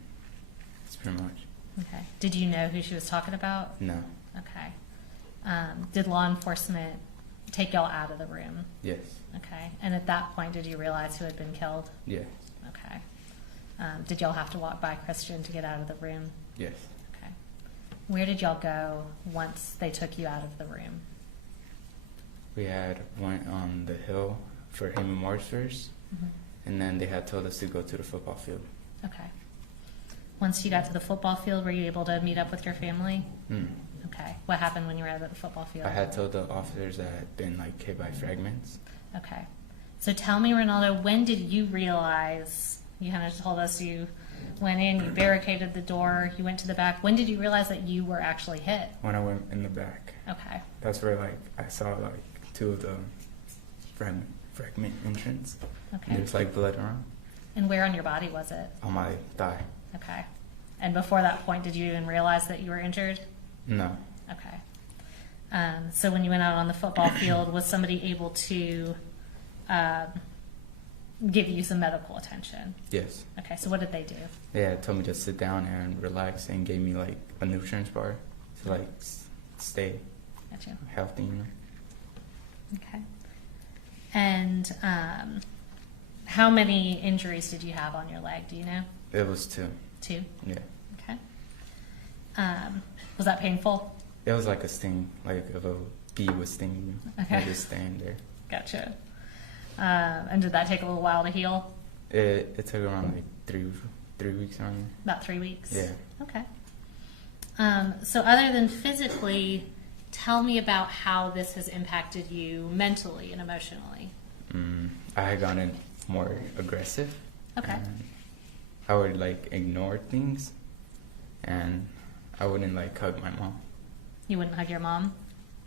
that's pretty much. Okay. Did you know who she was talking about? No. Okay. Did law enforcement take y'all out of the room? Yes. Okay. And at that point, did you realize who had been killed? Yes. Okay. Did y'all have to walk by Christian to get out of the room? Yes. Okay. Where did y'all go once they took you out of the room? We had went on the hill for him and March first, and then they had told us to go to the football field. Okay. Once you got to the football field, were you able to meet up with your family? Okay. What happened when you were at the football field? I had told the officers that I had been like hit by fragments. Okay. So tell me, Ronaldo, when did you realize, you kind of told us you went in, you barricaded the door, you went to the back. When did you realize that you were actually hit? When I went in the back. Okay. That's where like I saw like two of the fragment entrance. Okay. There's like blood around. And where on your body was it? On my thigh. Okay. And before that point, did you even realize that you were injured? No. Okay. So when you went out on the football field, was somebody able to give you some medical attention? Yes. Okay, so what did they do? They had told me to sit down and relax, and gave me like a nutrients bar to like stay Gotcha. healthy, you know. Okay. And how many injuries did you have on your leg? Do you know? It was 2. 2? Yeah. Okay. Was that painful? It was like a sting, like if a bee was stinging me. Okay. I just staying there. Gotcha. And did that take a little while to heal? It took around like 3 weeks around About 3 weeks? there. Yeah. Okay. So other than physically, tell me about how this has impacted you mentally and emotionally. I had gotten more aggressive. Okay. And I would like ignore things, and I wouldn't like hug my mom. You wouldn't hug your mom?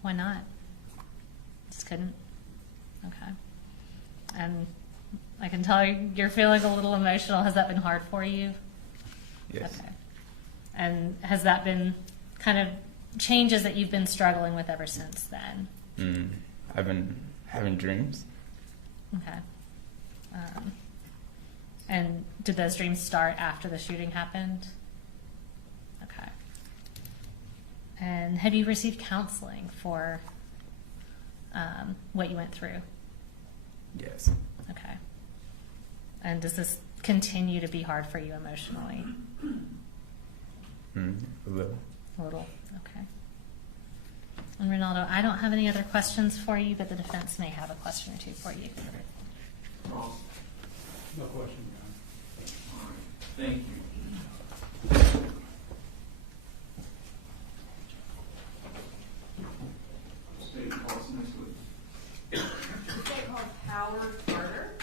Why not? Just couldn't? Okay. And I can tell you're feeling a little emotional. Has that been hard for you? Yes. Okay. And has that been kind of changes that you've been struggling with ever since then? I've been having dreams. Okay. And did those dreams start after the shooting happened? Okay. And have you received counseling for what you went through? Yes. Okay. And does this continue to be hard for you emotionally? A little. A little. Okay. And Ronaldo, I don't have any other questions for you, but the defense may have a question or two for you. No question, Thank you. State calls next week. The state called Howard Carter.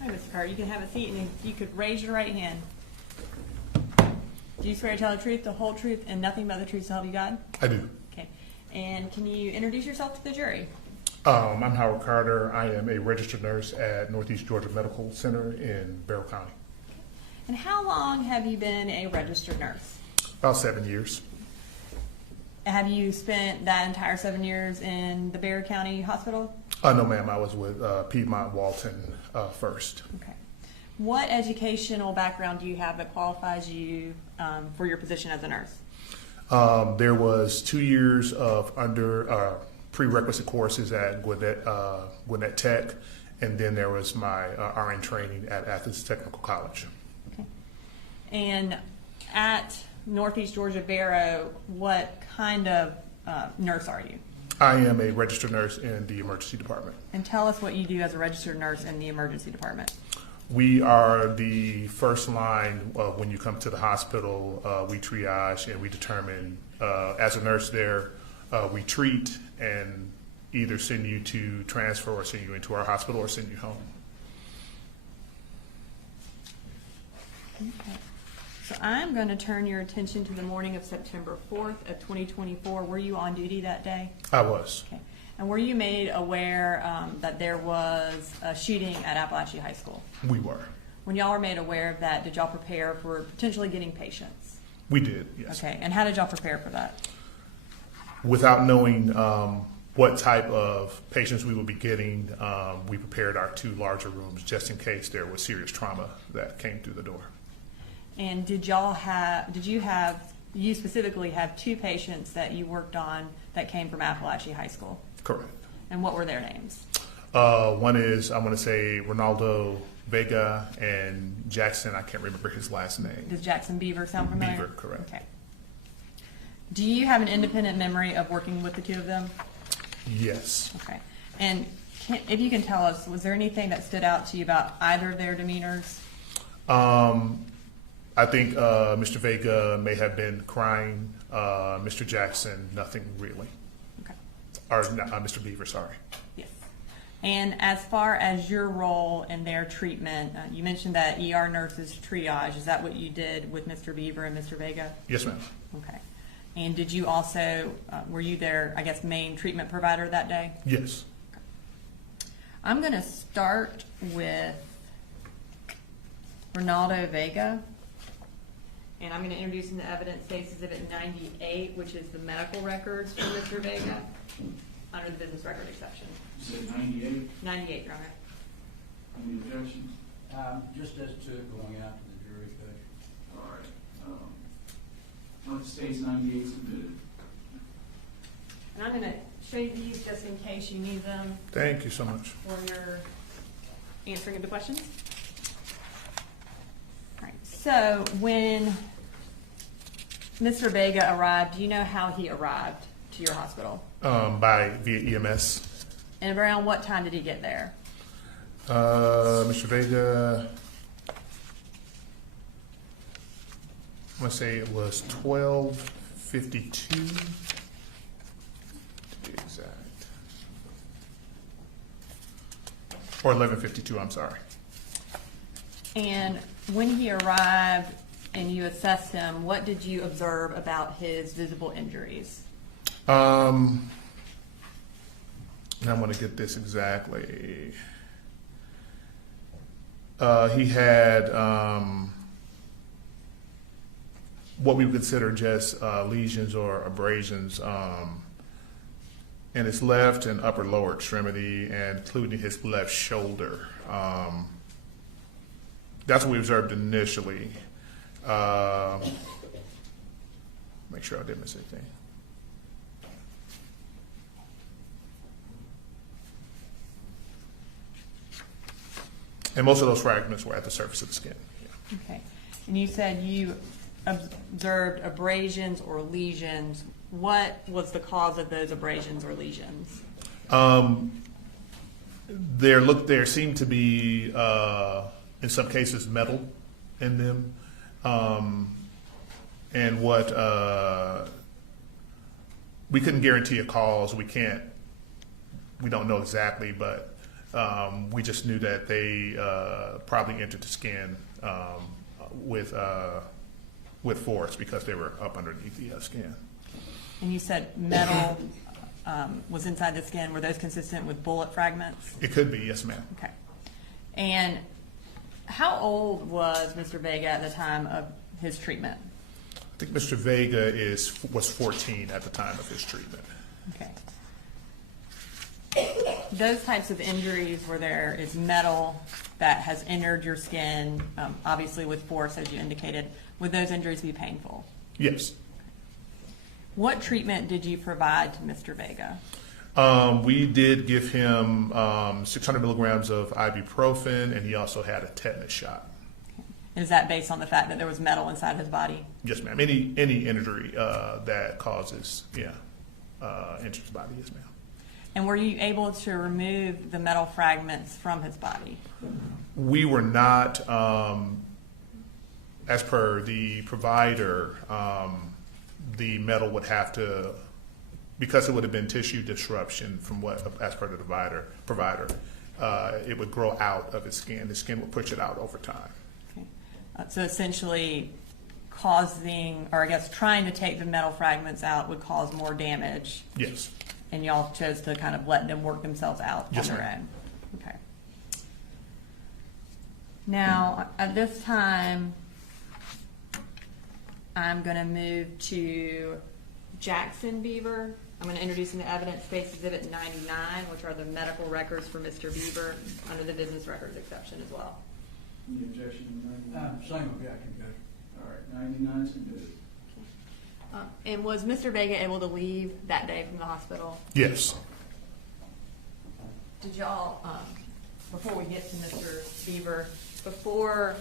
Hi, Mr. Carter. You can have a seat, and if you could raise your right hand. Do you swear to tell the truth, the whole truth, and nothing but the truth to help you God? I do. Okay. And can you introduce yourself to the jury? I'm Howard Carter. I am a registered nurse at Northeast Georgia Medical Center in Barrow County. And how long have you been a registered nurse? About 7 years. Have you spent that entire 7 years in the Barrow County Hospital? No, ma'am. I was with Piedmont Walton first. Okay. What educational background do you have that qualifies you for your position as a nurse? There was 2 years of prerequisite courses at Gwinnett Tech, and then there was my RN training at Athens Technical College. Okay. And at Northeast Georgia Barrow, what kind of nurse are you? I am a registered nurse in the emergency department. And tell us what you do as a registered nurse in the emergency department. We are the first line when you come to the hospital. We triage and we determine, as a nurse there, we treat and either send you to transfer or send you into our hospital or send you home. Okay. So I'm going to turn your attention to the morning of September 4th of 2024. Were you on duty that day? I was. Okay. And were you made aware that there was a shooting at Apalachee High School? We were. When y'all were made aware of that, did y'all prepare for potentially getting patients? We did, yes. Okay. And how did y'all prepare for that? Without knowing what type of patients we would be getting, we prepared our 2 larger rooms just in case there was serious trauma that came through the door. And did you specifically have 2 patients that you worked on that came from Apalachee High School? Correct. And what were their names? One is, I'm going to say, Ronaldo, Vega, and Jackson. I can't remember his last name. Does Jackson Beaver sound familiar? Beaver, correct. Okay. Do you have an independent memory of working with the 2 of them? Yes. Okay. And if you can tell us, was there anything that stood out to you about either of their demeanors? I think Mr. Vega may have been crying. Mr. Jackson, nothing really. Okay. Or Mr. Beaver, sorry. Yes. And as far as your role in their treatment, you mentioned that ER nurses triage. Is that what you did with Mr. Beaver and Mr. Vega? Yes, ma'am. Okay. And did you also, were you their, I guess, main treatment provider that day? Yes. Okay. I'm going to start with Ronaldo Vega. And I'm going to introduce into evidence case exhibit 98, which is the medical records from Mr. Vega. under the business record exception. You said 98? 98, Your Honor. Any objections? Just as to it going out to the jury, Judge. All right. What states 98 submitted? And I'm going to show you these just in case you need them Thank you so much. for your answering of the questions. All right. So when Mr. Vega arrived, do you know how he arrived to your hospital? Via EMS. And around what time did he get there? Mr. Vega, I'm gonna say it was 12:52. To be exact, or 11:52. I'm sorry. And when he arrived and you assessed him, what did you observe about his visible injuries? And I'm going to get this exactly. He had what we would consider just lesions or abrasions in his left and upper lower extremity, and including his left shoulder. That's what we observed initially. Make sure I didn't miss anything. And most of those fragments were at the surface of the skin. Yeah. Okay. And you said you observed abrasions or lesions. What was the cause of those abrasions or lesions? There seemed to be, in some cases, metal in them. And what we couldn't guarantee a cause. We don't know exactly, but we just knew that they probably entered the skin with force because they were up underneath the skin. And you said metal was inside the skin. Were those consistent with bullet fragments? It could be, yes, ma'am. Okay. And how old was Mr. Vega at the time of his treatment? I think Mr. Vega was 14 at the time of his treatment. Okay. Those types of injuries where there is metal that has entered your skin, obviously with force, as you indicated, would those injuries be painful? Yes. What treatment did you provide to Mr. Vega? We did give him 600 milligrams of ibuprofen, and he also had a tetanus shot. Is that based on the fact that there was metal inside his body? Yes, ma'am. Any injury that causes, injured his body, yes, ma'am. And were you able to remove the metal fragments from his body? We were not, as per the provider, the metal would have to, because it would have been tissue disruption from as per the provider, it would grow out of his skin. The skin would push it out over time. Okay. So essentially causing, or I guess trying to take the metal fragments out would cause more damage. Yes. And y'all chose to kind of let them work themselves out on their own. Okay. Now, at this time, I'm going to move to Jackson Beaver. I'm going to introduce into evidence Case Exhibit 99, which are the medical records for Mr. Beaver under the business records exception as well. Any objection to 99? Same objection, Judge. All right, 99 submitted. And was Mr. Vega able to leave that day from the hospital? Yes. Did y'all, before we get to Mr. Beaver, before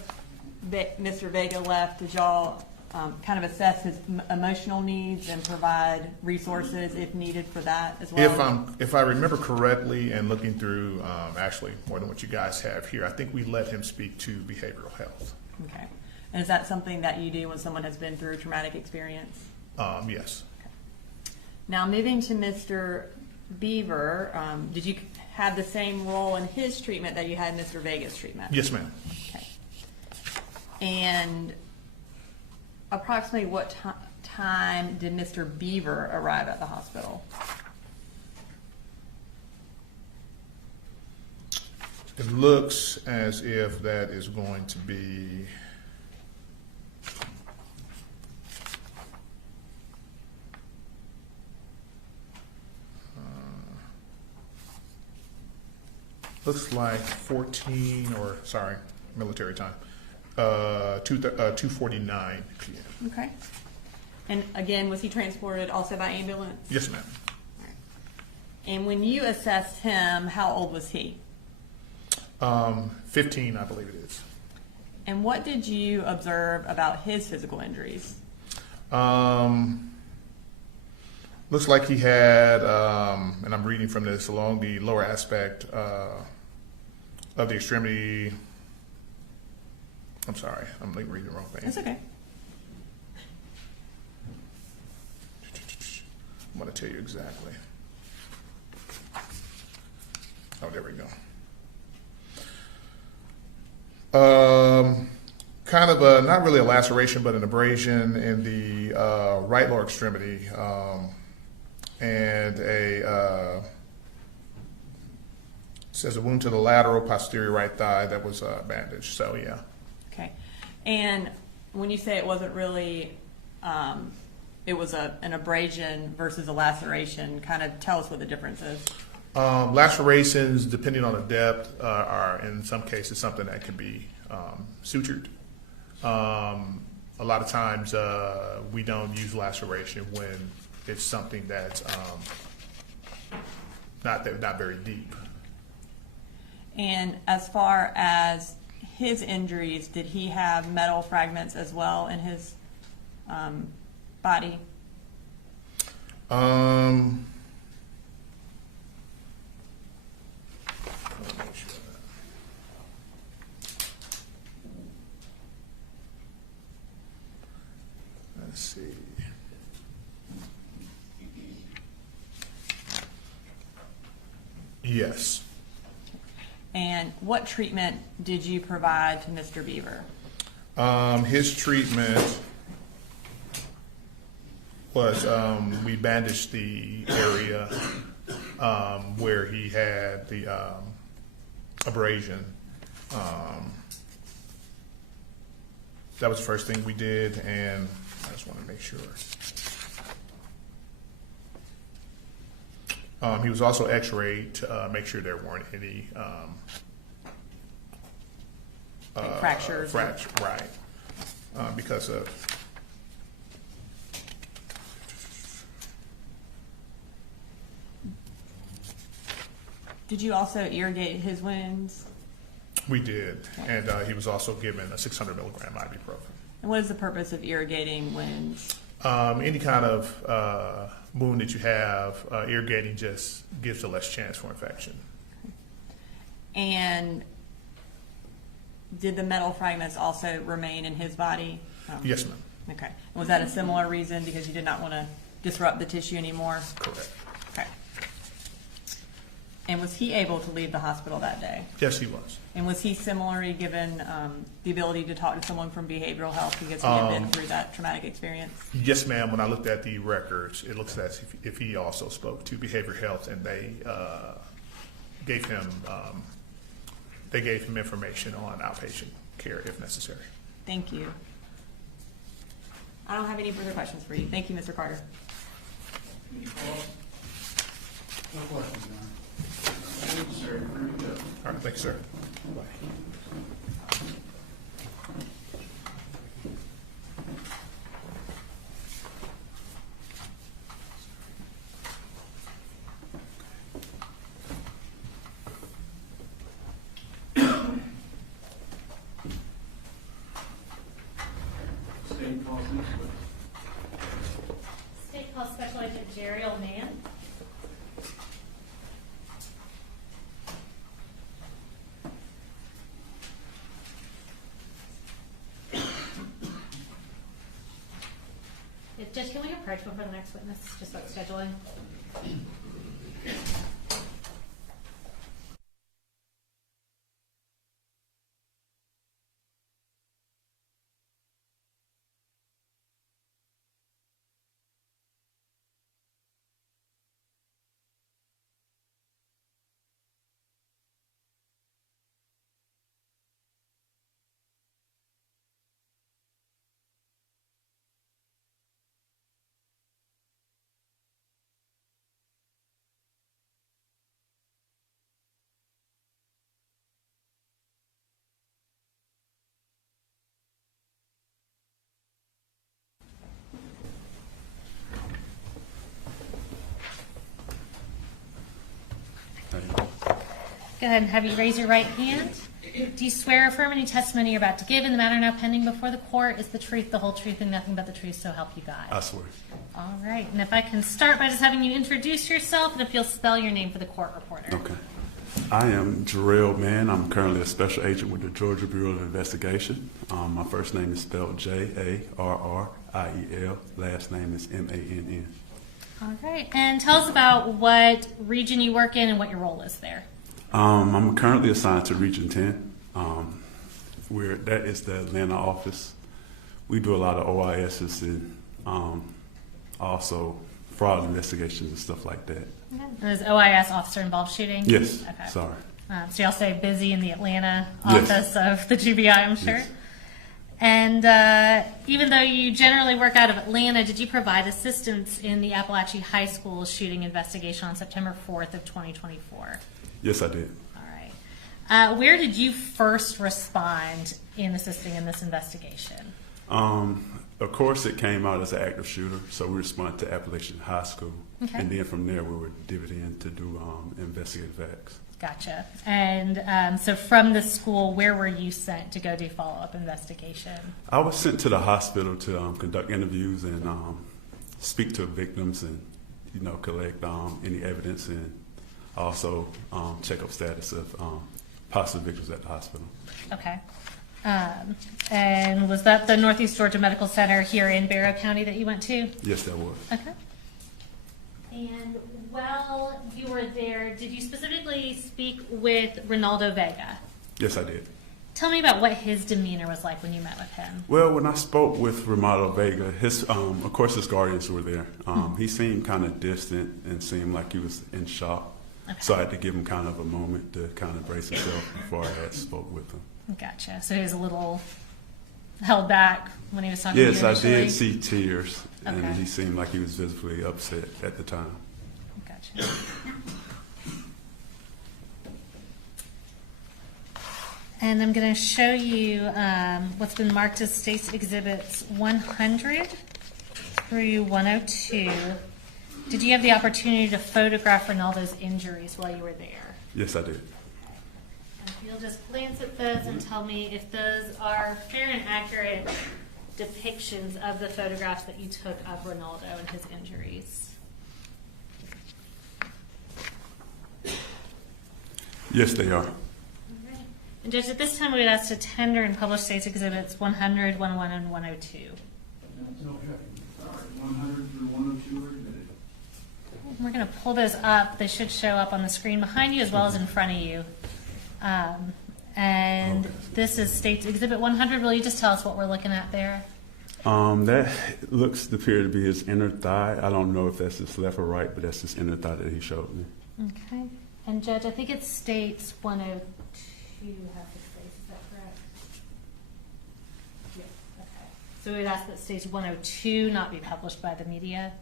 Mr. Vega left, did y'all kind of assess his emotional needs and provide resources if needed for that as well? If I remember correctly, and looking through actually more than what you guys have here, I think we let him speak to behavioral health. Okay. And is that something that you do when someone has been through a traumatic experience? Yes. Okay. Now, moving to Mr. Beaver, did you have the same role in his treatment that you had in Mr. Vega's treatment? Yes, ma'am. Okay. And approximately what time did Mr. Beaver arrive at the hospital? It looks as if that is going to be looks like 14, or sorry, military time, 2:49 p.m. Okay. And again, was he transported also by ambulance? Yes, ma'am. And when you assessed him, how old was he? 15, I believe it is. And what did you observe about his physical injuries? Looks like he had, and I'm reading from this, along the lower aspect of the extremity. I'm sorry, I'm reading the wrong thing. That's okay. I'm going to tell you exactly. Oh, there we go. Kind of a, not really a laceration, but an abrasion in the right lower extremity, and says a wound to the lateral posterior right thigh that was bandaged. So yeah. Okay. And when you say it wasn't really, it was an abrasion versus a laceration, kind of tell us what the difference is. Lacerations, depending on the depth, are in some cases something that can be sutured. A lot of times we don't use laceration when it's something that's not very deep. And as far as his injuries, did he have metal fragments as well in his body? Let's see. Yes. And what treatment did you provide to Mr. Beaver? His treatment was we bandaged the area where he had the abrasion. That was the first thing we did, and I just want to make sure. He was also x-rayed to make sure there weren't any like fractures? Right. Because of Did you also irrigate his wounds? we did, and he was also given a 600 milligram ibuprofen. And what is the purpose of irrigating wounds? Any kind of wound that you have, irrigating just gives a less chance for infection. And did the metal fragments also remain in his body? Yes, ma'am. Okay. And was that a similar reason because you did not want to disrupt the tissue anymore? Correct. Okay. And was he able to leave the hospital that day? Yes, he was. And was he similarly given the ability to talk to someone from behavioral health because he had been through that traumatic experience? Yes, ma'am. When I looked at the records, it looks as if he also spoke to behavioral health, and they gave him information on outpatient care if necessary. Thank you. I don't have any further questions for you. Thank you, Mr. Carter. No questions, Your Honor. Thank you, sir. You're free to go. All right, thank you, sir. Bye. State calls next witness. State calls Special Agent Jerry Oldman. Judge, can we approach before the next witness, just like scheduling? Go ahead and have you raise your right hand. Do you swear or affirm any testimony you're about to give in the matter now pending before the court is the truth, the whole truth, and nothing but the truth, so help you God? I swear. All right. And if I can start by just having you introduce yourself, and if you'll spell your name for the court reporter. Okay. I am Jarrell Mann. I'm currently a special agent with the Georgia Bureau of Investigation. My first name is spelled Jarriel. Last name is Mann. All right. And tell us about what region you work in and what your role is there. I'm currently assigned to Region 10. That is the Atlanta office. We do a lot of OISs and also fraud investigations and stuff like that. Okay. Is OIS officer involved shooting? Yes. Okay. Sorry. So y'all stay busy in the Atlanta office of the GBI, I'm sure. Yes. And even though you generally work out of Atlanta, did you provide assistance in the Apalachee High School shooting investigation on September 4th of 2024? Yes, I did. All right. Where did you first respond in assisting in this investigation? Of course, it came out as an active shooter, so we responded to Apalachee High School. Okay. And then from there, we were divvied in to do investigative acts. Gotcha. And so from the school, where were you sent to go do follow-up investigation? I was sent to the hospital to conduct interviews and speak to victims and, collect any evidence and also check up status of possible victims at the hospital. Okay. And was that the Northeast Georgia Medical Center here in Barrow County that you went to? Yes, that was. Okay. And while you were there, did you specifically speak with Ronaldo Vega? Yes, I did. Tell me about what his demeanor was like when you met with him. Well, when I spoke with Ronaldo Vega, of course his guardians were there. He seemed kind of distant and seemed like he was in shock. Okay. So I had to give him kind of a moment to kind of brace himself before I had spoke with him. Gotcha. So he was a little held back when he was talking to you Yes, I initially? did see tears, and Okay. he seemed like he was visibly upset at the time. Gotcha. And I'm going to show you what's been marked as State's Exhibits 100 through 102. Did you have the opportunity to photograph Ronaldo's injuries while you were there? Yes, I did. And if you'll just glance at those and tell me if those are fair and accurate depictions of the photographs that you took of Ronaldo and his injuries. Yes, they are. And Judge, at this time we would ask to tender and publish State's Exhibits 100, 101, and 102. That's no objection. All right, 100 through 102 are admitted. We're going to pull those up. They should show up on the screen behind you as well as in front of you. And this is State's Exhibit 100. Will you just tell us what we're looking at there? That looks to appear to be his inner thigh. I don't know if that's his left or right, but that's his inner thigh that he showed me. Okay. And Judge, I think it states 102 has the space. Is that correct? Yes. Okay. So we'd ask that stage 102 not be published by the media.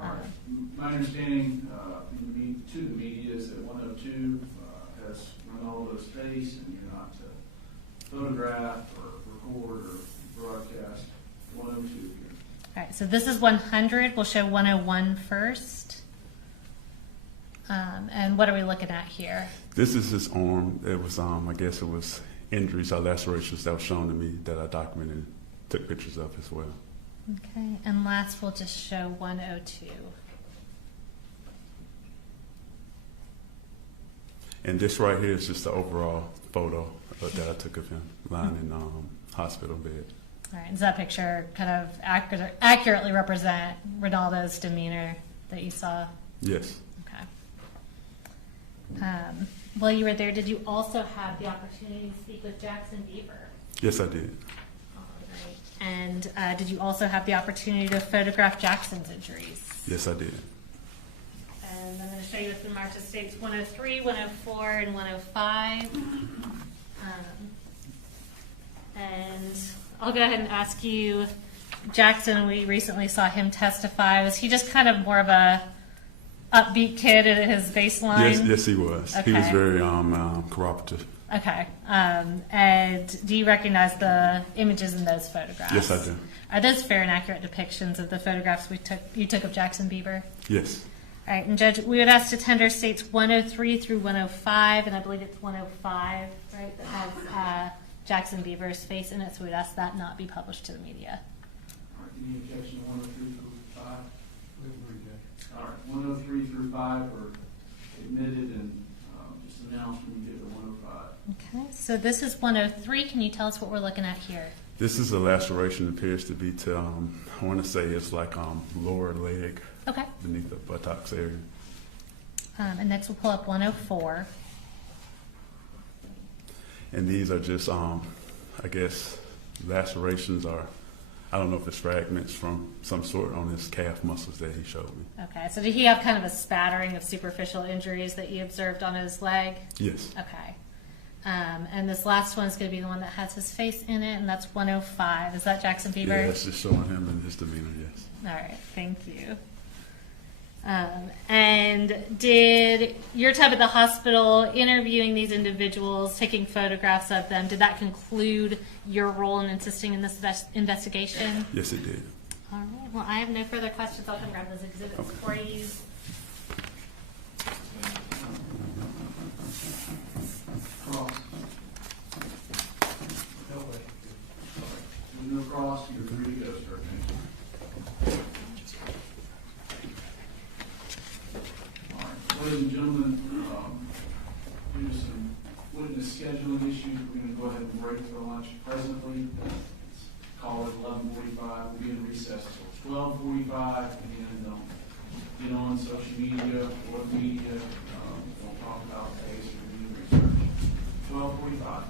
All right. My understanding to the media is that 102 has Ronaldo's face, and you're not to photograph or record or broadcast 102 here. All right, so this is 100. We'll show 101 first. And what are we looking at here? This is his arm. It was, I guess it was injuries or lacerations that was shown to me that I documented and took pictures of as well. Okay, and last we'll just show 102. And this right here is just the overall photo that I took of him lying in hospital bed. All right, does that picture kind of accurately represent Ronaldo's demeanor that you saw? Yes. Okay. While you were there, did you also have the opportunity to speak with Jackson Beaver? Yes, I did. All right. And did you also have the opportunity to photograph Jackson's injuries? Yes, I did. And I'm going to show you what's been marked as states 103, 104, and 105. And I'll go ahead and ask you, Jackson, we recently saw him testify. Was he just kind of more of a upbeat kid at his baseline? Yes, he was. Okay. He was very cooperative. Okay. And do you recognize the images in those photographs? Yes, I do. Are those fair and accurate depictions of the photographs you took of Jackson Beaver? Yes. All right, and Judge, we would ask to tender states 103 through 105, and I believe it's 105, right, that has Jackson Beaver's face in it, so we'd ask that not be published to the media. All right, any objection to 103 through 5? All right, 103 through 5 are admitted and just announced when you get to 105. Okay, so this is 103. Can you tell us what we're looking at here? This is a laceration. Appears to be to I want to say it's like lower leg. Okay. Beneath the buttocks area. And next we'll pull up 104. And these are just I guess lacerations are, I don't know if it's fragments from some sort on his calf muscles that he showed me. Okay, so did he have kind of a spattering of superficial injuries that you observed on his leg? Yes. Okay. And this last one is going to be the one that has his face in it, and that's 105. Is that Jackson Beaver? Yeah, it's just showing him and his demeanor, yes. All right, thank you. And did your time at the hospital interviewing these individuals, taking photographs of them, did that conclude your role in assisting in this investigation? Yes, it did. All right, well, I have no further questions. I'll come grab those exhibits for you. Cross. No cross, you're free to go, sir. All right, ladies and gentlemen, due to some witness scheduling issues, we're going to go ahead and break for lunch presently. Call it 11:45. We'll be in recess till 12:45, and get on social media or media. We'll talk about case review research. 12:45.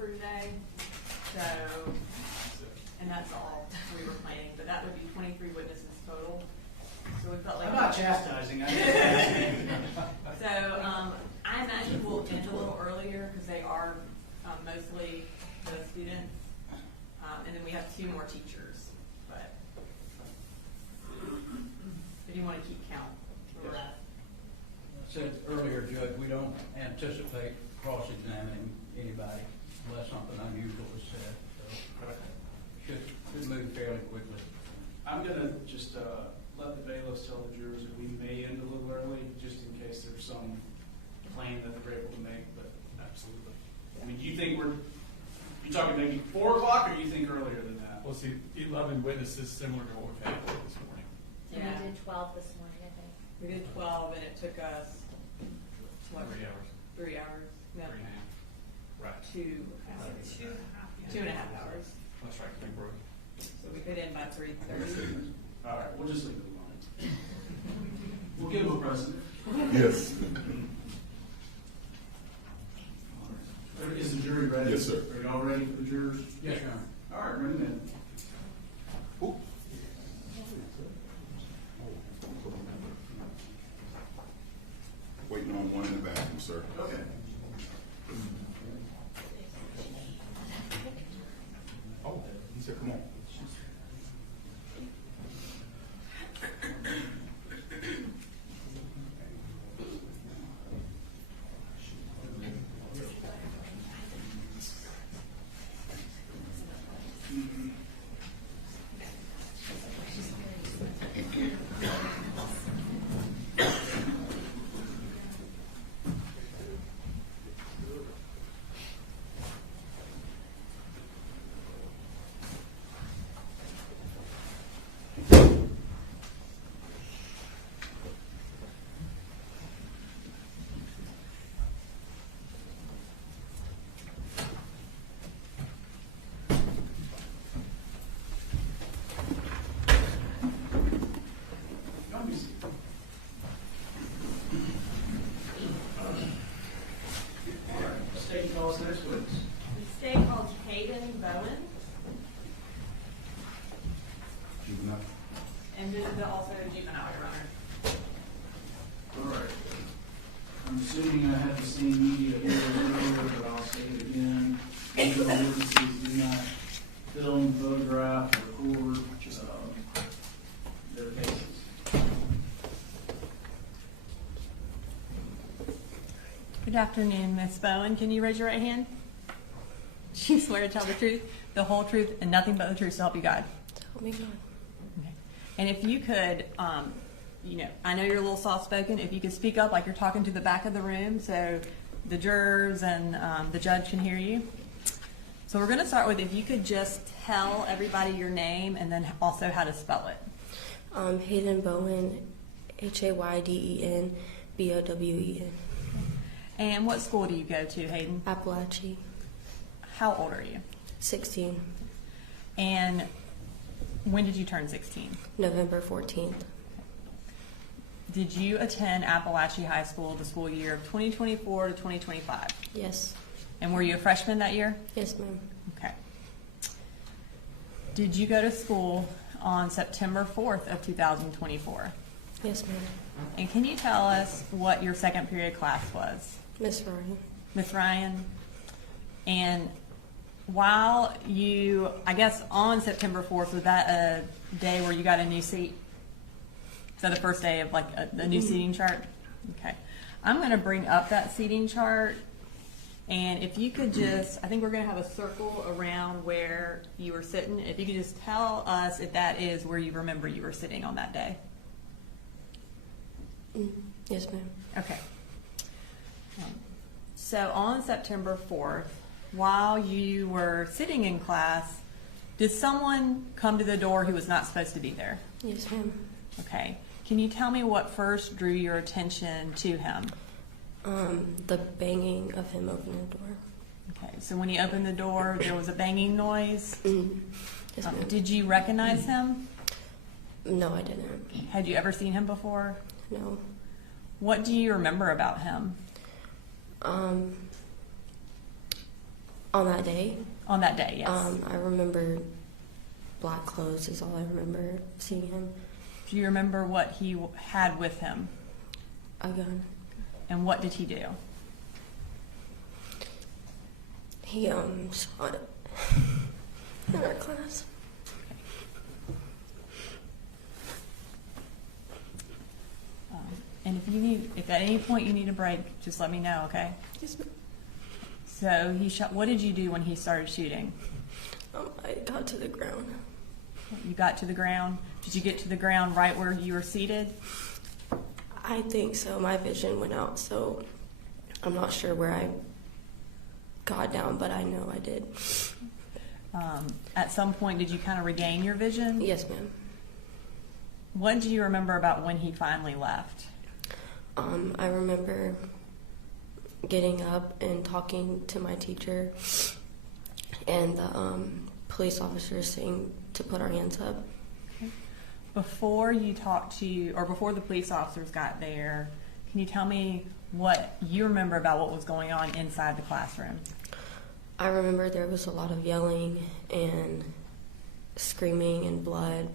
for today. So, and that's all we were planning, but that would be 23 witnesses total. So we felt like. I'm not chastising. So I imagine we'll end a little earlier because they are mostly the students, and then we have 2 more teachers. But if you want to keep count. I said earlier, Judge, we don't anticipate cross-examining anybody unless something unusual is said. So should move fairly quickly. I'm going to just let the bailiffs tell the jurors that we may end a little early, just in case there's some claim that they're able to make, but absolutely. I mean, do you think you talking maybe 4 o'clock, or do you think earlier than that? Well, see, 11 witnesses, similar to what we've had this morning. And we did 12 this morning, I think. We did 12, and it took us, what? 3 hours. 3 hours? Yeah. 3.5. Right. 2 hours. 2.5 hours. That's right, we broke. So we could end by 3:30. All right, we'll just leave it alone. We'll give them a present. Yes. Is the jury ready? Yes, sir. Are y'all ready for the jurors? Yes, Your Honor. All right, bring them in. Waiting on one in the bathroom, sir. Okay. Oh, he said, come on. State calls next witness. The state calls Hayden Bowen, Juvenile. and this is also a juvenile runner. All right. I'm assuming I have the same media here as earlier, but I'll say it again. Legal witnesses do not film, photograph, or record their cases. Good afternoon, Miss Bowen. Can you raise your right hand? Do you swear to tell the truth, the whole truth, and nothing but the truth to help you God? Help me God. Okay. And if you could, I know you're a little soft-spoken. If you could speak up like you're talking to the back of the room so the jurors and the judge can hear you. So we're going to start with if you could just tell everybody your name and then also how to spell it. Hayden Bowen, Hayden Bowen. And what school do you go to, Hayden? Apalachee. How old are you? 16. And when did you turn 16? November 14th. Did you attend Apalachee High School the school year of 2024 to 2025? Yes. And were you a freshman that year? Yes, ma'am. Okay. Did you go to school on September 4th of 2024? Yes, ma'am. And can you tell us what your second period class was? Miss Ryan. Miss Ryan. And while you, I guess on September 4th, was that a day where you got a new seat? Is that the first day of like a new seating chart? Okay. I'm going to bring up that seating chart. And if you could just, I think we're going to have a circle around where you were sitting. If you could just tell us if that is where you remember you were sitting on that day. Yes, ma'am. Okay. So on September 4th, while you were sitting in class, did someone come to the door who was not supposed to be there? Yes, ma'am. Okay. Can you tell me what first drew your attention to him? The banging of him opening the door. Okay. So when he opened the door, there was a banging noise? Yes, ma'am. Did you recognize him? No, I didn't. Had you ever seen him before? No. What do you remember about him? On that day? On that day, yes. I remember black clothes is all I remember seeing him. Do you remember what he had with him? A gun. And what did he do? He shot it in our class. And if at any point you need a break, just let me know, okay? Yes, ma'am. So he shot. What did you do when he started shooting? I got to the ground. You got to the ground. Did you get to the ground right where you were seated? I think so. My vision went out, so I'm not sure where I got down, but I know I did. At some point, did you kind of regain your vision? Yes, ma'am. What do you remember about when he finally left? I remember getting up and talking to my teacher and the police officers saying to put our hands up. Okay. Before you talked to, or before the police officers got there, can you tell me what you remember about what was going on inside the classroom? I remember there was a lot of yelling and screaming and blood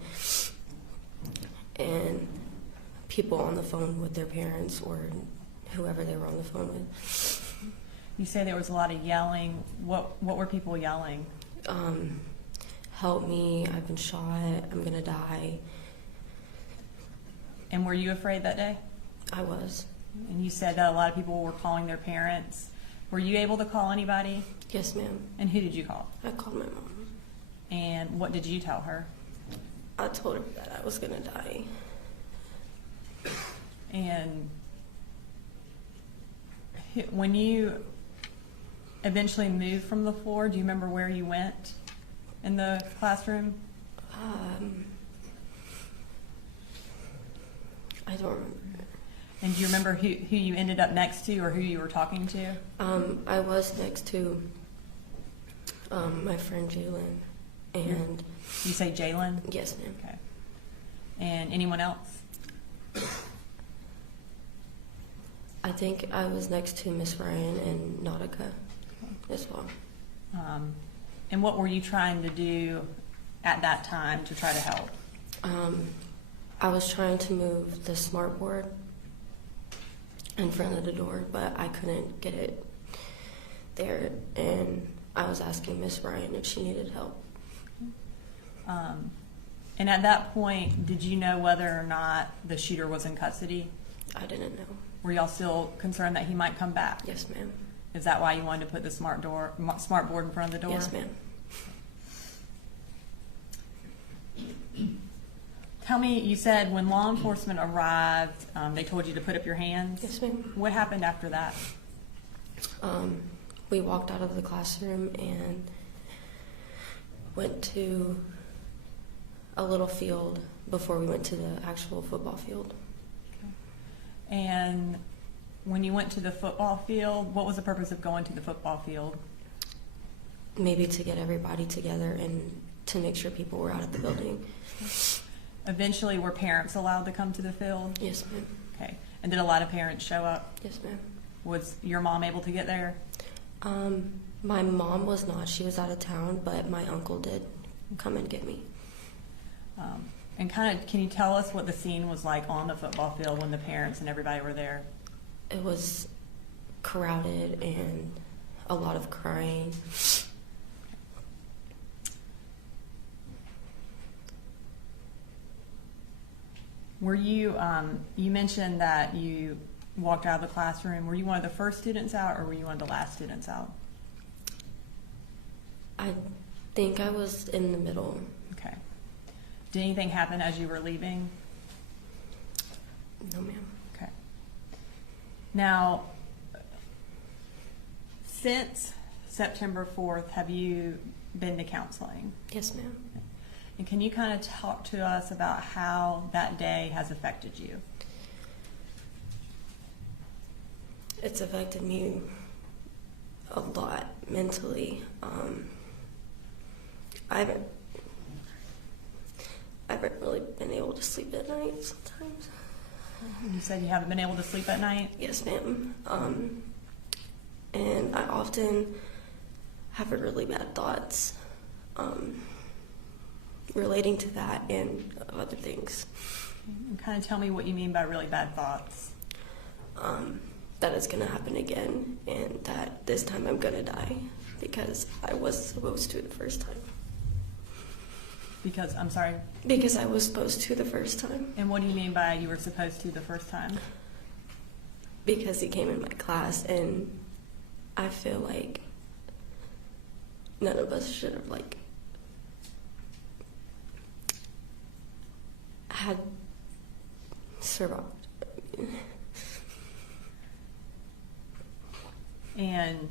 and people on the phone with their parents or whoever they were on the phone with. You say there was a lot of yelling. What were people yelling? Help me, I've been shot, I'm gonna die. And were you afraid that day? I was. And you said that a lot of people were calling their parents. Were you able to call anybody? Yes, ma'am. And who did you call? I called my mom. And what did you tell her? I told her that I was gonna die. And when you eventually moved from the floor, do you remember where you went in the classroom? I don't remember. And do you remember who you ended up next to or who you were talking to? I was next to my friend Jalen. And you say Jalen? Yes, ma'am. Okay. And anyone else? I think I was next to Miss Ryan and Nautica as well. And what were you trying to do at that time to try to help? I was trying to move the smart board in front of the door, but I couldn't get it there, and I was asking Miss Ryan if she needed help. And at that point, did you know whether or not the shooter was in custody? I didn't know. Were y'all still concerned that he might come back? Yes, ma'am. Is that why you wanted to put the smart board in front of the door? Yes, ma'am. Tell me, you said when law enforcement arrived, they told you to put up your hands? Yes, ma'am. What happened after that? We walked out of the classroom and went to a little field before we went to the actual football field. Okay. And when you went to the football field, what was the purpose of going to the football field? Maybe to get everybody together and to make sure people were out of the building. Eventually, were parents allowed to come to the field? Yes, ma'am. Okay. And did a lot of parents show up? Yes, ma'am. Was your mom able to get there? My mom was not. She was out of town, but my uncle did come and get me. And kind of, can you tell us what the scene was like on the football field when the parents and everybody were there? It was crowded and a lot of crying. Were you, you mentioned that you walked out of the classroom. Were you one of the first students out or were you one of the last students out? I think I was in the middle. Okay. Did anything happen as you were leaving? No, ma'am. Okay. Now, since September 4th, have you been to counseling? Yes, ma'am. And can you kind of talk to us about how that day has affected you? It's affected me a lot mentally. I haven't really been able to sleep at night sometimes. You said you haven't been able to sleep at night? Yes, ma'am. And I often having really bad thoughts relating to that and other things. And kind of tell me what you mean by really bad thoughts. That it's going to happen again, and that this time I'm going to die because I was supposed to the first time. Because, I'm sorry? Because I was supposed to the first time. And what do you mean by you were supposed to the first time? Because he came in my class, and I feel like none of us should have, like, had survived. And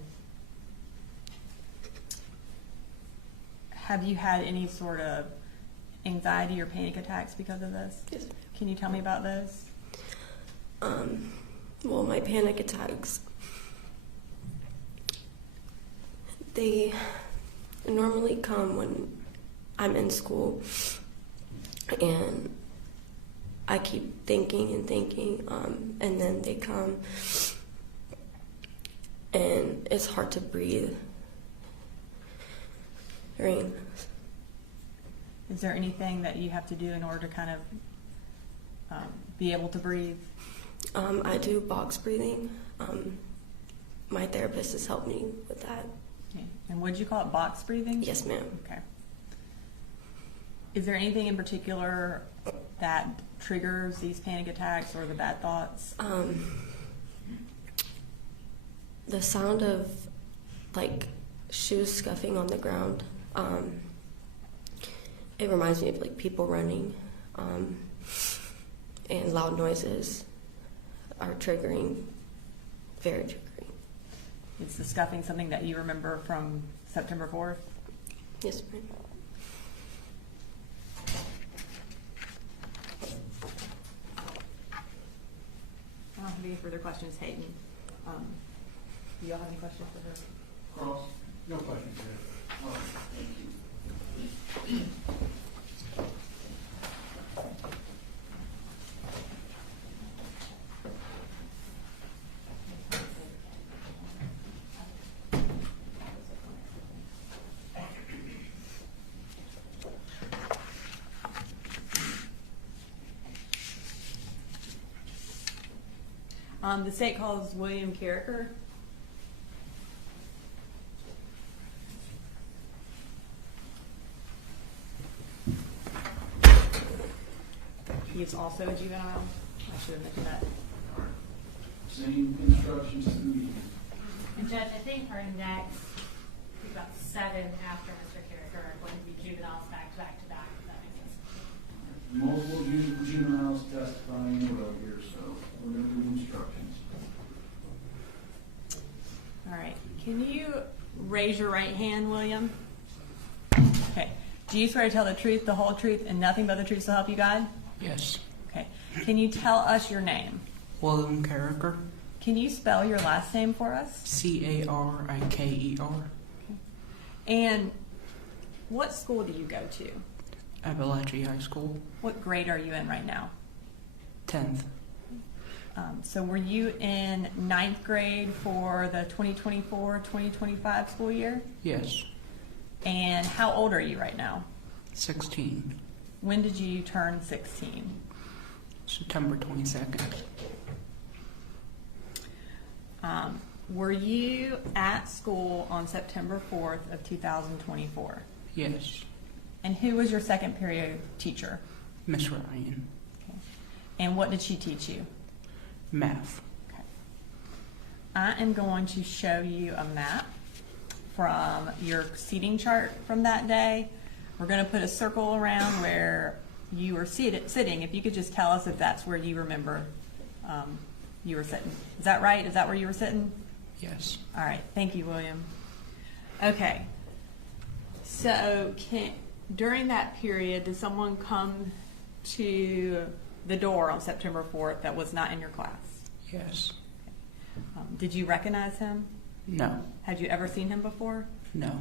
have you had any sort of anxiety or panic attacks because of this? Yes. Can you tell me about those? Well, my panic attacks, they normally come when I'm in school and I keep thinking and thinking, and then they come and it's hard to breathe during this. Is there anything that you have to do in order to kind of be able to breathe? I do box breathing. My therapist has helped me with that. Okay. And what did you call it, box breathing? Yes, ma'am. Okay. Is there anything in particular that triggers these panic attacks or the bad thoughts? The sound of, like, shoes scuffing on the ground. It reminds me of, like, people running, and loud noises are triggering, very triggering. Is the scuffing something that you remember from September 4th? Yes, ma'am. I don't have any further questions, Hayden. Do y'all have any questions for her? Cross? No questions, Judge. All right, thank you. The state calls William Carricker. He is also a juvenile. I should have mentioned that. Same instructions to the meeting. And Judge, I think our next, about 7 after Mr. Carricker are going to be juveniles back to back to back, if that makes sense. Multiple juveniles testifying in a row here, so we're going to do instructions. All right. Can you raise your right hand, William? Okay. Do you swear to tell the truth, the whole truth, and nothing but the truth to help you God? Yes. Okay. Can you tell us your name? William Carricker. Can you spell your last name for us? Carriker. And what school do you go to? Apalachee High School. What grade are you in right now? 10th. So were you in 9th grade for the 2024-2025 school year? Yes. And how old are you right now? 16. When did you turn 16? September 22nd. Were you at school on September 4th of 2024? Yes. And who was your second period teacher? Miss Ryan. Okay. And what did she teach you? Math. Okay. I am going to show you a map from your seating chart from that day. We're going to put a circle around where you were sitting. If you could just tell us if that's where you remember you were sitting. Is that right? Is that where you were sitting? Yes. All right. Thank you, William. Okay. So during that period, did someone come to the door on September 4th that was not in your class? Yes. Did you recognize him? No. Had you ever seen him before? No.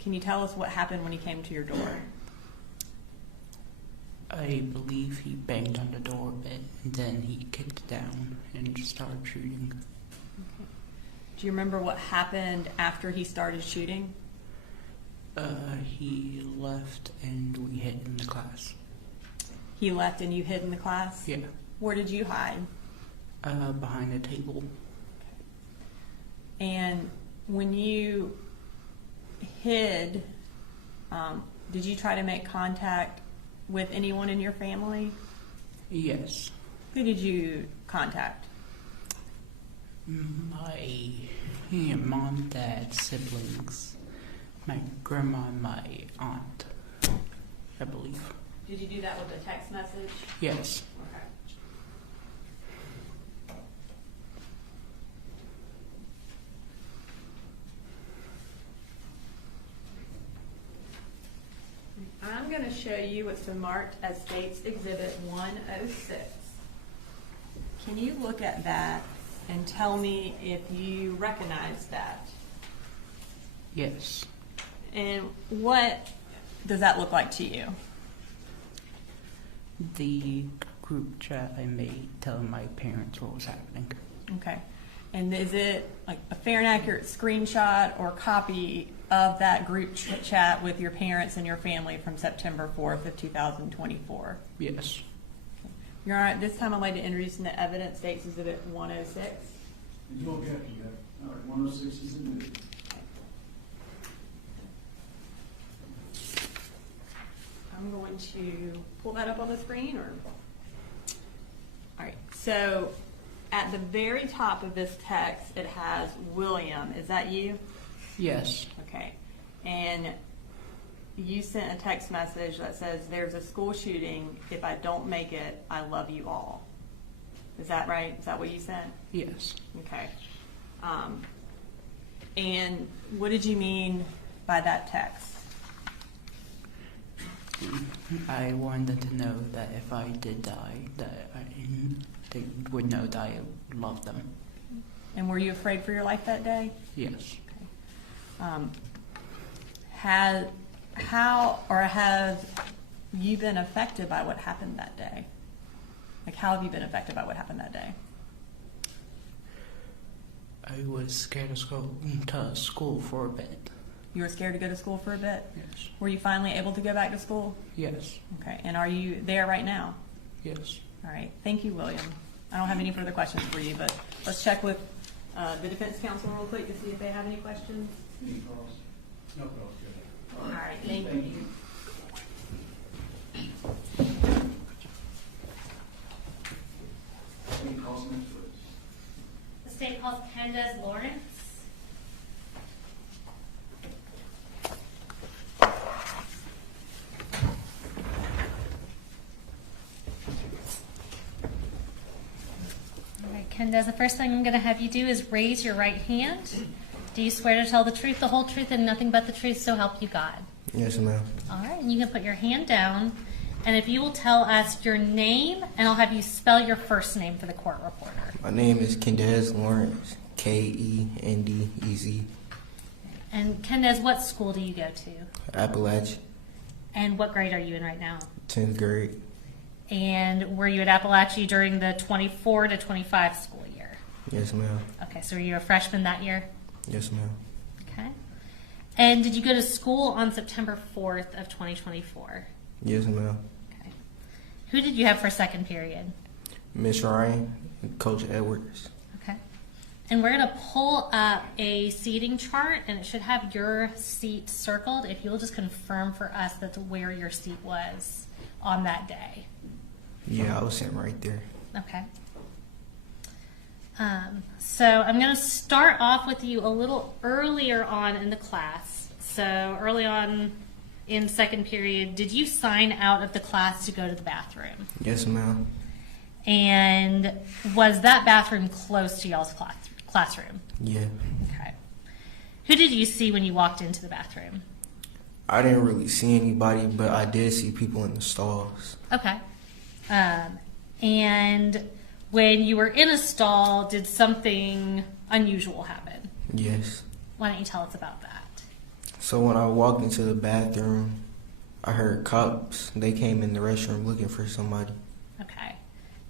Can you tell us what happened when he came to your door? I believe he banged on the door a bit, and then he kicked it down and just started shooting. Okay. Do you remember what happened after he started shooting? He left and we hid in the class. He left and you hid in the class? Yeah. Where did you hide? Behind a table. And when you hid, did you try to make contact with anyone in your family? Yes. Who did you contact? My mom, dad, siblings, my grandma, and my aunt, I believe. Did you do that with a text message? Yes. Okay. I'm going to show you what's been marked as State's Exhibit 106. Can you look at that and tell me if you recognize that? Yes. And what does that look like to you? The group chat I made telling my parents what was happening. Okay. And is it like a fair and accurate screenshot or copy of that group chat with your parents and your family from September 4th of 2024? Yes. Your Honor, at this time I'd like to introduce into evidence State's Exhibit 106. No objection, Judge. All right, 106 is admitted. I'm going to pull that up on the screen, or? All right, so at the very top of this text, it has William. Is that you? Yes. Okay. And you sent a text message that says, "There's a school shooting. If I don't make it, I love you all." Is that right? Is that what you sent? Yes. Okay. And what did you mean by that text? I wanted to know that if I did die, they would know that I loved them. And were you afraid for your life that day? Yes. Have you been affected by what happened that day? Like, how have you been affected by what happened that day? I was scared to go to school for a bit. You were scared to go to school for a bit? Yes. Were you finally able to go back to school? Yes. Okay. And are you there right now? Yes. All right. Thank you, William. I don't have any further questions for you, but let's check with the defense counsel real quick to see if they have any questions. Any calls? No calls, Judge. All right. Thank you. Any calls next, please? The state calls Candace Lawrence. All right, Candace, the first thing I'm going to have you do is raise your right hand. Do you swear to tell the truth, the whole truth, and nothing but the truth, so help you God? Yes, ma'am. All right, and you can put your hand down. And if you will tell us your name, and I'll have you spell your first name for the court reporter. My name is Kendez Lawrence, Kendez. And Kendez, what school do you go to? Apalachee, And what grade are you in right now? 10th grade. And were you at Apalachee during the 24 to 25 school year? Yes, ma'am. Okay, so were you a freshman that year? Yes, ma'am. Okay. And did you go to school on September 4th of 2024? Yes, ma'am. Okay. Who did you have for second period? Miss Ryan and Coach Edwards. Okay. And we're going to pull up a seating chart, and it should have your seat circled. If you'll just confirm for us that's where your seat was on that day. Yeah, I was sitting right there. Okay. So I'm going to start off with you a little earlier on in the class. So early on in second period, did you sign out of the class to go to the bathroom? Yes, ma'am. And was that bathroom close to y'all's classroom? Yeah. Okay. Who did you see when you walked into the bathroom? I didn't really see anybody, but I did see people in the stalls. Okay. And when you were in a stall, did something unusual happen? Yes. Why don't you tell us about that? So when I walked into the bathroom, I heard cops. They came in the restroom looking for somebody. Okay.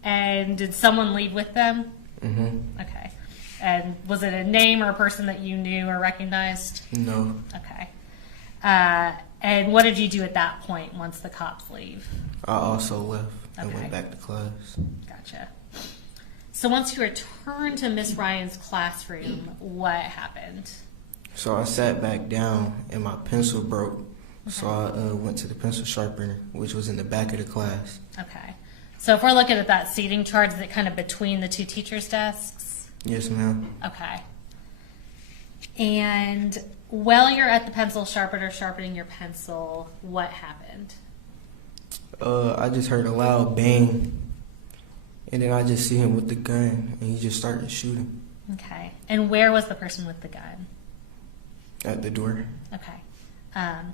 And did someone leave with them? Mm-hmm. Okay. And was it a name or a person that you knew or recognized? No. Okay. And what did you do at that point once the cops leave? I also left and Okay. went back to class. Gotcha. So once you returned to Miss Ryan's classroom, what happened? So I sat back down and my pencil broke. So I went to the pencil sharpener, which was in the back of the class. Okay. So if we're looking at that seating chart, is it kind of between the two teachers' desks? Yes, ma'am. Okay. And while you're at the pencil sharpener sharpening your pencil, what happened? I just heard a loud bang, and then I just see him with the gun, and he just started shooting Okay. And where was the person with the gun? at the door. Okay.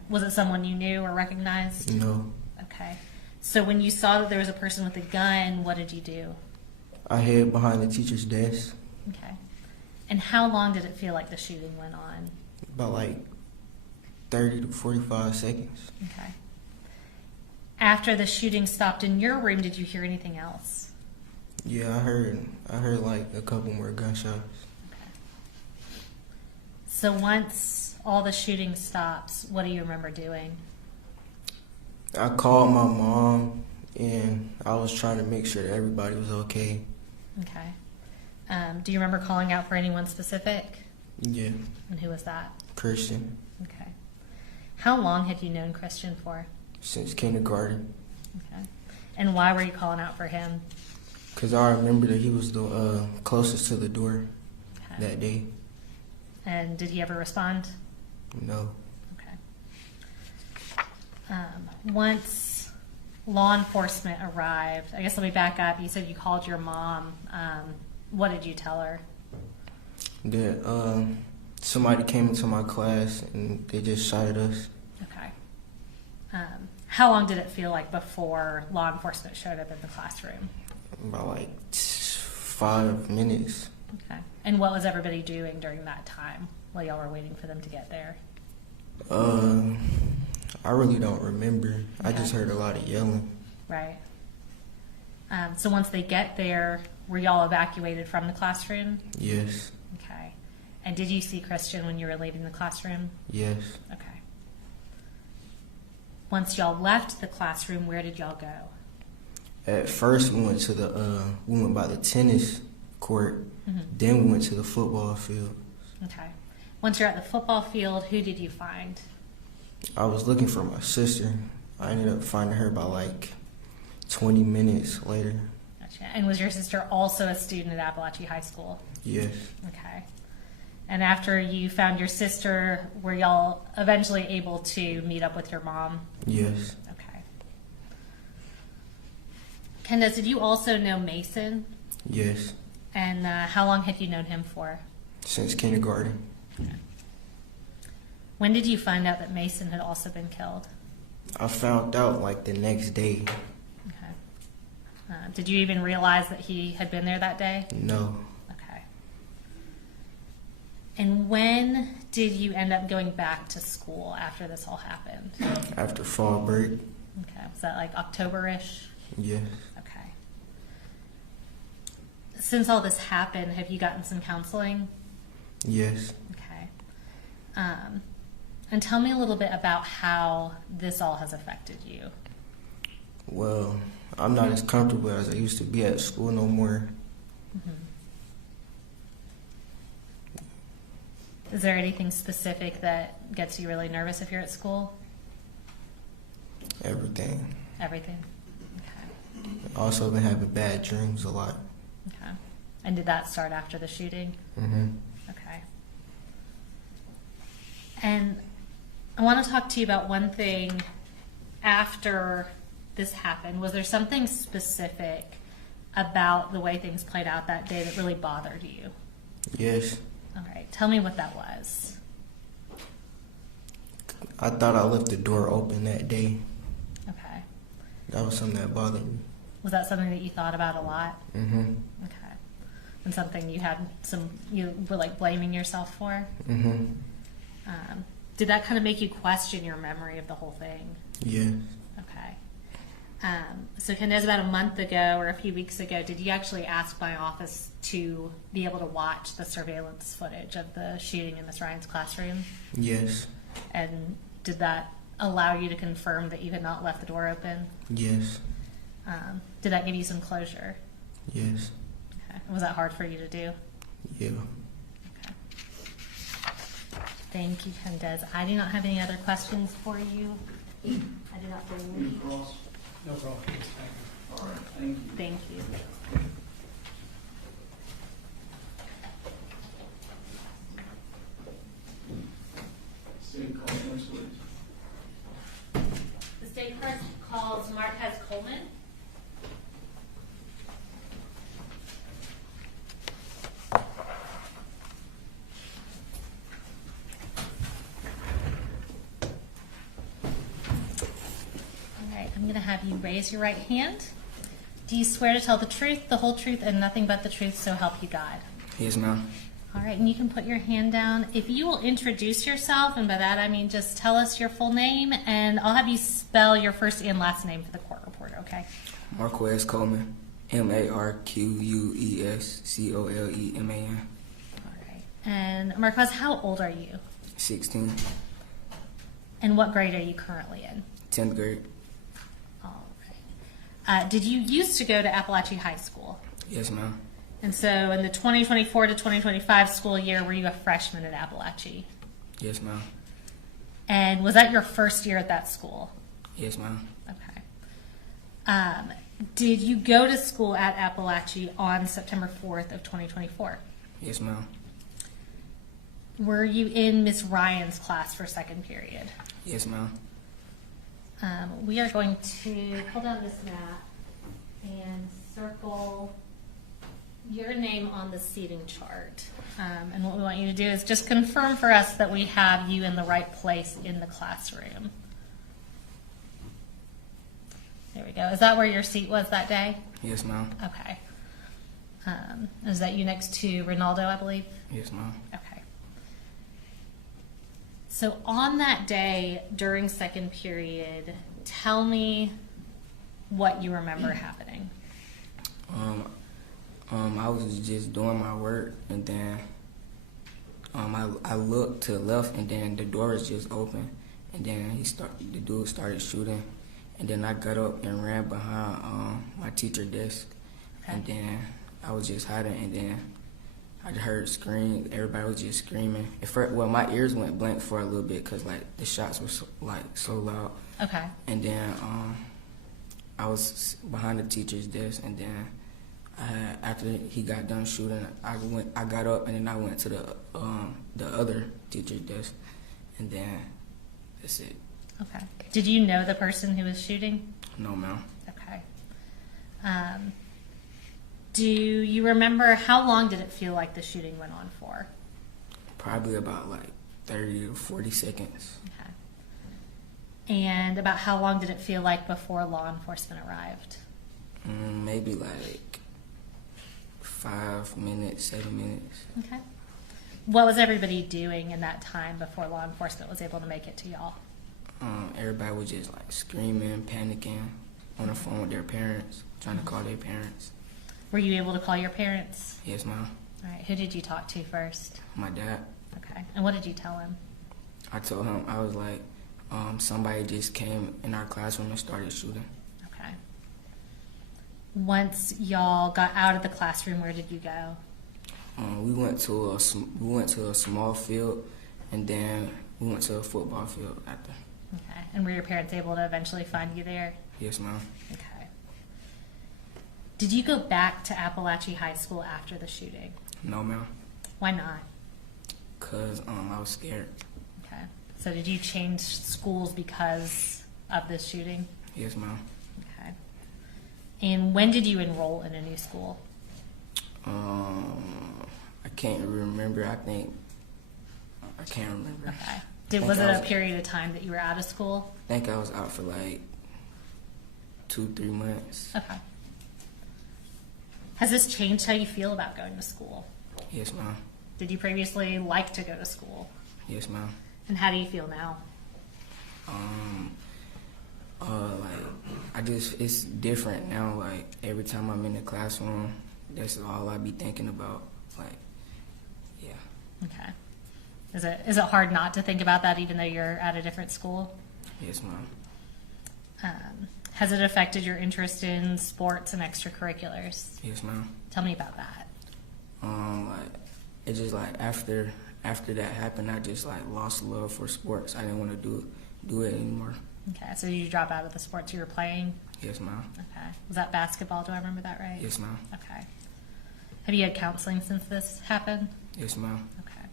Was it someone you knew or recognized? No. Okay. So when you saw that there was a person with a gun, what did you do? I hid behind the teacher's desk Okay. And how long did it feel like the shooting went on? about like 30 to 45 seconds. Okay. After the shooting stopped in your room, did you hear anything else? Yeah, I heard like a couple more gunshots. So once all the shooting stops, what do you remember doing? I called my mom, and I was trying to make sure that everybody was okay. Okay. Do you remember calling out for anyone specific? Yeah, And who was that? Christian, Okay. How long had you known Christian for? since kindergarten. Okay. And why were you calling out for him? Because I remember that he was the closest to the door Okay. that day. And did he ever respond? No. Okay. Once law enforcement arrived, I guess let me back up. You said you called your mom. What did you tell her? That somebody came into my class and they just shot at us. Okay. How long did it feel like before law enforcement showed up in the classroom? About like 5 minutes. Okay. And what was everybody doing during that time while y'all were waiting for them to get there? I really don't remember. I just heard a lot of yelling. Right. So once they get there, were y'all evacuated from the classroom? Yes. Okay. And did you see Christian when you were leaving the classroom? Yes. Okay. Once y'all left the classroom, where did y'all go? At first, we went by the tennis court. Mhm. Then we went to the football field. Okay. Once you're at the football field, who did you find? I was looking for my sister. I ended up finding her by like 20 minutes later. Gotcha. And was your sister also a student at Apalachee High School? Yes. Okay. And after you found your sister, were y'all eventually able to meet up with your mom? Yes. Okay. Kendall, did you also know Mason? Yes. And how long had you known him for? Since kindergarten. When did you find out that Mason had also been killed? I found out like the next day. Okay. Did you even realize that he had been there that day? No. Okay. And when did you end up going back to school after this all happened? After fall break. Okay. Was that like October-ish? Yes. Okay. Since all this happened, have you gotten some counseling? Yes. Okay. And tell me a little bit about how this all has affected you. Well, I'm not as comfortable as I used to be at school no more. Is there anything specific that gets you really nervous if you're at school? Everything. Everything. Okay. Also been having bad dreams a lot. Okay. And did that start after the shooting? Mm-hmm. Okay. And I want to talk to you about one thing after this happened. Was there something specific about the way things played out that day that really bothered you? Yes. All right. Tell me what that was. I thought I left the door open that day. Okay. That was something that bothered me. Was that something that you thought about a lot? Mm-hmm. Okay. And something you were like blaming yourself for? Mm-hmm. Did that kind of make you question your memory of the whole thing? Yeah. Okay. So Candace, about a month ago or a few weeks ago, did you actually ask my office to be able to watch the surveillance footage of the shooting in Miss Ryan's classroom? Yes. And did that allow you to confirm that you had not left the door open? Yes. Did that give you some closure? Yes. Okay. Was that hard for you to do? Yeah. Okay. Thank you, Candace. I do not have any other questions for you. I do not believe. No problem. All right, thank you. Thank you. State call next, please. The state court calls Marquez Coleman. I'm going to have you raise your right hand. Do you swear to tell the truth, the whole truth, and nothing but the truth, so help you God? Yes, ma'am. All right, and you can put your hand down. If you will introduce yourself, and by that I mean just tell us your full name, and I'll have you spell your first and last name for the court reporter, okay? Marquez Coleman. MarquezColeman. All right. And Marquez, how old are you? 16. And what grade are you currently in? 10th grade. All right. Did you used to go to Apalachee High School? Yes, ma'am. And so in the 2024 to 2025 school year, were you a freshman at Apalachee? Yes, ma'am. And was that your first year at that school? Yes, ma'am. Okay. Did you go to school at Apalachee on September 4th of 2024? Yes, ma'am. Were you in Miss Ryan's class for second period? Yes, ma'am. We are going to pull down this map and circle your name on the seating chart. And what we want you to do is just confirm for us that we have you in the right place in the classroom. There we go. Is that where your seat was that day? Yes, ma'am. Okay. Is that you next to Ronaldo, I believe? Yes, ma'am. Okay. So on that day during second period, tell me what you remember happening. I was just doing my work, and then I looked to the left, and then the door was just open, and then the dude started shooting, and then I got up and ran behind my teacher desk, and then I was just hiding, and then I heard screams. Everybody was just screaming. Well, my ears went blank for a little bit because like the shots were so loud. Okay. And then I was behind the teacher's desk, and then after he got done shooting, I got up, and then I went to the other teacher's desk, and then that's it. Okay. Did you know the person who was shooting? No, ma'am. Okay. Do you remember how long did it feel like the shooting went on for? Probably about like 30 to 40 seconds. Okay. And about how long did it feel like before law enforcement arrived? Maybe like 5 minutes, 7 minutes. Okay. What was everybody doing in that time before law enforcement was able to make it to y'all? Everybody was just like screaming, panicking, on the phone with their parents, trying to call their parents. Were you able to call your parents? Yes, ma'am. All right. Who did you talk to first? My dad. Okay. And what did you tell him? I told him, I was like, somebody just came in our classroom and started shooting. Okay. Once y'all got out of the classroom, where did you go? We went to a small field, and then we went to a football field after. Okay. And were your parents able to eventually find you there? Yes, ma'am. Okay. Did you go back to Apalachee High School after the shooting? No, ma'am. Why not? Because I was scared. Okay. So did you change schools because of this shooting? Yes, ma'am. Okay. And when did you enroll in a new school? I can't remember. I can't remember. Okay. Was it a period of time that you were out of school? I think I was out for like 2-3 months. Okay. Has this changed how you feel about going to school? Yes, ma'am. Did you previously like to go to school? Yes, ma'am. And how do you feel now? It's different now. Like every time I'm in the classroom, that's all I be thinking about. Like, yeah. Okay. Is it hard not to think about that even though you're at a different school? Yes, ma'am. Has it affected your interest in sports and extracurriculars? Yes, ma'am. Tell me about that. It just like after that happened, I just like lost love for sports. I didn't want to do it anymore. Okay, so you drop out of the sports you were playing? Yes, ma'am. Okay. Was that basketball? Do I remember that right? Yes, ma'am. Okay. Have you had counseling since this happened? Yes, ma'am. Okay.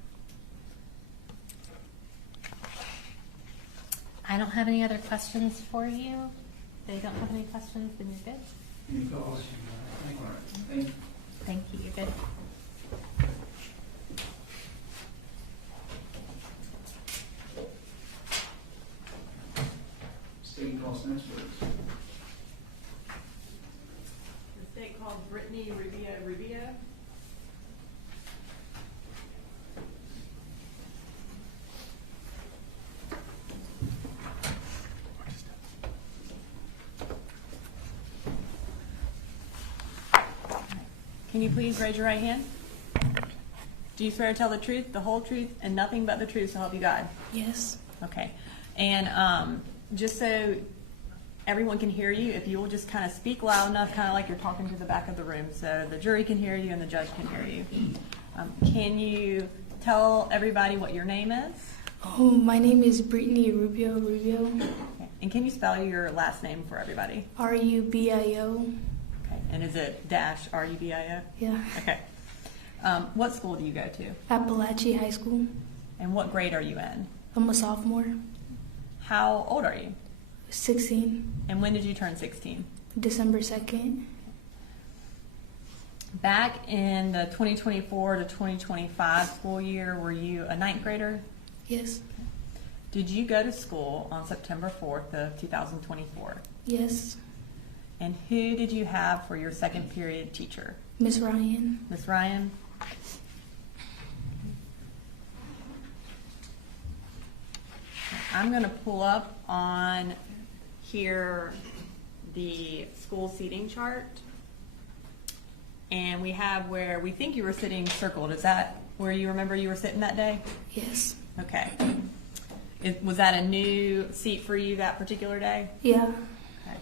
I don't have any other questions for you. If they don't have any questions, then you're good. Any calls? Thank you. Thank you. You're good. State calls next, please. The state called Brittany Rubio. Can you please raise your right hand? Do you swear to tell the truth, the whole truth, and nothing but the truth, so help you God? Yes. Okay. And just so everyone can hear you, if you will just kind of speak loud enough, kind of like you're talking to the back of the room, so the jury can hear you and the judge can hear you. Can you tell everybody what your name is? My name is Brittany Rubio. Okay. And can you spell your last name for everybody? Rubio. Okay. And is it -Rubio? Yeah. Okay. What school do you go to? Apalachee High School. And what grade are you in? I'm a sophomore. How old are you? 16. And when did you turn 16? December 2nd. Back in the 2024 to 2025 school year, were you a 9th grader? Yes. Did you go to school on September 4th of 2024? Yes. And who did you have for your second period teacher? Miss Ryan. Miss Ryan? I'm going to pull up on here the school seating chart. And we have where we think you were sitting circled. Is that where you remember you were sitting that day? Yes. Okay. Was that a new seat for you that particular day? Yeah. Okay.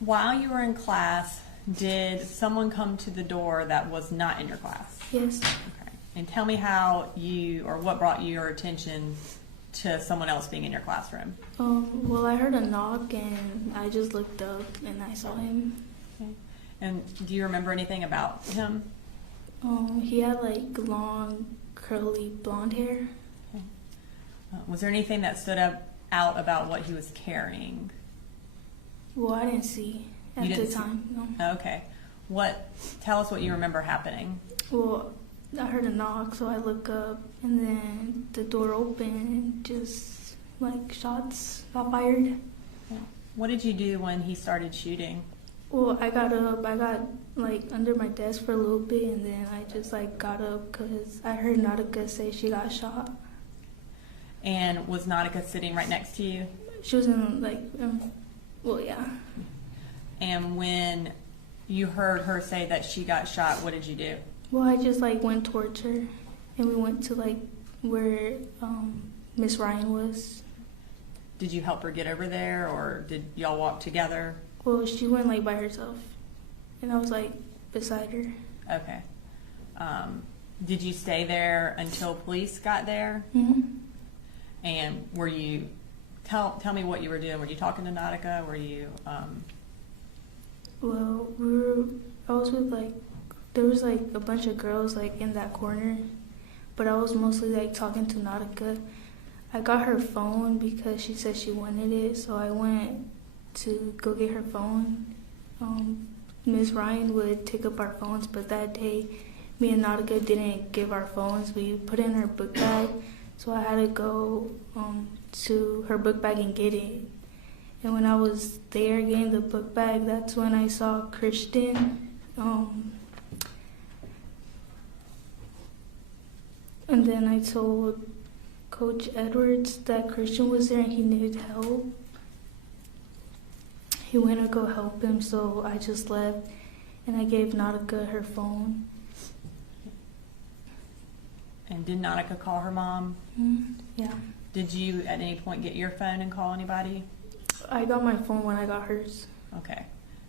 While you were in class, did someone come to the door that was not in your class? Yes. Okay. And tell me how you, or what brought your attention to someone else being in your classroom? Well, I heard a knock and I just looked up and I saw him. Okay. And do you remember anything about him? He had like long, curly blonde hair. Okay. Was there anything that stood out about what he was carrying? Well, I didn't see at the time. No. Okay. Tell us what you remember happening. Well, I heard a knock, so I look up, and then the door opened, and just like shots got fired. Okay. What did you do when he started shooting? Well, I got up. I got like under my desk for a little bit, and then I just like got up because I heard Nautica say she got shot. And was Nautica sitting right next to you? She was in like, well, yeah. And when you heard her say that she got shot, what did you do? Well, I just like went towards her, and we went to like where Miss Ryan was. Did you help her get over there, or did y'all walk together? Well, she went like by herself, and I was like beside her. Okay. Did you stay there until police got there? Mm-hmm. And were you? Tell me what you were doing. Were you talking to Nautica? Were you? Well, I was with like. There was like a bunch of girls like in that corner, but I was mostly like talking to Nautica. I got her phone because she said she wanted it, so I went to go get her phone. Ms. Ryan would take up our phones, but that day me and Nautica didn't give our phones. We put it in her book bag, so I had to go to her book bag and get it. And when I was there getting the book bag, that's when I saw Christian. And then I told Coach Edwards that Christian was there and he needed help. he went to go help him, so I just left, and I gave Nautica her phone. And did Nautica call her mom? Yeah. Did you at any point get your phone and call anybody? I got my phone when I got hers. Okay.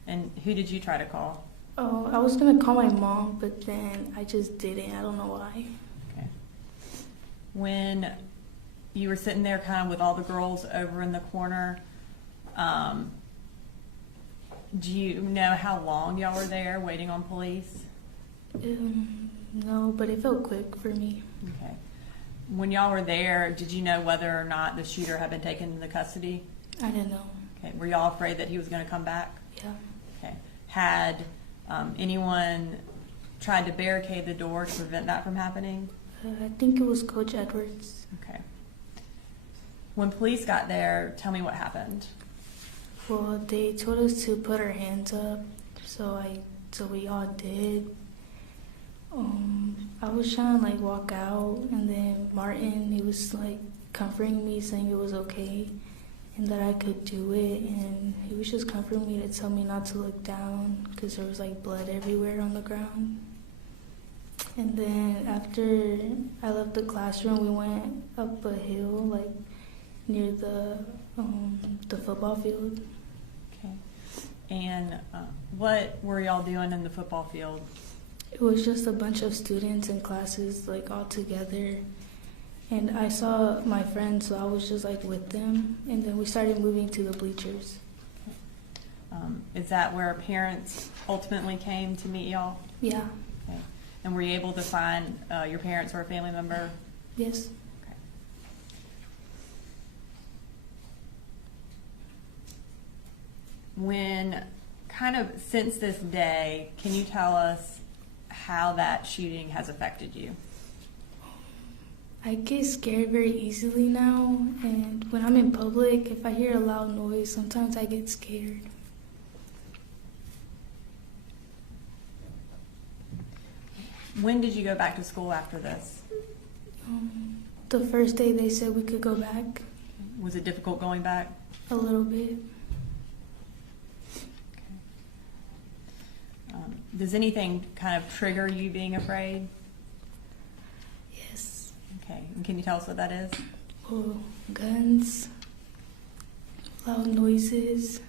And who did you try to call? Oh, I was gonna call my mom, but then I just didn't. I don't know why. Okay. When you were sitting there kind of with all the girls over in the corner, do you know how long y'all were there waiting on police? No, but it felt quick for me. Okay. When y'all were there, did you know whether or not the shooter had been taken into custody? I didn't know. Okay. Were y'all afraid that he was going to come back? Yeah. Okay. Had anyone tried to barricade the door to prevent that from happening? I think it was Coach Edwards. Okay. When police got there, tell me what happened. Well, they told us to put our hands up, so we all did. I was trying to like walk out, and then Martin, he was like comforting me, saying it was okay and that I could do it, and he was just comforting me to tell me not to look down because there was like blood everywhere on the ground. And then after I left the classroom, we went up a hill like near the football field. Okay. And what were y'all doing in the football field? It was just a bunch of students and classes like all together. And I saw my friends, so I was just like with them. And then we started moving to the bleachers. Is that where parents ultimately came to meet y'all? Yeah. Okay. And were you able to find your parents or a family member? Yes. Okay. When, kind of since this day, can you tell us how that shooting has affected you? I get scared very easily now, and when I'm in public, if I hear a loud noise, sometimes I get scared. When did you go back to school after this? The first day they said we could go back. Was it difficult going back? A little bit. Does anything kind of trigger you being afraid? Yes. Okay. And can you tell us what that is? Oh, guns, loud noises,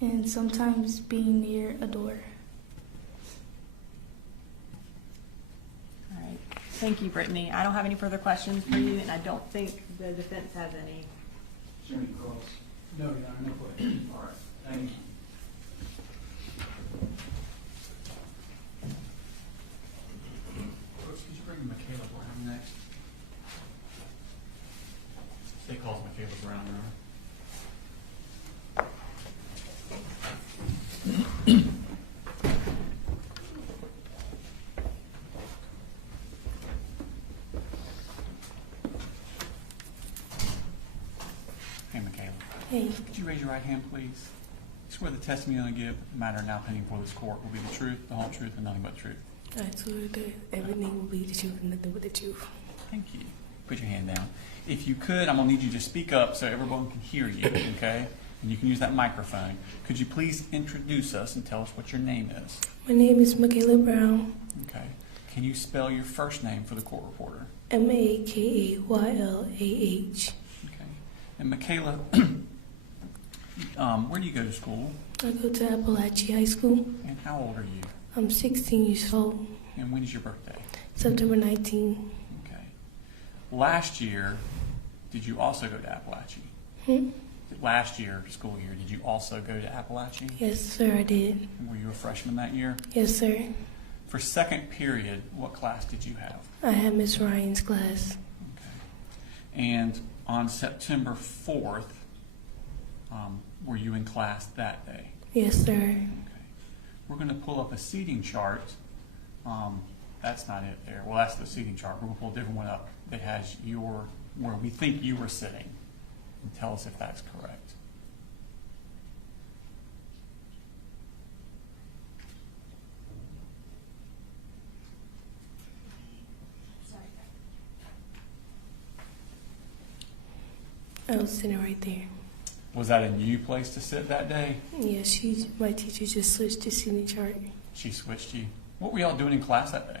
and sometimes being near a door. All right. Thank you, Brittany. I don't have any further questions for you, and I don't think the defense has any. Attorney Cross? No, Your Honor, no questions. All right. Thank you. Could you bring Michaela Brown next? They calls Michaela Brown, Hey, Michaela. Hey. Could you raise your right hand, please? Swear the testimony you're going to give, the matter now pending before this court, will be the truth, the whole truth, and nothing but the truth. I swear to God, everything will be the truth and nothing but the truth. Thank you. Put your hand down. If you could, I'm going to need you to speak up so everyone can hear you, okay? And you can use that microphone. Could you please introduce us and tell us what your name is? My name is Michaela Brown. Okay. Can you spell your first name for the court reporter? Makaylah. Okay. And Michaela, where do you go to school? I go to Apalachee High School. And how old are you? I'm 16 years old. And when is your birthday? September 19. Okay. Last year, did you also go to Apalachee? Last year, school year, did you also go to Apalachee? Yes, sir, I did. And were you a freshman that year? Yes, sir. For second period, what class did you have? I had Miss Ryan's class. Okay. And on September 4th, were you in class that day? Yes, sir. Okay. We're going to pull up a seating chart. That's not it there. Well, that's the seating chart. We're going to pull a different one up that has where we think you were sitting. And tell us if that's correct. I was sitting right there. Was that a new place to sit that day? Yeah, my teacher just switched the seating chart. She switched you. What were y'all doing in class that day?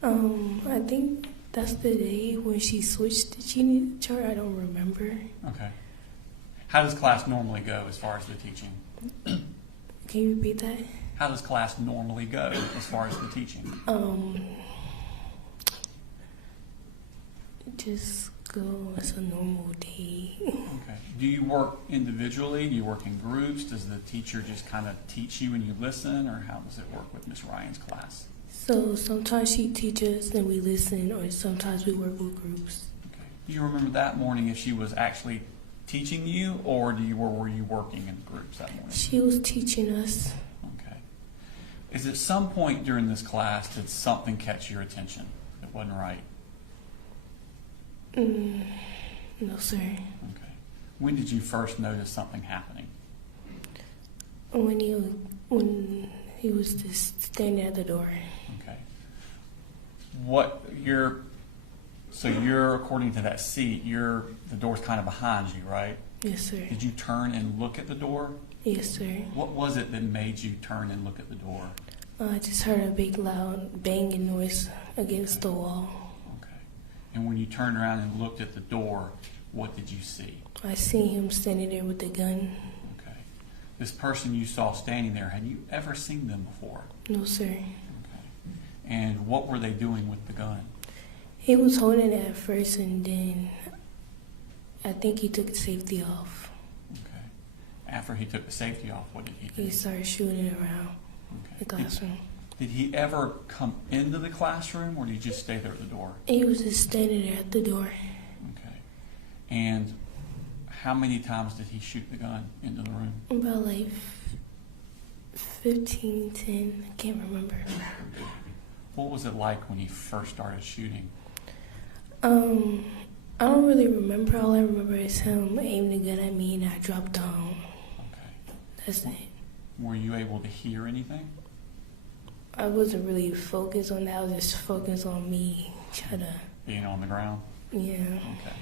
I think that's the day when she switched the seating chart. I don't remember. Okay. How does class normally go as far as the teaching? Can you repeat that? How does class normally go as far as the teaching? Just go as a normal day. Okay. Do you work individually? Do you work in groups? Does the teacher just kind of teach you and you listen, or how does it work with Miss Ryan's class? So sometimes she teaches and we listen, or sometimes we work with groups. Okay. Do you remember that morning if she was actually teaching you, or were you working in groups that morning? She was teaching us. Okay. Is at some point during this class did something catch your attention that wasn't right? No, sir. Okay. When did you first notice something happening? When he was just standing at the door. Okay. So you're according to that seat, the door's kind of behind you, right? Yes, sir. Did you turn and look at the door? Yes, sir. What was it that made you turn and look at the door? I just heard a big loud banging noise against the wall. Okay. And when you turned around and looked at the door, what did you see? I seen him standing there with the gun. Okay. This person you saw standing there, had you ever seen them before? No, sir. Okay. And what were they doing with the gun? He was holding it at first, and then I think he took the safety off. Okay. After he took the safety off, what did he do? He started shooting around the classroom. Did he ever come into the classroom, or did he just stay there at the door? He was just standing there at the door. Okay. And how many times did he shoot the gun into the room? About like 15, 10, I can't remember. What was it like when he first started shooting? I don't really remember. All I remember is him aiming the gun at me and I dropped down. Okay. That's it. Were you able to hear anything? I wasn't really focused on that. I was just focused on me trying to... Being on the ground? Yeah. Okay.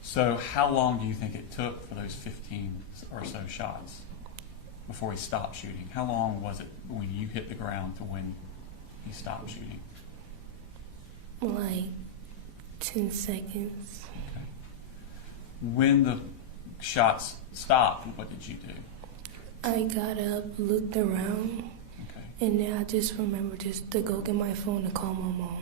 So how long do you think it took for those 15 or so shots before he stopped shooting? How long was it when you hit the ground to when he stopped shooting? Like 10 seconds. Okay. When the shots stopped, what did you do? I got up, looked around, Okay. and then I just remember just to go get my phone to call my mom.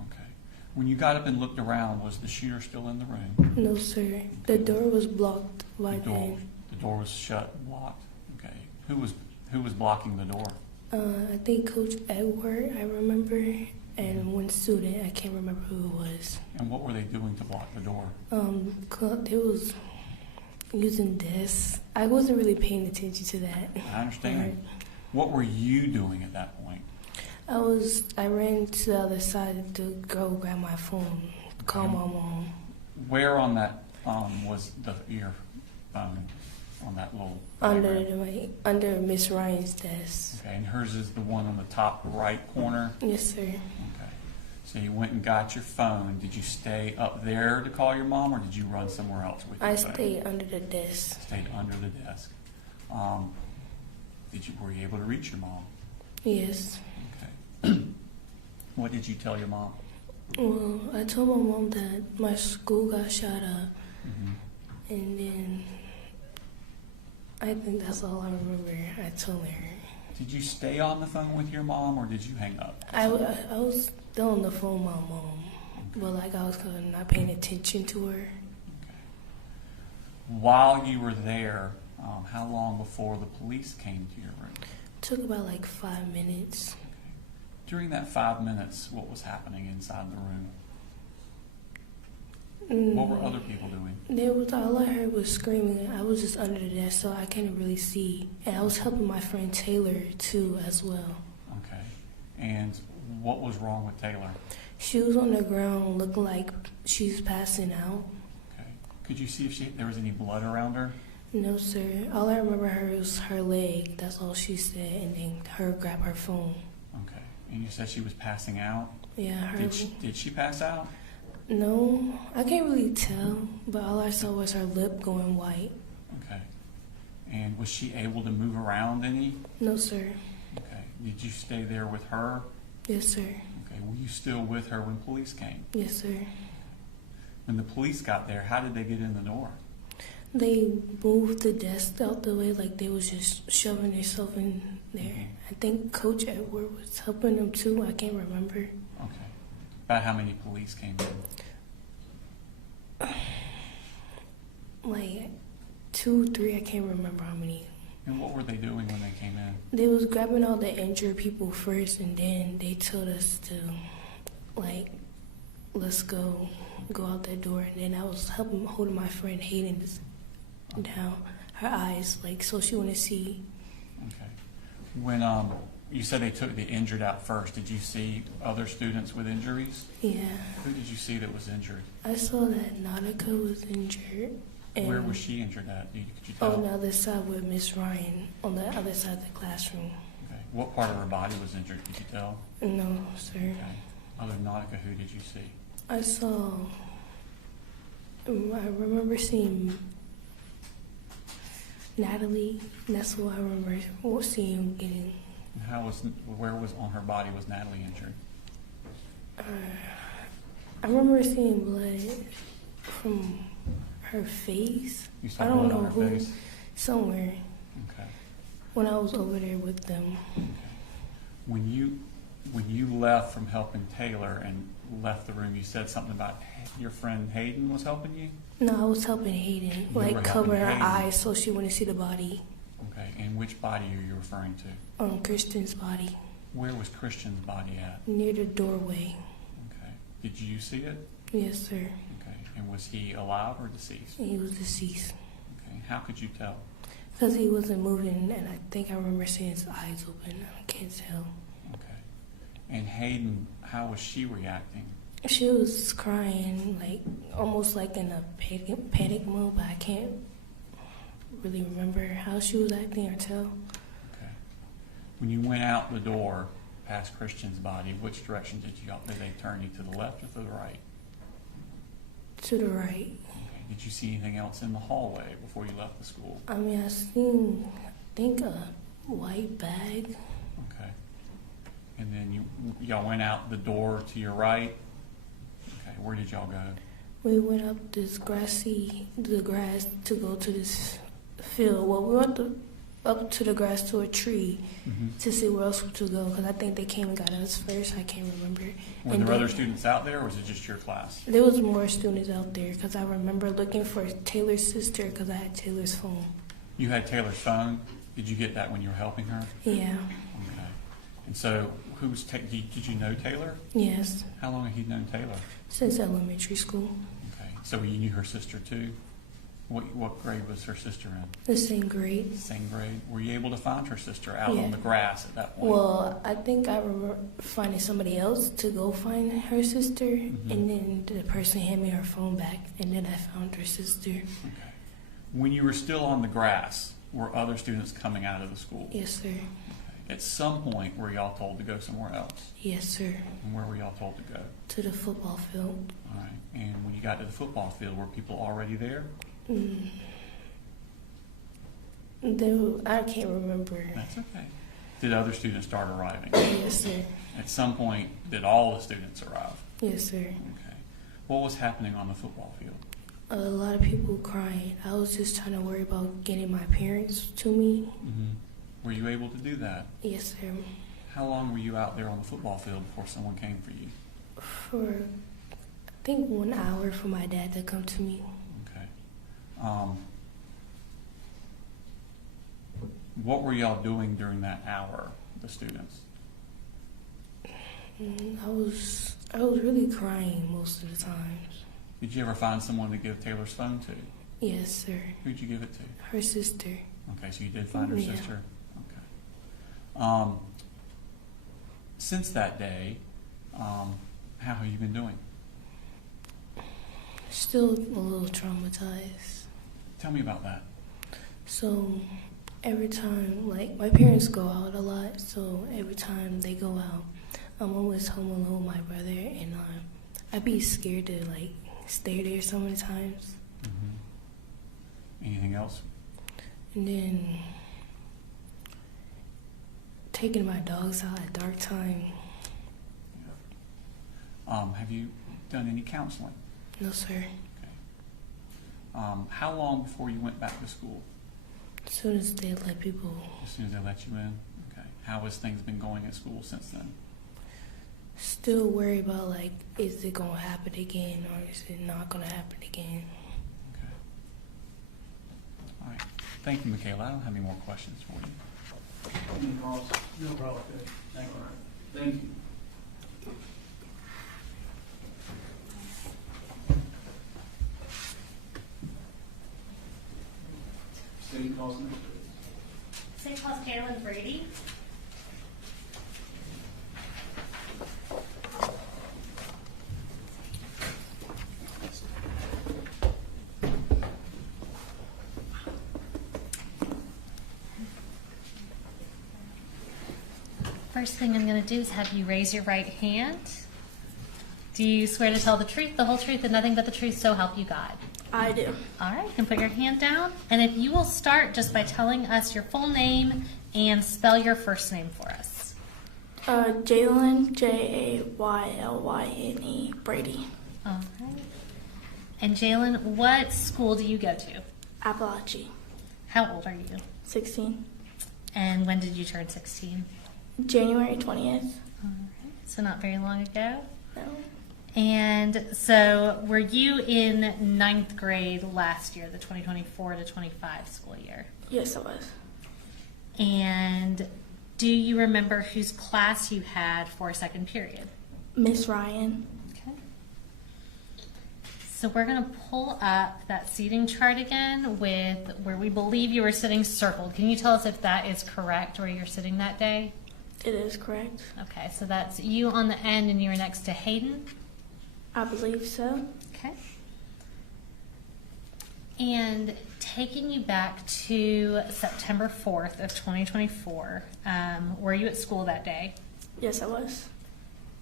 Okay. When you got up and looked around, was the shooter still in the room? No, sir. The door was blocked by then. The door was shut, blocked. Okay. Who was blocking the door? I think Coach Edward, I remember, and one student, I can't remember who it was. And what were they doing to block the door? They was using desks. I wasn't really paying attention to that. I understand. Right. What were you doing at that point? I ran to the other side to go grab my phone, call my mom. Where on that was your phone on that little Under Miss Ryan's desk. Okay, and hers is the one on the top right corner? Yes, sir. Okay. So you went and got your phone. Did you stay up there to call your mom, or did you run somewhere else with your phone? I stayed under the desk. Stayed under the desk. Were you able to reach your mom? Yes. Okay. What did you tell your mom? Well, I told my mom that my school got shot up, and then I think that's all I remember. I told her. Did you stay on the phone with your mom, or did you hang up? I was still on the phone with my mom, but like I was kind of not paying attention to her. Okay. While you were there, how long before the police came to your room? It took about like 5 minutes. Okay. During that 5 minutes, what was happening inside the room? What were other people doing? All I heard was screaming. I was just under the desk, so I couldn't really see. And I was helping my friend Taylor too, as well. Okay. And what was wrong with Taylor? She was on the ground, looking like she's passing out. Okay. Could you see if there was any blood around her? No, sir. All I remember was her leg. That's all she said, and then her grab her phone. Okay. And you said she was passing out? Yeah. Did she pass out? No, I can't really tell, but all I saw was her lip going white. And was she able to move around any? No, sir. Okay. Did you stay there with her? Yes, sir. Okay. Were you still with her when police came? Yes, sir. When the police got there, how did they get in the door? They moved the desk out the way, like they was just shoving themselves in there. I think Coach Edward was helping them too. I can't remember. Okay. About how many police came in? Like 2, 3, I can't remember how many. And what were they doing when they came in? They was grabbing all the injured people first, and then they told us to, like, let's go out that door. And then I was holding my friend Hayden down, her eyes, like, so she wouldn't see. Okay. When you said they took the injured out first, did you see other students with injuries? Yeah. Who did you see that was injured? I saw that Nautica was injured. And Where was she injured at? Could you tell? on the other side with Miss Ryan, on the other side of the classroom. Okay. What part of her body was injured? Could you tell? No, sir. Okay. Other than Nautica, who did you see? I remember seeing Natalie. That's what I remember seeing getting. Where was on her body was Natalie injured? I remember seeing blood from her face. You saw I don't blood know on her who. face? Somewhere. Okay. When I was over there with them. Okay. When you left from helping Taylor and left the room, you said something about your friend Hayden was helping you? No, I was helping Hayden, You were like cover helping her Hayden. eyes so she wouldn't see the body. Okay. And which body are you referring to? Christian's body. Where was Christian's body at? Near the doorway. Okay. Did you see it? Yes, sir. Okay. And was he alive or deceased? He was deceased. Okay. How could you tell? Because he wasn't moving, and I think I remember seeing his eyes open. I can't tell. Okay. And Hayden, how was she reacting? She was crying, like almost like in a panic mode, but I can't really remember how she was acting or tell. Okay. When you went out the door past Christian's body, which direction did you go? Did they turn you to the left or to the right? To the right. Okay. Did you see anything else in the hallway before you left the school? I mean, I think a white bag. Okay. And then y'all went out the door to your right? Okay. Where did y'all go? We went up the grass to go to this field. Well, we went up to the grass to a tree to see where else to go, because I think they came and got us first. I can't remember. Were there other students out there, or was it just your class? There was more students out there, because I remember looking for Taylor's sister, because I had Taylor's phone. You had Taylor's phone? Did you get that when you were helping her? Yeah. Okay. And so, did you know Taylor? Yes. How long have you known Taylor? Since elementary school. Okay. So you knew her sister too? What grade was her sister in? The same grade. Same grade. Were you able to find her sister out Yeah. on the grass at that point? Well, I think I remember finding somebody else to go find her sister, and then the person handed me her phone back, and then I found her sister. Okay. When you were still on the grass, were other students coming out of the school? Yes, sir. Okay. At some point, were y'all told to go somewhere else? Yes, sir. And where were y'all told to go? To the football field. All right. And when you got to the football field, were people already there? I can't remember. That's okay. Did other students start arriving? Yes, sir. At some point, did all the students arrive? Yes, sir. Okay. What was happening on the football field? A lot of people crying. I was just trying to worry about getting my parents to me. Were you able to do that? Yes, sir. How long were you out there on the football field before someone came for you? For, I think, 1 hour for my dad to come to me. Okay. What were y'all doing during that hour, the students? I was really crying most of the times. Did you ever find someone to give Taylor's phone to? Yes, sir. Who'd you give it to? Her sister. Okay, so you did find her Yeah. sister? Okay. Since that day, how have you been doing? Still a little traumatized. Tell me about that. So every time, like, my parents go out a lot, so every time they go out, I'm always home alone with my brother, and I'd be scared to, like, stay there so many times. Anything else? and then taking my dogs out at dark time. Have you done any counseling? No, sir. How long before you went back to school? As soon as they let people. As soon as they let you in? Okay. How has things been going at school since then? Still worry about, like, is it going to happen again or is it not going to happen again? Okay. All right. Thank you, Michaela. I don't have any more questions for you. Any calls? No problem. Thank you. Thank you. City calls next. St. Paul's Carolyn Brady. First thing I'm going to do is have you raise your right hand. Do you swear to tell the truth, the whole truth, and nothing but the truth, so help you God? I do. All right, you can put your hand down. And if you will start just by telling us your full name and spell your first name for us. Jaylyn, Jaylyne, Brady. All right. And Jaylyn, what school do you go to? Apalachee. How old are you? 16. And when did you turn 16? January 20th. All right, so not very long ago. No. And so were you in 9th grade last year, the 2024 to 25 school year? Yes, I was. And do you remember whose class you had for second period? Miss Ryan. Okay. So we're going to pull up that seating chart again with where we believe you were sitting circled. Can you tell us if that is correct where you're sitting that day? It is correct. Okay, so that's you on the end and you were next to Hayden? I believe so. Okay. And taking you back to September 4th of 2024, were you at school that day? Yes, I was.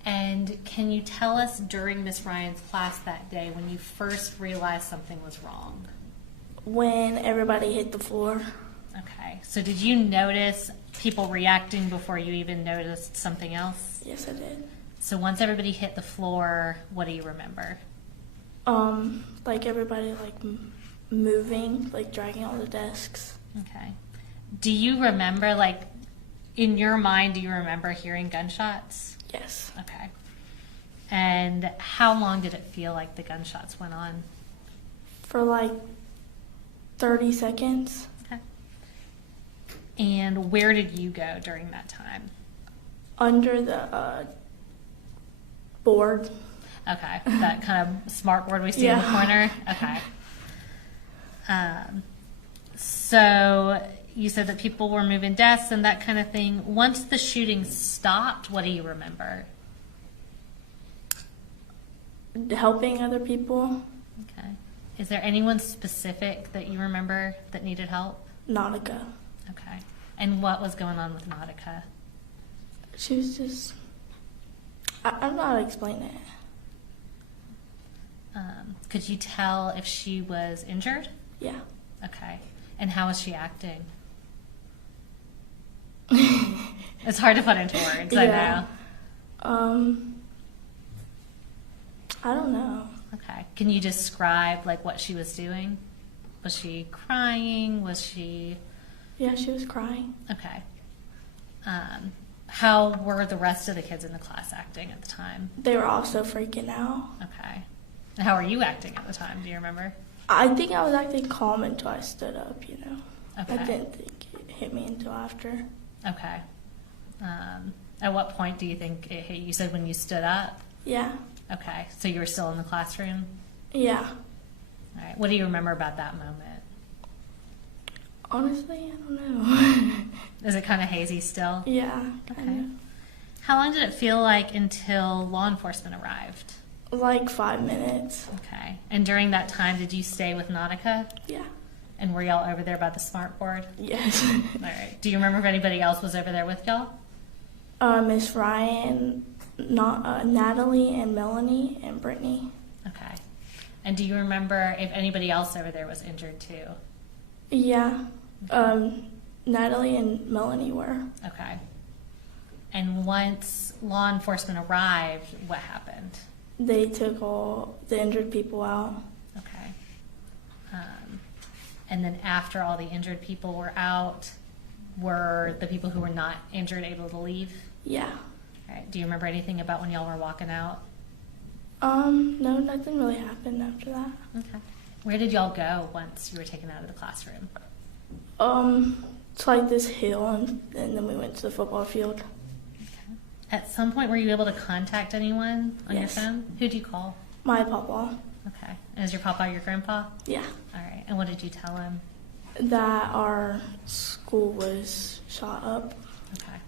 And can you tell us during Miss Ryan's class that day when you first realized something was wrong? When everybody hit the floor. Okay, so did you notice people reacting before you even noticed something else? Yes, I did. So once everybody hit the floor, what do you remember? Like everybody moving, like dragging all the desks. Okay. Do you remember, like, in your mind, do you remember hearing gunshots? Yes. Okay. And how long did it feel like the gunshots went on? For like 30 seconds. Okay. And where did you go during that time? Under the board. Okay, that kind of smart board we see in the corner? Okay. So you said that people were moving desks and that kind of thing. Once the shooting stopped, what do you remember? Helping other people. Okay. Is there anyone specific that you remember that needed help? Nautica. Okay. And what was going on with Nautica? She was just... I don't know how to explain it. Could you tell if she was injured? Yeah. Okay. And how was she acting? It's hard to put into words, I know. I don't know. Okay. Can you describe like what she was doing? Was she crying? Was she... Yeah, she was crying. Okay. How were the rest of the kids in the class acting at the time? They were also freaking out. Okay. And how were you acting at the time? Do you remember? I think I was acting calm until I stood up, you know. Okay. I didn't think it hit me until after. Okay. At what point do you think it hit you? You said when you stood up? Yeah. Okay. So you were still in the classroom? Yeah. All right. What do you remember about that moment? Honestly, I don't know. Is it kind of hazy still? Yeah. Okay. How long did it feel like until law enforcement arrived? Like 5 minutes. Okay. And during that time, did you stay with Nautica? Yeah. And were y'all over there by the smart board? Yes. All right. Do you remember if anybody else was over there with y'all? Miss Ryan, Natalie, and Melanie, and Brittany. Okay. And do you remember if anybody else over there was injured too? Yeah. Natalie and Melanie were. Okay. And once law enforcement arrived, what happened? They took all the injured people out. Okay. And then after all the injured people were out, were the people who were not injured able to leave? Yeah. All right. Do you remember anything about when y'all were walking out? No, nothing really happened after that. Okay. Where did y'all go once you were taken out of the classroom? It's like this hill, and then we went to the football field. Okay. At some point, were you able to contact anyone on your Yes. phone? Who'd you call? My papa. Okay. And is your papa your grandpa? Yeah. All right. And what did you tell him? That our school was shot up. Okay.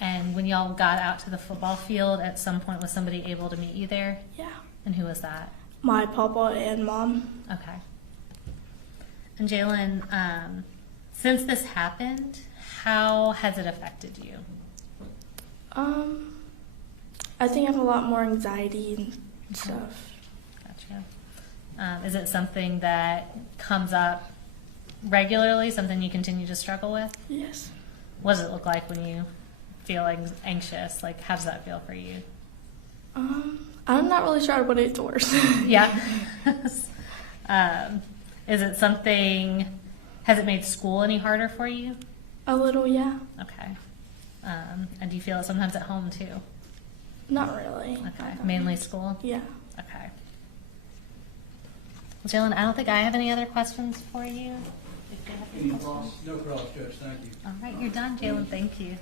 And when y'all got out to the football field, at some point was somebody able to meet you there? Yeah. And who was that? My papa and mom. Okay. And Jalen, since this happened, how has it affected you? I think I have a lot more anxiety and stuff. Gotcha. Is it something that comes up regularly, something you continue to struggle with? Yes. What does it look like when you feel anxious? Like, how does that feel for you? I'm not really sure how to put it into words. Yeah. Is it something, has it made school any harder for you? A little, yeah. Okay. And do you feel it sometimes at home too? Not really. Okay. Mainly school? Yeah. Okay. Well, Jalen, I don't think I have any other questions for you. If you have any questions. No problem, Judge. Thank you. All right, you're done, Jalen. Thank you.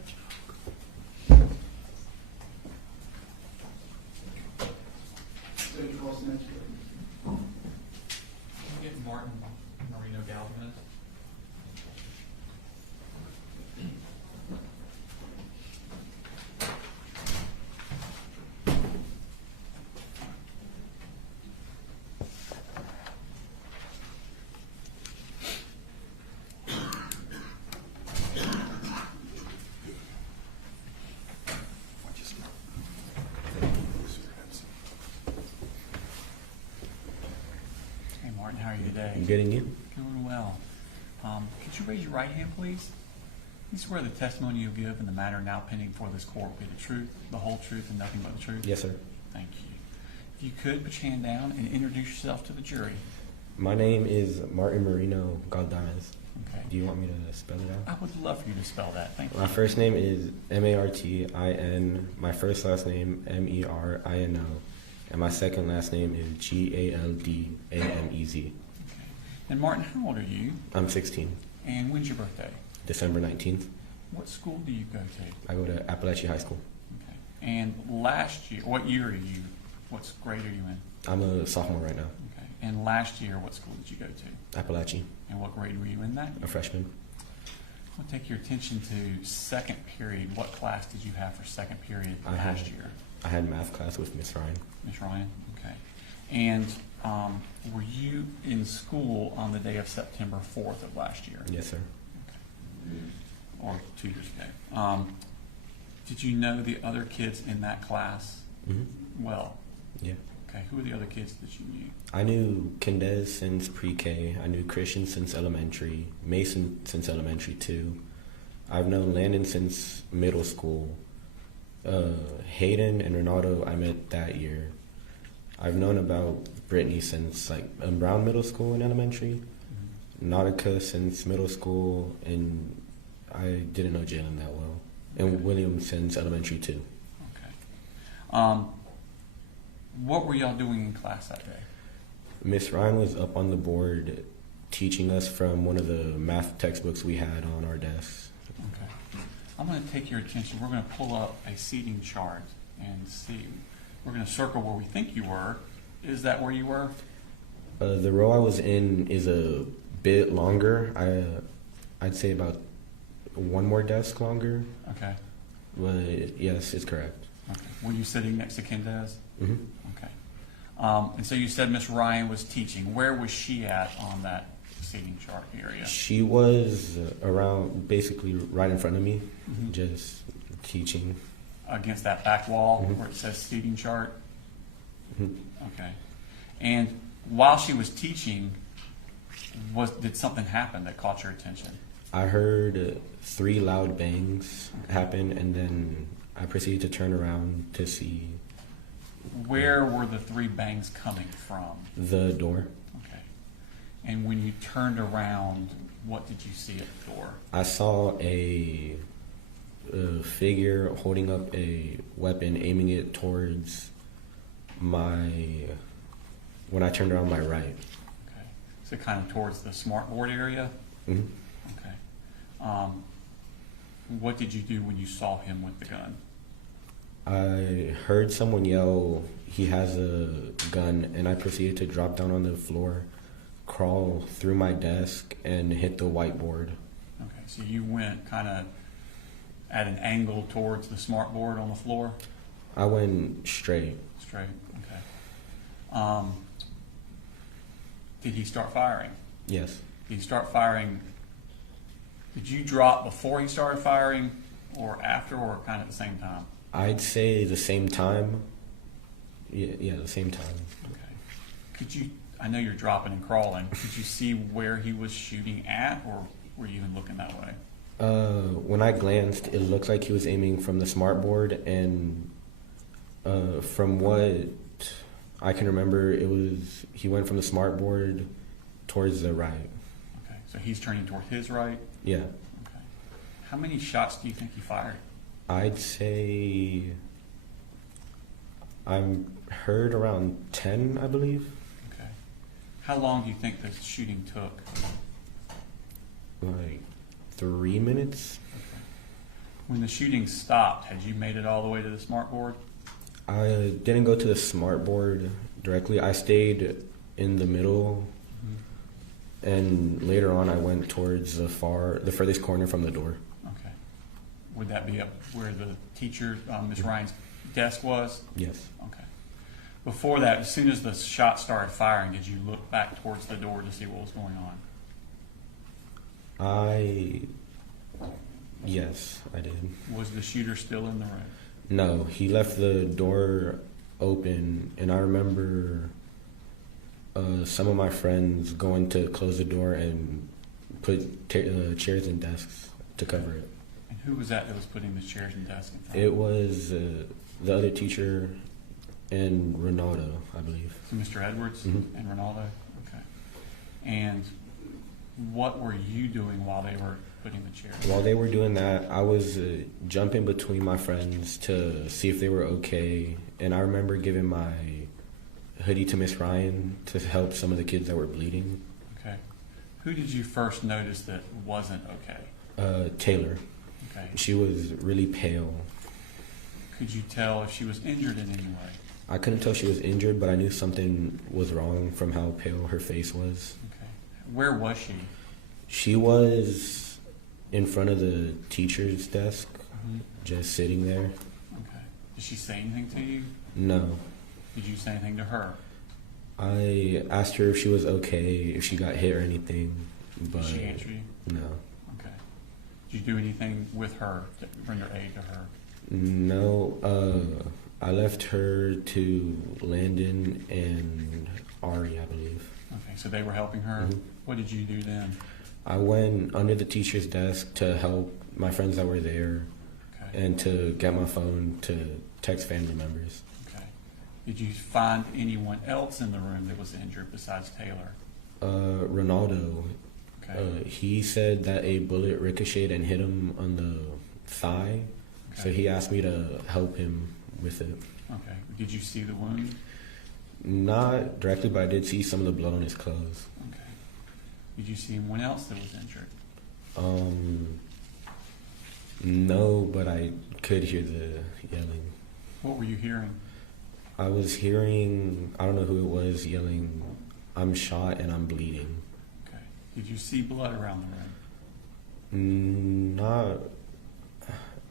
Get Martin Marino Galvin. Hey Martin, how are you today? I'm getting you. Doing well. Could you raise your right hand, please? You swear the testimony you give in the matter now pending before this court will be the truth, the whole truth, and nothing but the truth? Yes, sir. Thank you. If you could, put your hand down and introduce yourself to the jury. My name is Martin Marino Galdames. Okay. Do you want me to spell it out? I would love for you to spell that. Thank you. My first name is Martin. My first last name Merino. And my second last name is Galdamez. Okay. And Martin, how old are you? I'm 16. And when's your birthday? December 19th. What school do you go to? I go to Apalachee High School. Okay. And last year, what year are you? What grade are you in? I'm a sophomore right now. Okay. And last year, what school did you go to? Appalachee. And what grade were you in that? A freshman. I'll take your attention to second period. What class did you have for second period last year? I had math class with Miss Ryan. Miss Ryan? Okay. And were you in school on the day of September 4th of last year? Yes, sir. Okay. Or 2 years ago. Did you know the other kids in that class well? Yeah. Okay. Who were the other kids that you knew? I knew Kendez since pre-K. I knew Christian since elementary. Mason since elementary too. I've known Landon since middle school. Hayden and Ronaldo I met that year. I've known about Brittany since around middle school and elementary. Nautica since middle school, and I didn't know Jalen that well. And William since elementary too. Okay. What were y'all doing in class that day? Miss Ryan was up on the board teaching us from one of the math textbooks we had on our desks. Okay. I'm going to take your attention. We're going to pull up a seating chart and see. We're going to circle where we think you were. Is that where you were? The row I was in is a bit longer. I'd say about one more desk longer. Okay. But yes, it's correct. Okay. Were you sitting next to Kendez? Mm-hmm. Okay. And so you said Miss Ryan was teaching. Where was she at on that seating chart area? She was around, basically right in front of me, just teaching. Against that back wall where it says seating chart? Okay. And while she was teaching, Did something happen that caught your attention? I heard 3 loud bangs happen, and then I proceeded to turn around to see. Where were the 3 bangs coming from? The door. Okay. And when you turned around, what did you see at the door? I saw a figure holding up a weapon, aiming it towards when I turned around my right. Okay. So kind of towards the smartboard area? Mm-hmm. Okay. What did you do when you saw him with the gun? I heard someone yell, "He has a gun," and I proceeded to drop down on the floor, crawl through my desk, and hit the whiteboard. Okay, so you went kind of at an angle towards the smartboard on the floor? I went straight. Straight, okay. Did he start firing? Yes. Did he start firing? Did you drop before he started firing, or after, or kind of at the same time? I'd say the same time. Yeah, the same time. Okay. Could you, I know you're dropping and crawling, could you see where he was shooting at, or were you even looking that way? When I glanced, it looked like he was aiming from the smartboard, and from what I can remember, he went from the smartboard towards the right. Okay, so he's turning toward his right? Yeah. Okay. How many shots do you think he fired? I'd say I heard around 10, I believe. Okay. How long do you think the shooting took? Like 3 minutes. Okay. When the shooting stopped, had you made it all the way to the smartboard? I didn't go to the smartboard directly. I stayed in the middle, and later on I went towards the furthest corner from the door. Okay. Would that be up where the teacher, Ms. Ryan's desk was? Yes. Okay. Before that, as soon as the shot started firing, did you look back towards the door to see what was going on? Yes, I did. Was the shooter still in the room? No, he left the door open, and I remember some of my friends going to close the door and put chairs and desks to cover it. And who was that was putting the chairs and desks in front? It was the other teacher and Ronaldo, I believe. So Mr. Edwards and Ronaldo? Okay. And what were you doing while they were putting the chairs? While they were doing that, I was jumping between my friends to see if they were okay. And I remember giving my hoodie to Miss Ryan to help some of the kids that were bleeding. Okay. Who did you first notice that wasn't okay? Taylor. Okay. She was really pale. Could you tell if she was injured in any way? I couldn't tell she was injured, but I knew something was wrong from how pale her face was. Okay. Where was she? She was in front of the teacher's desk, just sitting there. Okay. Did she say anything to you? No. Did you say anything to her? I asked her if she was okay, if she got hit or anything, but Did she answer you? No. Okay. Did you do anything with her to render aid to her? No. I left her to Landon and Ari, I believe. Okay, so they were helping her. What did you do then? I went under the teacher's desk to help my friends that were there, and to get my phone to text family members. Okay. Did you find anyone else in the room that was injured besides Taylor? Ronaldo. Okay. He said that a bullet ricocheted and hit him on the thigh, so he asked me to help him with it. Okay. Did you see the wound? Not directly, but I did see some of the blood on his clothes. Okay. Did you see anyone else that was injured? No, but I could hear the yelling. What were you hearing? I was hearing, I don't know who it was, yelling, "I'm shot and I'm bleeding." Okay. Did you see blood around the room? Not,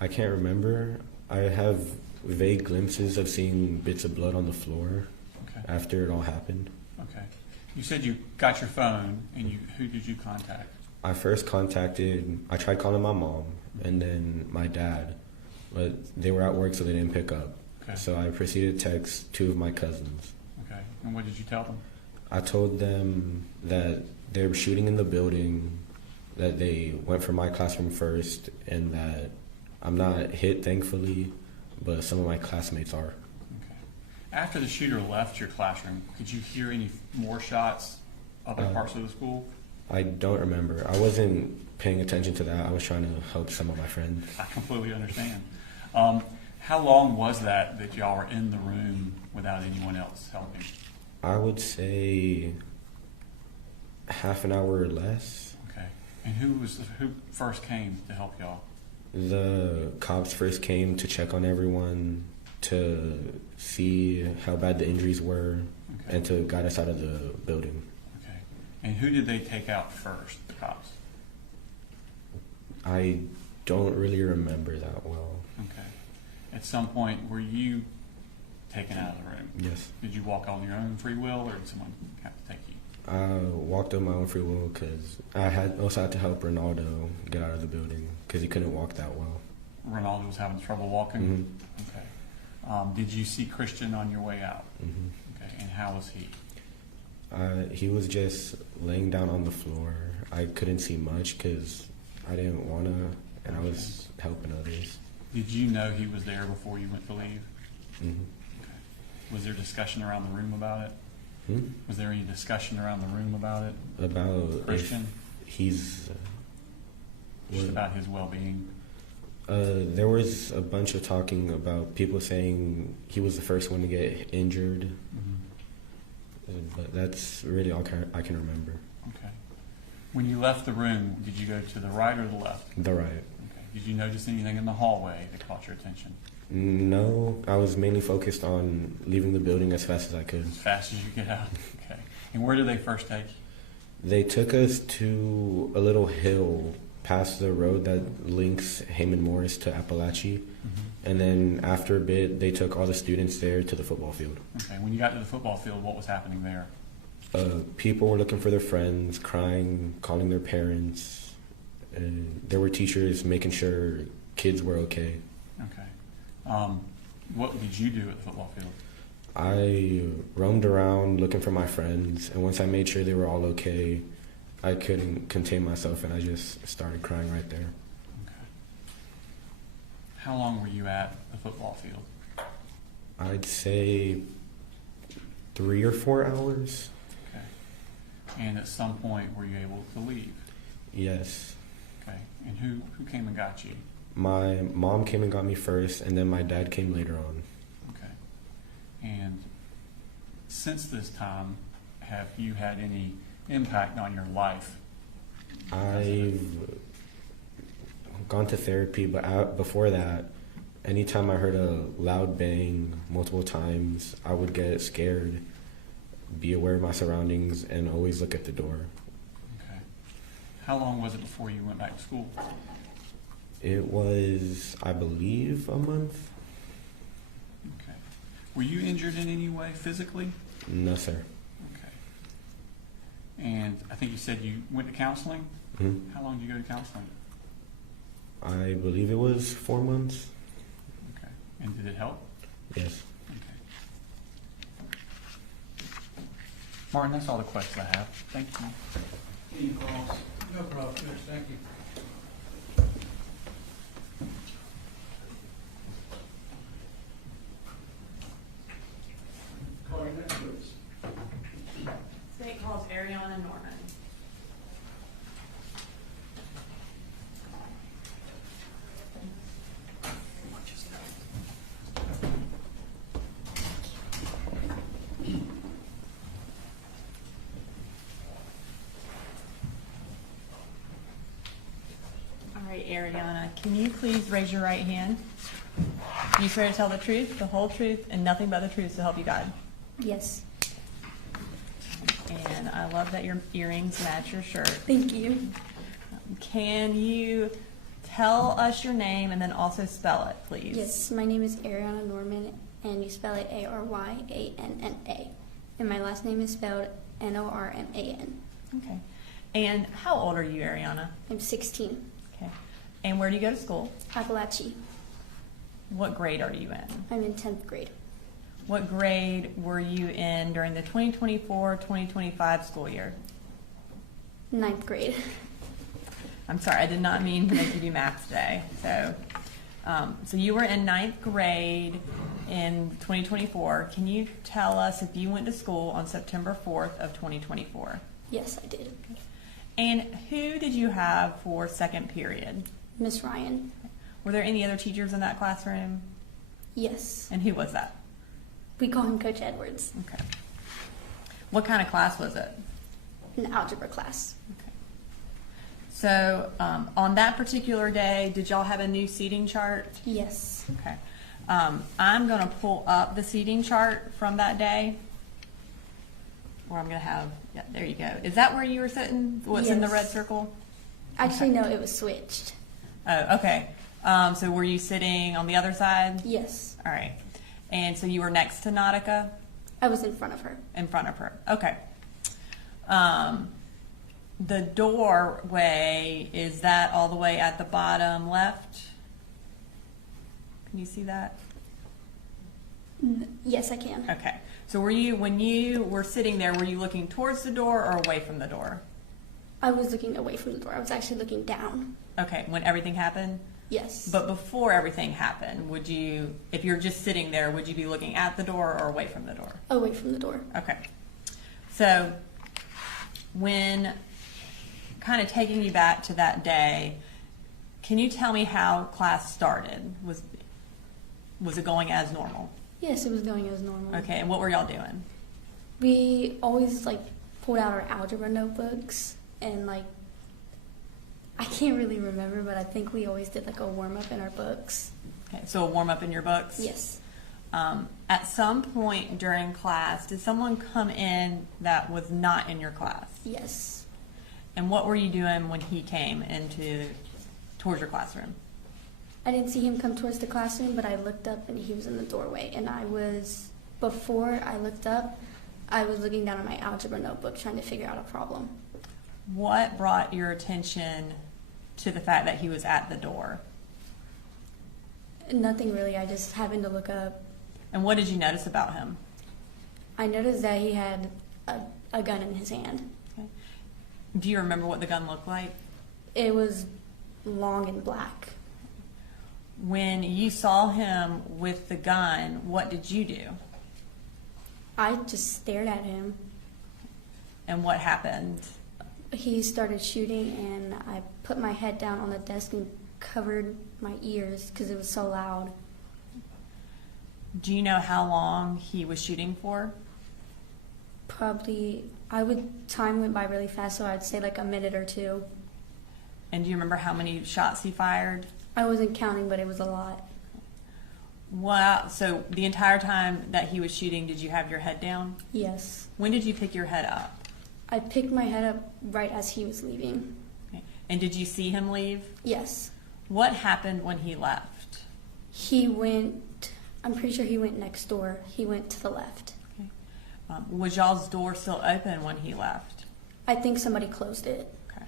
I can't remember. I have vague glimpses of seeing bits of blood on the floor after it all happened. Okay. You said you got your phone, and who did you contact? I tried calling my mom and then my dad, but they were at work, so they didn't pick up. Okay. So I proceeded to text 2 of my cousins. Okay. And what did you tell them? I told them that they were shooting in the building, that they went for my classroom first, and that I'm not hit, thankfully, but some of my classmates are. Okay. After the shooter left your classroom, could you hear any more shots other parts of the school? I don't remember. I wasn't paying attention to that. I was trying to help some of my friends. I completely understand. How long was that y'all were in the room without anyone else helping? I would say half an hour or less. Okay. And who first came to help y'all? The cops first came to check on everyone, to see how bad the injuries were, and to guide us out of the building. Okay. And who did they take out first, the cops? I don't really remember that well. Okay. At some point, were you taken out of the room? Yes. Did you walk on your own free will, or did someone have to take you? I walked on my own free will because I also had to help Ronaldo get out of the building because he couldn't walk that well. Ronaldo was having trouble walking? Mm-hmm. Okay. Did you see Christian on your way out? Mm-hmm. Okay. And how was he? He was just laying down on the floor. I couldn't see much because I didn't want to, and I was helping others. Did you know he was there before you went to leave? Mm-hmm. Okay. Was there discussion around the room about it? Hmm? Was there any discussion around the room about it? About Christian? if he's... Just about his well-being? There was a bunch of talking about people saying he was the first one to get injured. Mm-hmm. But that's really all I can remember. Okay. When you left the room, did you go to the right or the left? The right. Okay. Did you notice anything in the hallway that caught your attention? No, I was mainly focused on leaving the building as fast as I could. As fast as you get out? Okay. And where did they first take you? They took us to a little hill past the road that links Heyman Morris to Apalachee. Mm-hmm. And then after a bit, they took all the students there to the football field. Okay. When you got to the football field, what was happening there? People were looking for their friends, crying, calling their parents. There were teachers making sure kids were okay. Okay. What did you do at the football field? I roamed around looking for my friends, and once I made sure they were all okay, I couldn't contain myself, and I just started crying right there. Okay. How long were you at the football field? I'd say 3 or 4 hours. Okay. And at some point, were you able to leave? Yes. Okay. And who came and got you? My mom came and got me first, and then my dad came later on. Okay. And since this time, have you had any impact on your life? I've gone to therapy, but before that, anytime I heard a loud bang multiple times, I would get scared, be aware of my surroundings, and always look at the door. Okay. How long was it before you went back to school? It was, I believe, a month. Okay. Were you injured in any way physically? No, sir. Okay. And I think you said you went to counseling? Mm-hmm. How long did you go to counseling? I believe it was 4 months. Okay. And did it help? Yes. Okay. Martin, that's all the questions I have. Thank you. Any calls? No problem, thank you. Call your next witness. State calls Ariana Norman. All right, Ariana, can you please raise your right hand? You swear to tell the truth, the whole truth, and nothing but the truth to help you God? Yes. And I love that your earrings match your shirt. Thank you. Can you tell us your name and then also spell it, please? Yes, my name is Ariana Norman, and you spell it Aryanna. And my last name is spelled Norman. Okay. And how old are you, Ariana? I'm 16. Okay. And where do you go to school? Apalachee. What grade are you in? I'm in 10th grade. What grade were you in during the 2024-2025 school year? 9th grade. I'm sorry, I did not mean to make you do math today. So you were in 9th grade in 2024. Can you tell us if you went to school on September 4th of 2024? Yes, I did. And who did you have for second period? Miss Ryan. Were there any other teachers in that classroom? Yes. And who was that? We call him Coach Edwards. Okay. What kind of class was it? An algebra class. Okay. So on that particular day, did y'all have a new seating chart? Yes. Okay. I'm going to pull up the seating chart from that day. Or I'm going to have, yeah, there you go. Is that where you were sitting? What's in the Yes. red circle? Actually, no, it was switched. Oh, okay. So were you sitting on the other side? Yes. All right. And so you were next to Nautica? I was in front of her. In front of her. Okay. The doorway, is that all the way at the bottom left? Can you see that? Yes, I can. Okay. So were you, when you were sitting there, were you looking towards the door or away from the door? I was looking away from the door. I was actually looking down. Okay, when everything happened? Yes. But before everything happened, would you, if you're just sitting there, would you be looking at the door or away from the door? Away from the door. Okay. So when kind of taking you back to that day, can you tell me how class started? Was it going as normal? Yes, it was going as normal. Okay, and what were y'all doing? We always pulled out our algebra notebooks and I can't really remember, but I think we always did a warm up in our books. Okay, so a warm up in your books? Yes. At some point during class, did someone come in that was not in your class? Yes. And what were you doing when he came towards your classroom? I didn't see him come towards the classroom, but I looked up and he was in the doorway. And before I looked up, I was looking down at my algebra notebook trying to figure out a problem. What brought your attention to the fact that he was at the door? Nothing really. I just happened to look up. And what did you notice about him? I noticed that he had a gun in his hand. Okay. Do you remember what the gun looked like? It was long and black. When you saw him with the gun, what did you do? I just stared at him. And what happened? He started shooting, and I put my head down on the desk and covered my ears because it was so loud. Do you know how long he was shooting for? Probably, time went by really fast, so I'd say a minute or two. And do you remember how many shots he fired? I wasn't counting, but it was a lot. Wow. So the entire time that he was shooting, did you have your head down? Yes. When did you pick your head up? I picked my head up right as he was leaving. Okay. And did you see him leave? Yes. What happened when he left? I'm pretty sure he went next door. He went to the left. Okay. Was y'all's door still open when he left? I think somebody closed it. Okay.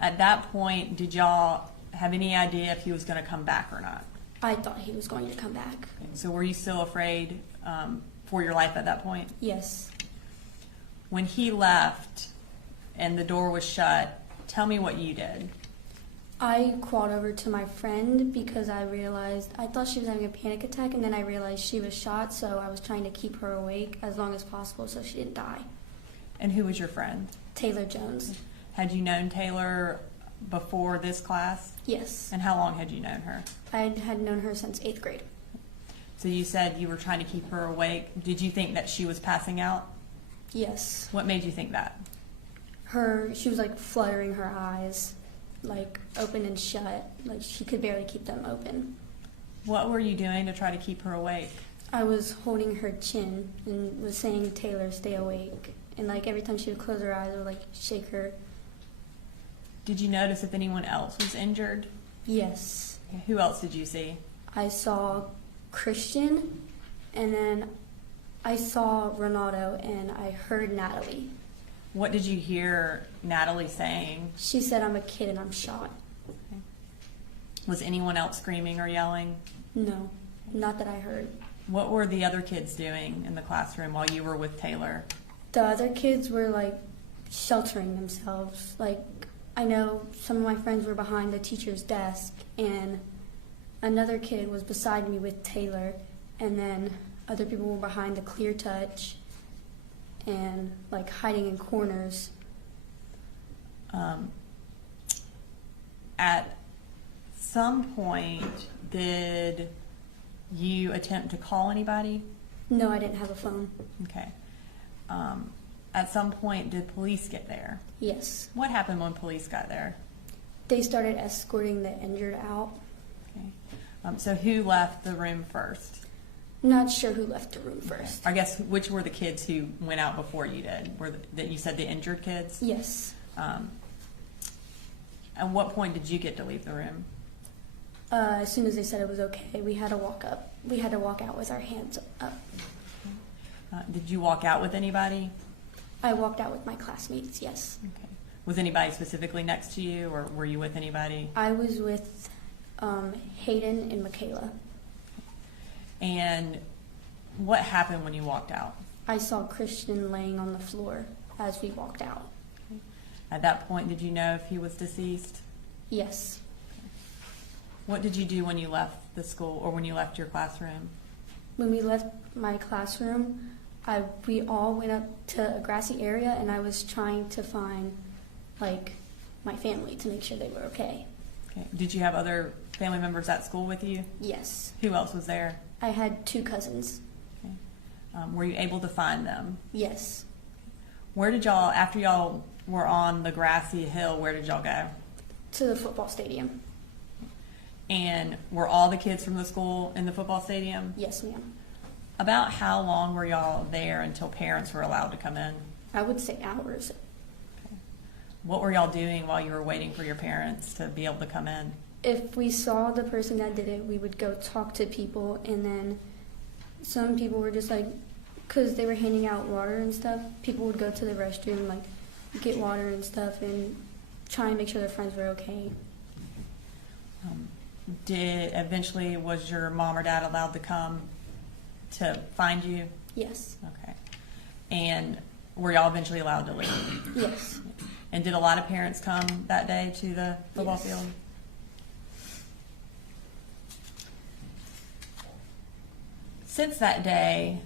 At that point, did y'all have any idea if he was going to come back or not? I thought he was going to come back. Okay. So were you still afraid for your life at that point? Yes. When he left and the door was shut, tell me what you did. I crawled over to my friend because I thought she was having a panic attack, and then I realized she was shot, so I was trying to keep her awake as long as possible so she didn't die. And who was your friend? Taylor Jones. Had you known Taylor before this class? Yes. And how long had you known her? I had known her since 8th grade. So you said you were trying to keep her awake. Did you think that she was passing out? Yes. What made you think that? She was fluttering her eyes, open and shut. She could barely keep them open. What were you doing to try to keep her awake? I was holding her chin and was saying, "Taylor, stay awake." And every time she would close her eyes, I would shake her. Did you notice if anyone else was injured? Yes. Who else did you see? I saw Christian, and then I saw Ronaldo, and I heard Natalie. What did you hear Natalie saying? She said, "I'm a kid and I'm shot." Okay. Was anyone else screaming or yelling? No, not that I heard. What were the other kids doing in the classroom while you were with Taylor? The other kids were sheltering themselves. Like, I know some of my friends were behind the teacher's desk, and another kid was beside me with Taylor, and then other people were behind the clear touch and like hiding in corners. At some point, did you attempt to call anybody? No, I didn't have a phone. Okay. At some point, did police get there? Yes. What happened when police got there? They started escorting the injured out. Okay. So who left the room first? Not sure who left the room first. I guess which were the kids who went out before you did? That you said the injured kids? Yes. At what point did you get to leave the room? As soon as they said it was okay, we had to walk up. We had to walk out with our hands up. Did you walk out with anybody? I walked out with my classmates, yes. Okay. Was anybody specifically next to you, or were you with anybody? I was with Hayden and Michaela. And what happened when you walked out? I saw Christian laying on the floor as we walked out. Okay. At that point, did you know if he was deceased? Yes. What did you do when you left the school, or when you left your classroom? When we left my classroom, we all went up to a grassy area, and I was trying to find, like, my family to make sure they were okay. Okay. Did you have other family members at school with you? Yes. Who else was there? I had 2 cousins. Okay. Were you able to find them? Yes. Where did y'all, after y'all were on the grassy hill, where did y'all go? To the football stadium. And were all the kids from the school in the football stadium? Yes, ma'am. About how long were y'all there until parents were allowed to come in? I would say hours. Okay. What were y'all doing while you were waiting for your parents to be able to come in? If we saw the person that did it, we would go talk to people, and then some people were just like, because they were handing out water and stuff, people would go to the restroom, like, get water and stuff, and try and make sure their friends were okay. Eventually, was your mom or dad allowed to come to find you? Yes. Okay. And were y'all eventually allowed to leave? Yes. And did a lot of parents come that day to the football Yes. field? Since that day,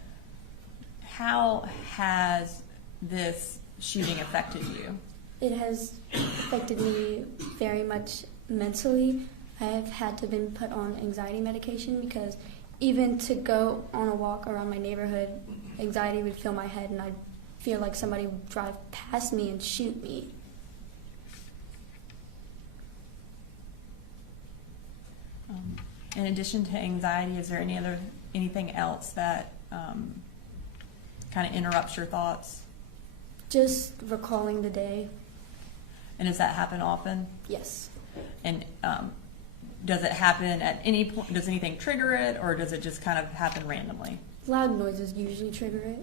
how has this shooting affected you? It has affected me very much mentally. I have had to been put on anxiety medication because even to go on a walk around my neighborhood, anxiety would fill my head, and I'd feel like somebody would drive past me and shoot me. In addition to anxiety, is there anything else that kind of interrupts your thoughts? Just recalling the day. And does that happen often? Yes. And does it happen at any point? Does anything trigger it, or does it just kind of happen randomly? Loud noises usually trigger it.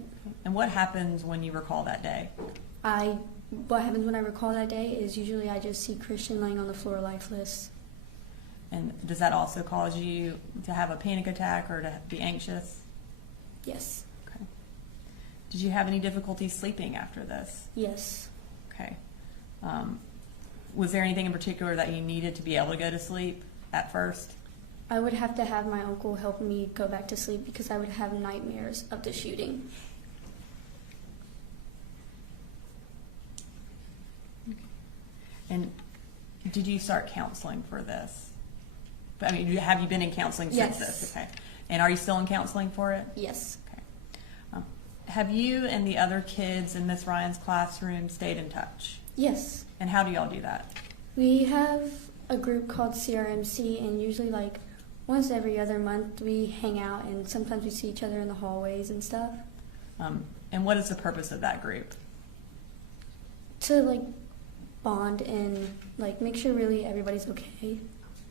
And what happens when you recall that day? What happens when I recall that day is usually I just see Christian laying on the floor lifeless. And does that also cause you to have a panic attack or to be anxious? Yes. Okay. Did you have any difficulty sleeping after this? Yes. Okay. Was there anything in particular that you needed to be able to go to sleep at first? I would have to have my uncle help me go back to sleep because I would have nightmares of the shooting. And did you start counseling for this? I mean, have you been in counseling since Yes. this? Okay. And are you still in counseling for it? Yes. Okay. Have you and the other kids in Miss Ryan's classroom stayed in touch? Yes. And how do y'all do that? We have a group called CRMC, and usually like once every other month we hang out, and sometimes we see each other in the hallways and stuff. And what is the purpose of that group? To like bond and like make sure really everybody's okay.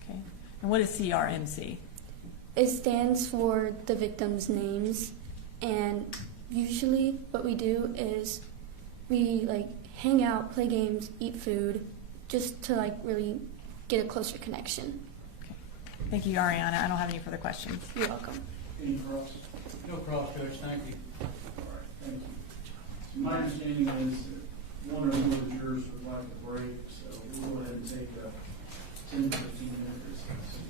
Okay. And what is CRMC? It stands for the victims' names, and usually what we do is we like hang out, play games, eat food, just to like really get a closer connection. Okay. Thank you, Ariana. I don't have any further questions. You're welcome. Any cross? No cross, Judge, thank you. All right, thank you. My understanding is that one or more of the jurors would like a break, so we'll go ahead and take a 10 to 15 minute recess.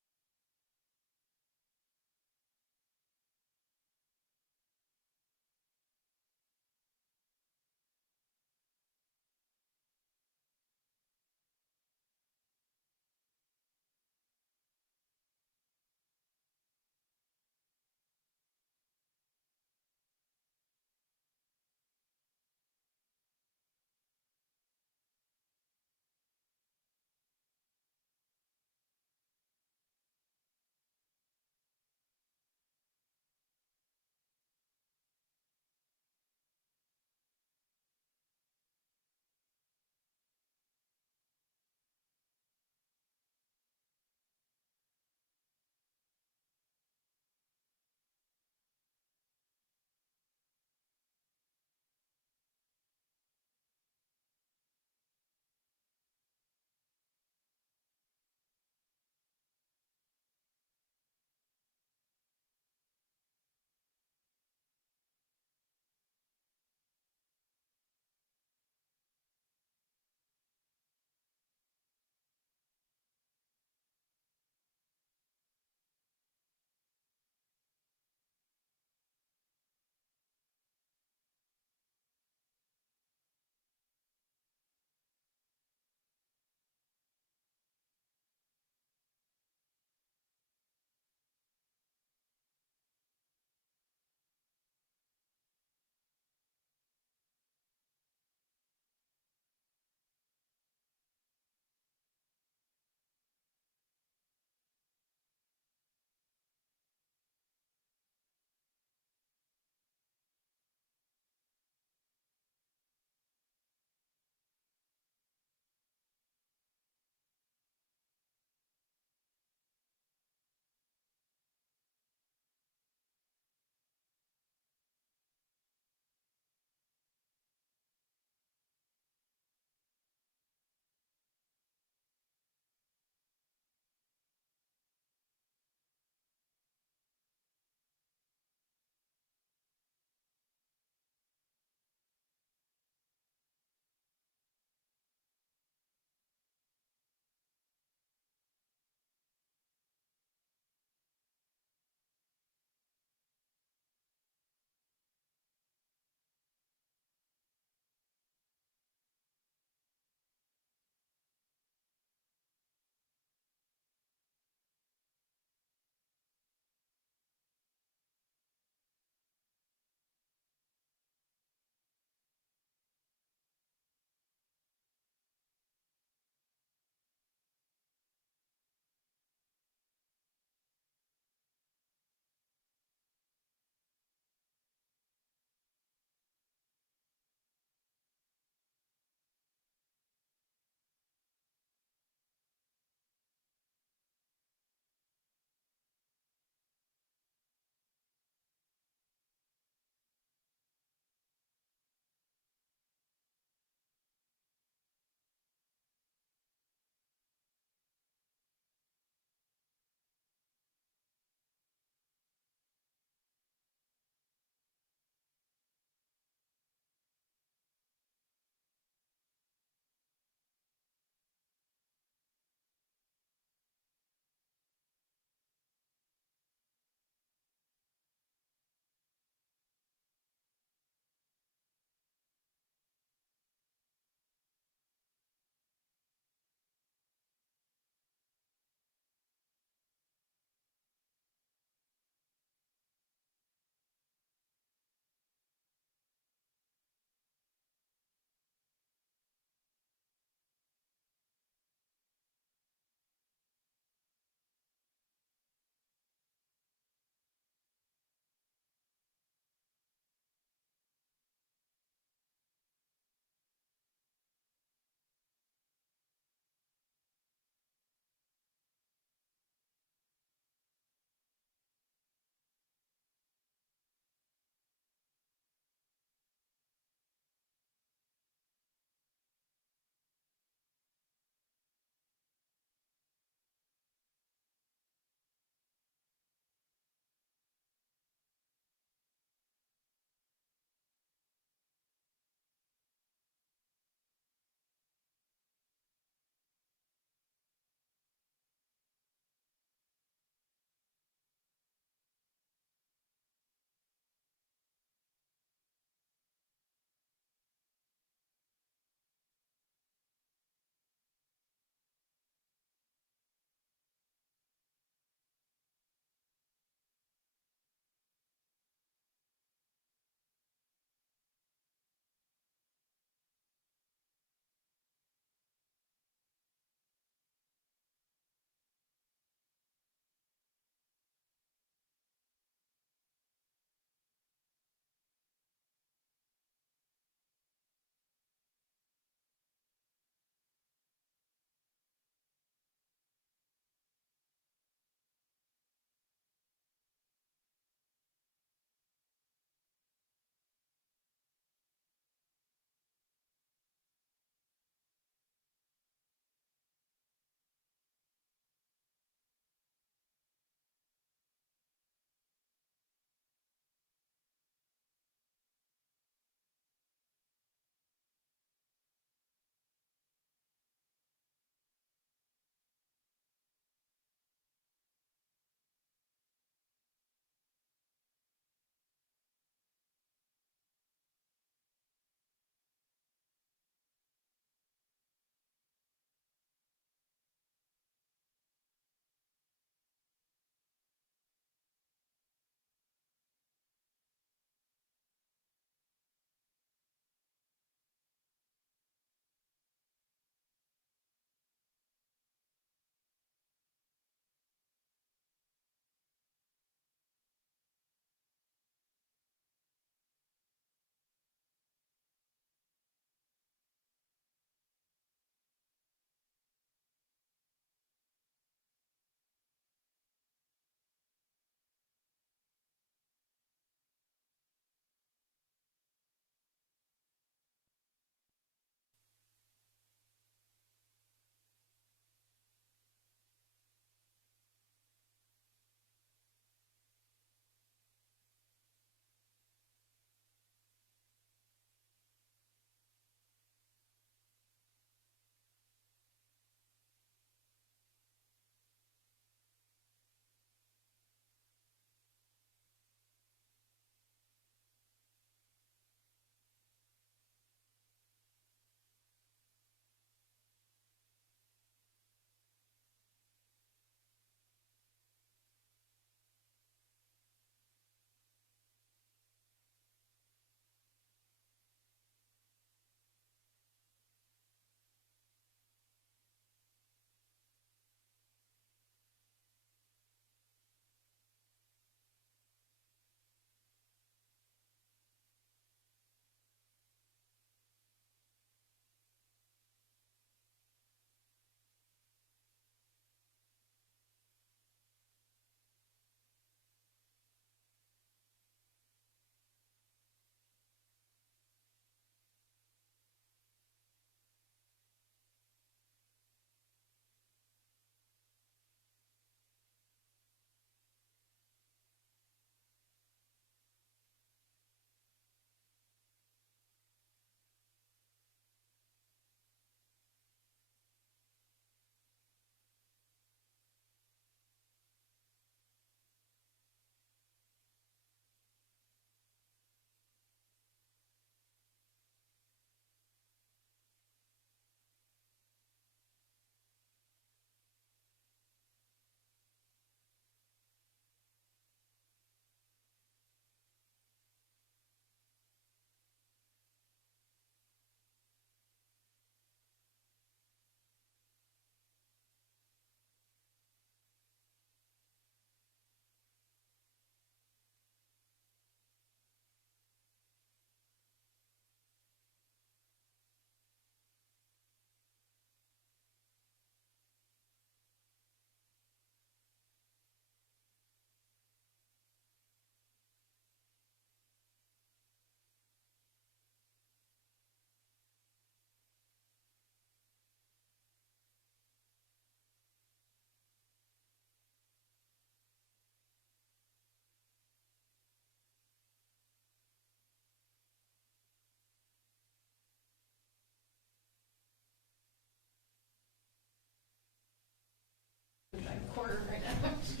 The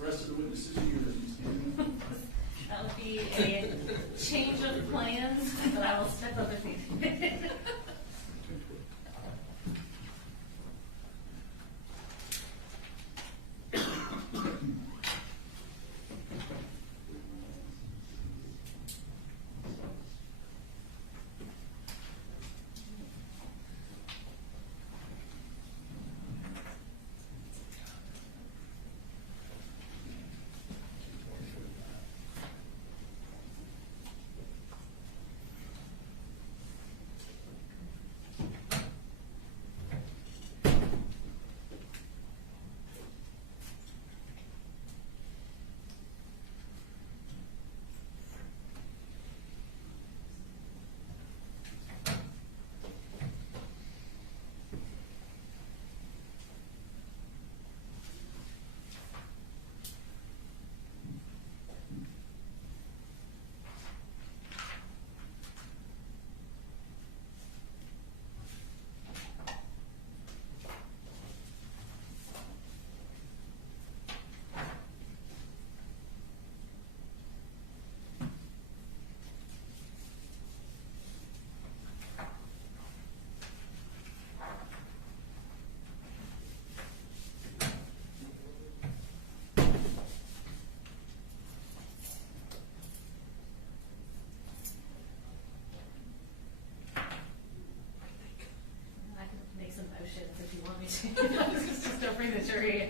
rest of the witnesses here, That would be a change of plans, but I will step up if needed. If you want me to, just don't bring the jury in.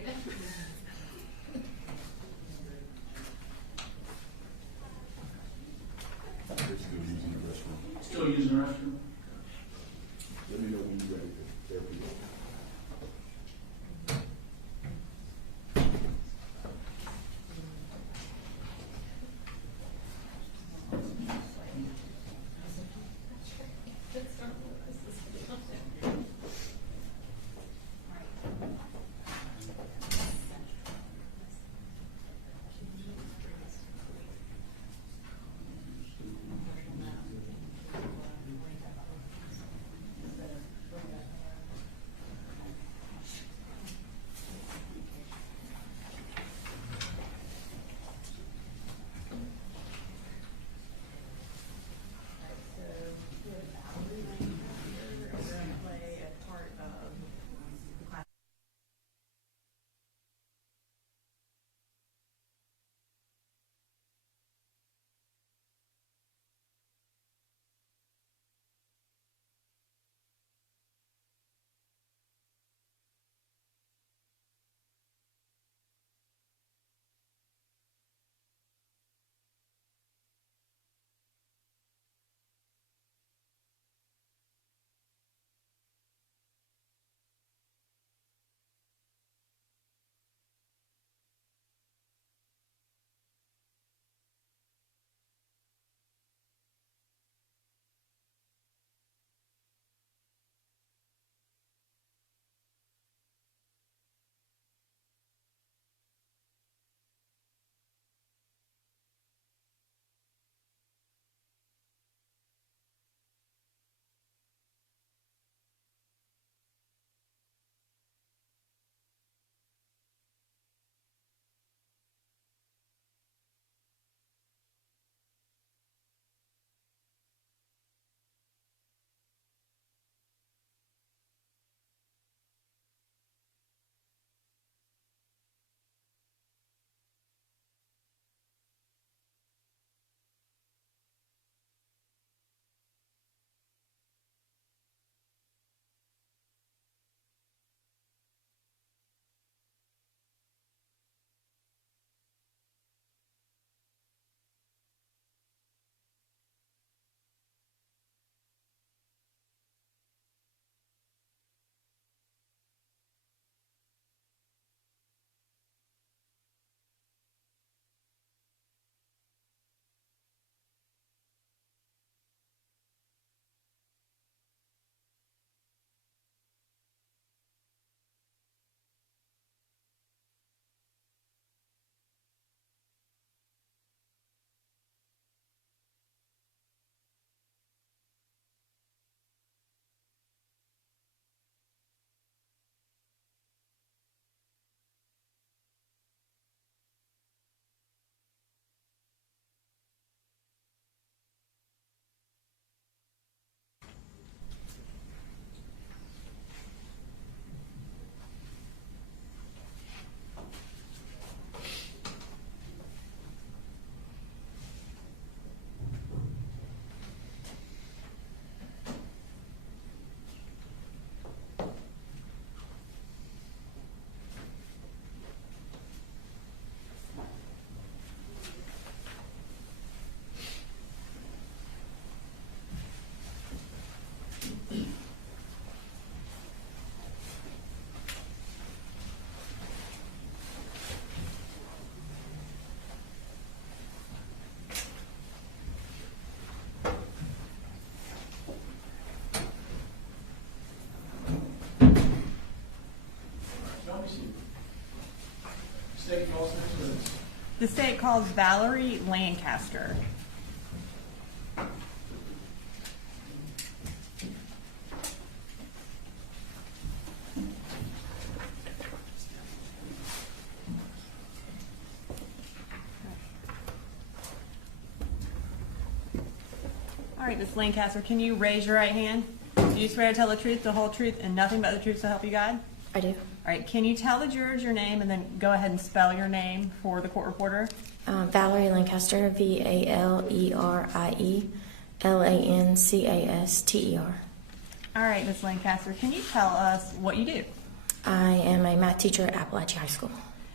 still using the restroom? Let me know when you're ready. There we go. The state calls Valerie Lancaster. All right, Ms. Lancaster, can you raise your right hand? Do you swear to tell the truth, the whole truth, and nothing but the truth to help you God? I do. All right, can you tell the jurors your name and then go ahead and spell your name for the court reporter? Valerie Lancaster, VALERIE LANCASTER. All right, Ms. Lancaster, can you tell us what you do? I am a math teacher at Apalachee High School.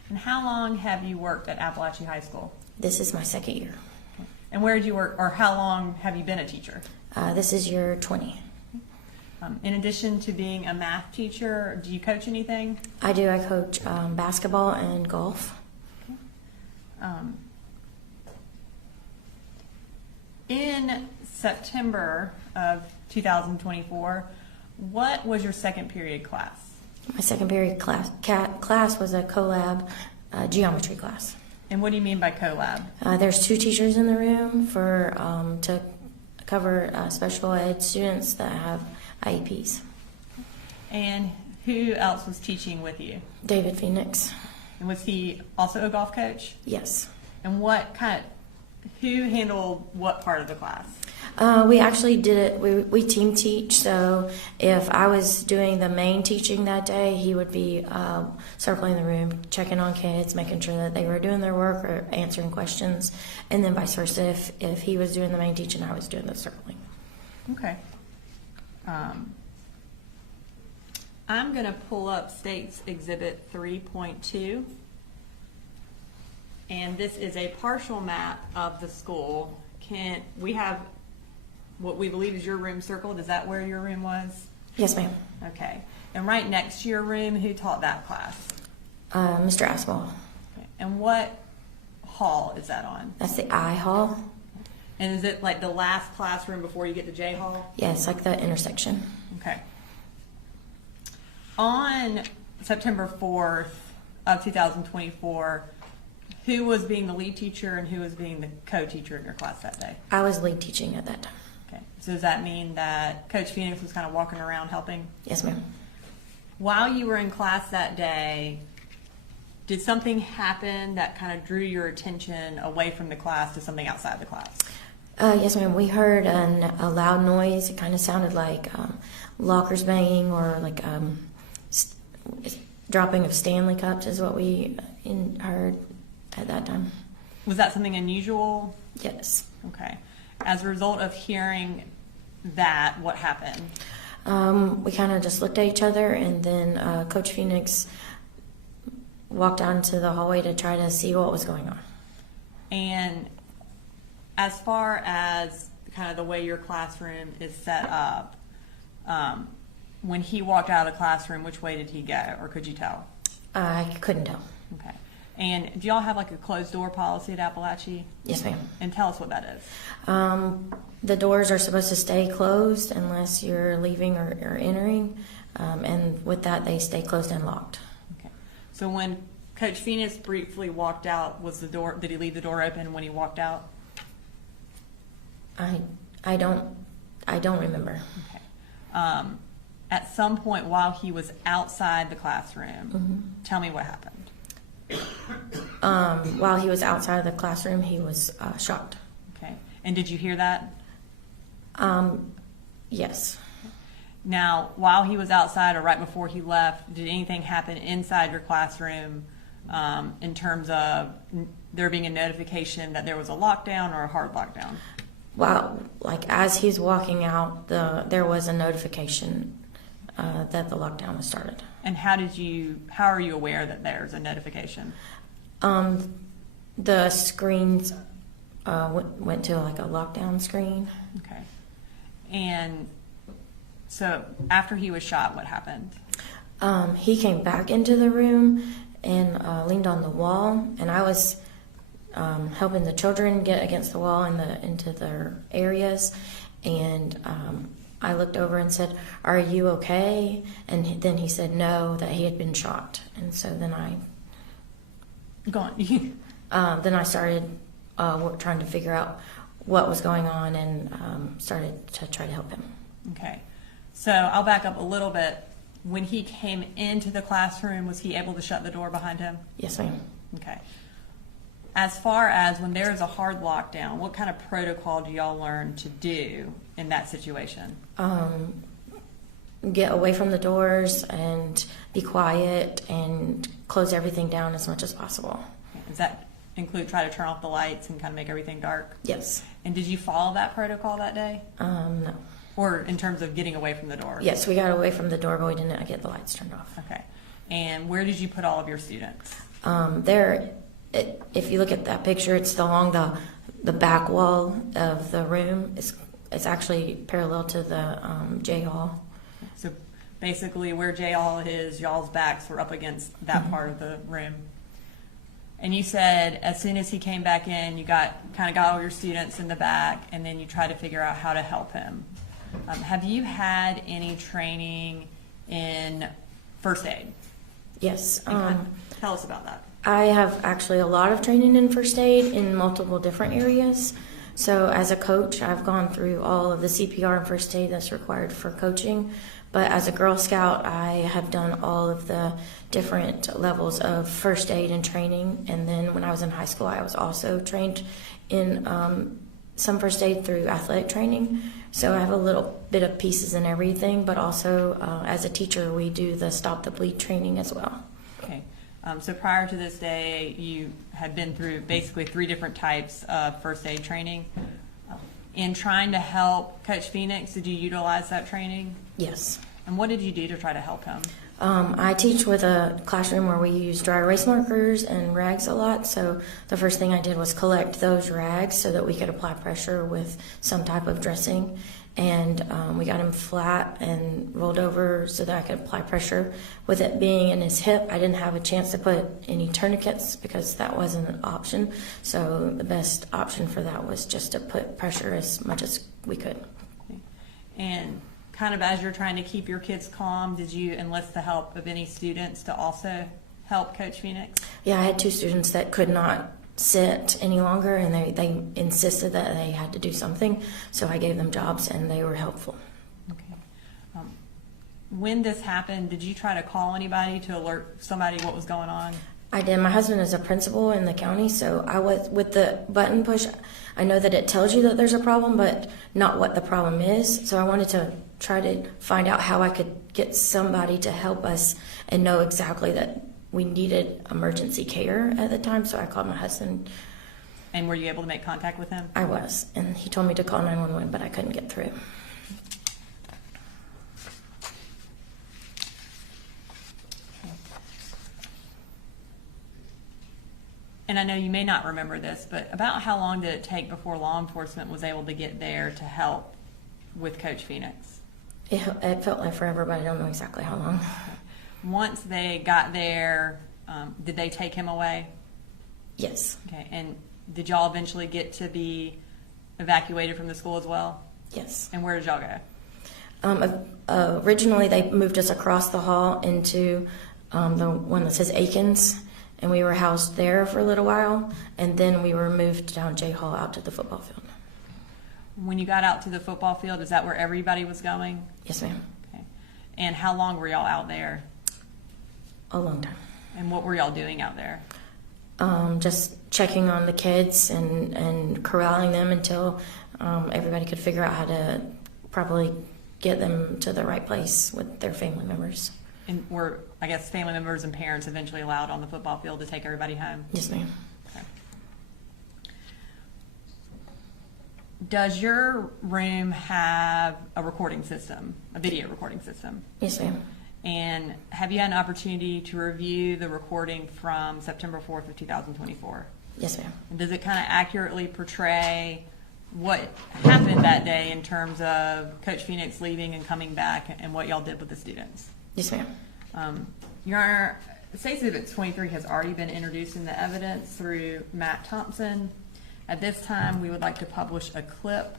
And how long have you worked at Apalachee High School? This is my second year. And where did you work, or how long have you been a teacher? This is year 20. In addition to being a math teacher, do you coach anything? I do. I coach basketball and golf. In September of 2024, what was your second period class? My second period class was a collab geometry class. And what do you mean by collab? There's 2 teachers in the room for to cover special ed students that have IEPs. And who else was teaching with you? David Phoenix. And was he also a golf coach? Yes. And who handled what part of the class? We actually did it, we team teach, so if I was doing the main teaching that day, he would be circling the room, checking on kids, making sure that they were doing their work or answering questions, and then vice versa. If he was doing the main teaching, I was doing the circling. Okay. I'm going to pull up State's Exhibit 3.2. And this is a partial map of the school. We have what we believe is your room circled. Is that where your room was? Yes, ma'am. Okay. And right next to your room, who taught that class? Mr. Aspel. Okay. And what hall is that on? That's the I hall. And is it like the last classroom before you get to J hall? Yeah, it's like the intersection. Okay. On September 4th of 2024, who was being the lead teacher and who was being the co-teacher in your class that day? I was lead teaching at that time. Okay. So does that mean that Coach Phoenix was kind of walking around helping? Yes, ma'am. While you were in class that day, did something happen that kind of drew your attention away from the class to something outside the class? Yes, ma'am. We heard a loud noise. It kind of sounded like lockers banging or like dropping of Stanley cups is what we heard at that time. Was that something unusual? Yes. Okay. As a result of hearing that, what happened? We kind of just looked at each other, and then Coach Phoenix walked out into the hallway to try to see what was going on. And as far as kind of the way your classroom is set up, when he walked out of the classroom, which way did he go, or could you tell? I couldn't tell. Okay. And do y'all have like a closed door policy at Apalachee? Yes, ma'am. And tell us what that is. The doors are supposed to stay closed unless you're leaving or entering, and with that, they stay closed and locked. Okay. So when Coach Phoenix briefly walked out, did he leave the door open when he walked out? I don't remember. Okay. At some point while he was outside the classroom, tell me what happened. While he was outside of the classroom, he was shot. Okay. And did you hear that? Yes. Now, while he was outside or right before he left, did anything happen inside your classroom in terms of there being a notification that there was a lockdown or a hard lockdown? Well, like as he's walking out, there was a notification that the lockdown was started. And how are you aware that there's a notification? The screens went to like a lockdown screen. Okay. And so after he was shot, what happened? He came back into the room and leaned on the wall, and I was helping the children get against the wall into their areas, and I looked over and said, "Are you okay?" And then he said no, that he had been shot. And so then Go on. then I started trying to figure out what was going on and started to try to help him. Okay. So I'll back up a little bit. When he came into the classroom, was he able to shut the door behind him? Yes, ma'am. Okay. As far as when there is a hard lockdown, what kind of protocol do y'all learn to do in that situation? Get away from the doors and be quiet and close everything down as much as possible. Does that include try to turn off the lights and kind of make everything dark? Yes. And did you follow that protocol that day? No. Or in terms of getting away from the door? Yes, we got away from the door, but we didn't get the lights turned off. Okay. And where did you put all of your students? If you look at that picture, it's along the back wall of the room. It's actually parallel to the J Hall. So basically where J Hall is, y'all's backs were up against that part of the room. And you said as soon as he came back in, you got all your students in the back, and then you tried to figure out how to help him. Have you had any training in first aid? Yes. Tell us about that. I have actually a lot of training in first aid in multiple different areas. So as a coach, I've gone through all of the CPR and first aid that's required for coaching. But as a Girl Scout, I have done all of the different levels of first aid and training. And then when I was in high school, I was also trained in some first aid through athletic training. So I have a little bit of pieces in everything, but also as a teacher, we do the Stop the Bleed training as well. Okay. So prior to this day, you had been through basically 3 different types of first aid training. In trying to help Coach Phoenix, did you utilize that training? Yes. And what did you do to try to help him? I teach with a classroom where we use dry erase markers and rags a lot. So the first thing I did was collect those rags so that we could apply pressure with some type of dressing. And we got him flat and rolled over so that I could apply pressure. With it being in his hip, I didn't have a chance to put any tourniquets because that wasn't an option. So the best option for that was just to put pressure as much as we could. Okay. And kind of as you're trying to keep your kids calm, did you enlist the help of any students to also help Coach Phoenix? Yeah, I had 2 students that could not sit any longer, and they insisted that they had to do something, so I gave them jobs and they were helpful. Okay. When this happened, did you try to call anybody to alert somebody what was going on? I did. My husband is a principal in the county, so I was with the button push. I know that it tells you that there's a problem, but not what the problem is. So I wanted to try to find out how I could get somebody to help us and know exactly that we needed emergency care at the time. So I called my husband. And were you able to make contact with him? I was, and he told me to call 911, but I couldn't get through. And I know you may not remember this, but about how long did it take before law enforcement was able to get there to help with Coach Phoenix? It felt like forever, but I don't know exactly how long. Once they got there, did they take him away? Yes. Okay, and did y'all eventually get to be evacuated from the school as well? Yes. And where did y'all go? Originally, they moved us across the hall into the one that says Aikens, and we were housed there for a little while, and then we were moved down J Hall out to the football field. When you got out to the football field, is that where everybody was going? Yes, ma'am. Okay. And how long were y'all out there? A long time. And what were y'all doing out there? Just checking on the kids and corralling them until everybody could figure out how to properly get them to the right place with their family members. And were, I guess, family members and parents eventually allowed on the football field to take everybody home? Yes, ma'am. Okay. Does your room have a recording system, a video recording system? Yes, ma'am. And have you had an opportunity to review the recording from September 4th of 2024? Yes, ma'am. And does it kind of accurately portray what happened that day in terms of Coach Phoenix leaving and coming back and what y'all did with the students? Yes, ma'am. Your Honor, State Exhibit 23 has already been introduced in the evidence through Matt Thompson. At this time, we would like to publish a clip,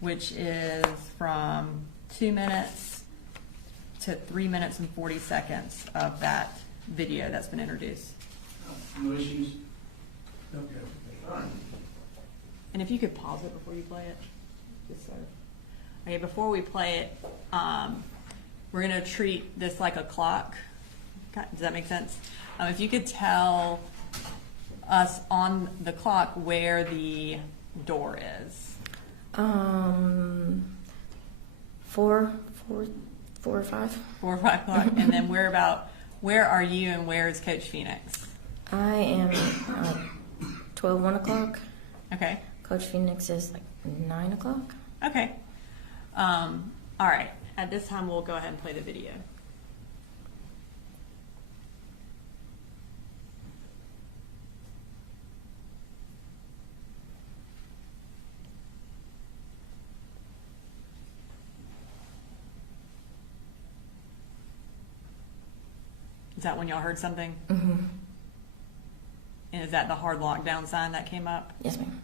which is from 2 minutes to 3 minutes and 40 seconds of that video that's been introduced. No issues. And if you could pause it before you play it, just so. Okay, before we play it, we're going to treat this like a clock. Does that make sense? If you could tell us on the clock where the door is. 4 or 5. 4 or 5 o'clock. And then where are you and where is Coach Phoenix? I am 12, 1 o'clock. Okay. Coach Phoenix is like 9 o'clock. Okay. All right. At this time, we'll go ahead and play the video. Is that when y'all heard something? Mm-hmm. And is that the hard lockdown sign that came up? Yes, ma'am.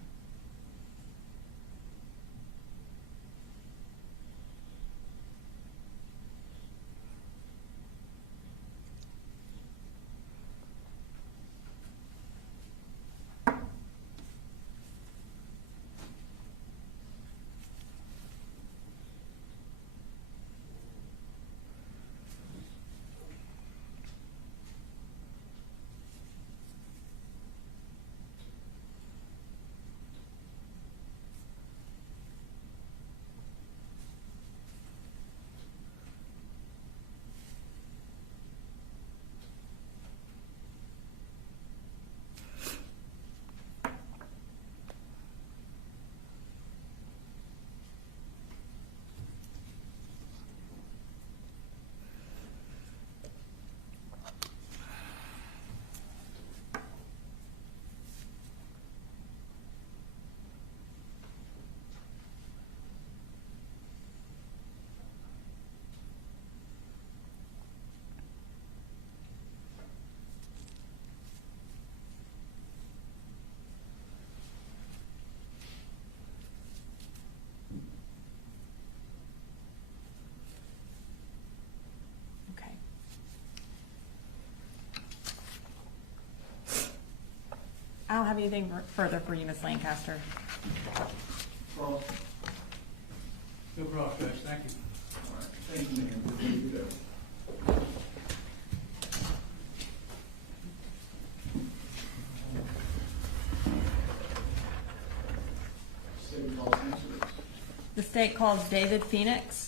I don't have anything further for you, Miss Lancaster. Cross. No cross, Judge. Thank you. All right. Thank you, ma'am. We're ready to go. State calls answers. The state calls David Phoenix.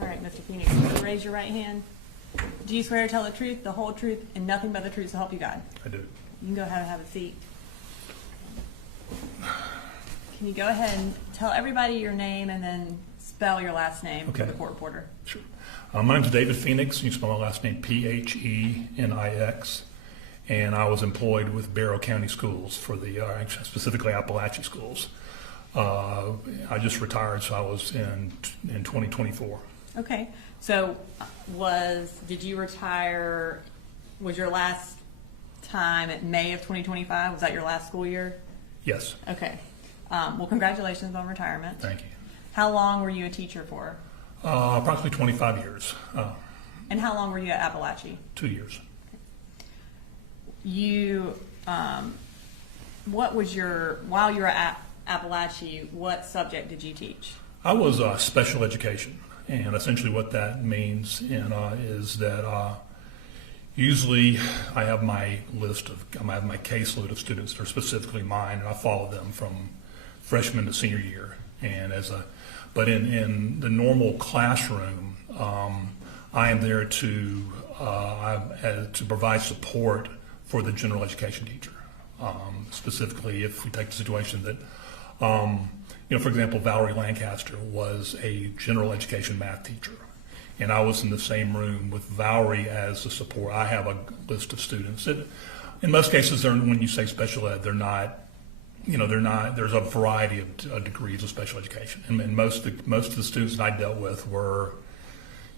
All right, Mr. Phoenix, you can raise your right hand. Do you swear to tell the truth, the whole truth, and nothing but the truth to help you God? I do. You can go ahead and have a seat. Can you go ahead and tell everybody your name and then spell your last name for the court reporter? Sure. My name's David Phoenix. You spell my last name Phenix. And I was employed with Barrow County Schools for the, specifically Apalachee schools. I just retired, so I was in 2024. Okay. So did you retire, was your last time at May of 2025? Was that your last school year? Yes. Okay. Well, congratulations on retirement. Thank you. How long were you a teacher for? Approximately 25 years. And how long were you at Apalachee? 2 years. You, while you were at Apalachee, what subject did you teach? I was special education, and essentially what that means is that usually I have my caseload of students that are specifically mine, and I follow them from freshman to senior year. And but in the normal classroom, I am there to provide support for the general education teacher. Specifically, if we take the situation that, for example, Valerie Lancaster was a general education math teacher, and I was in the same room with Valerie as the support. I have a list of students that In most cases, when you say special ed, they're not. There's a variety of degrees of special education, and most of the students that I dealt with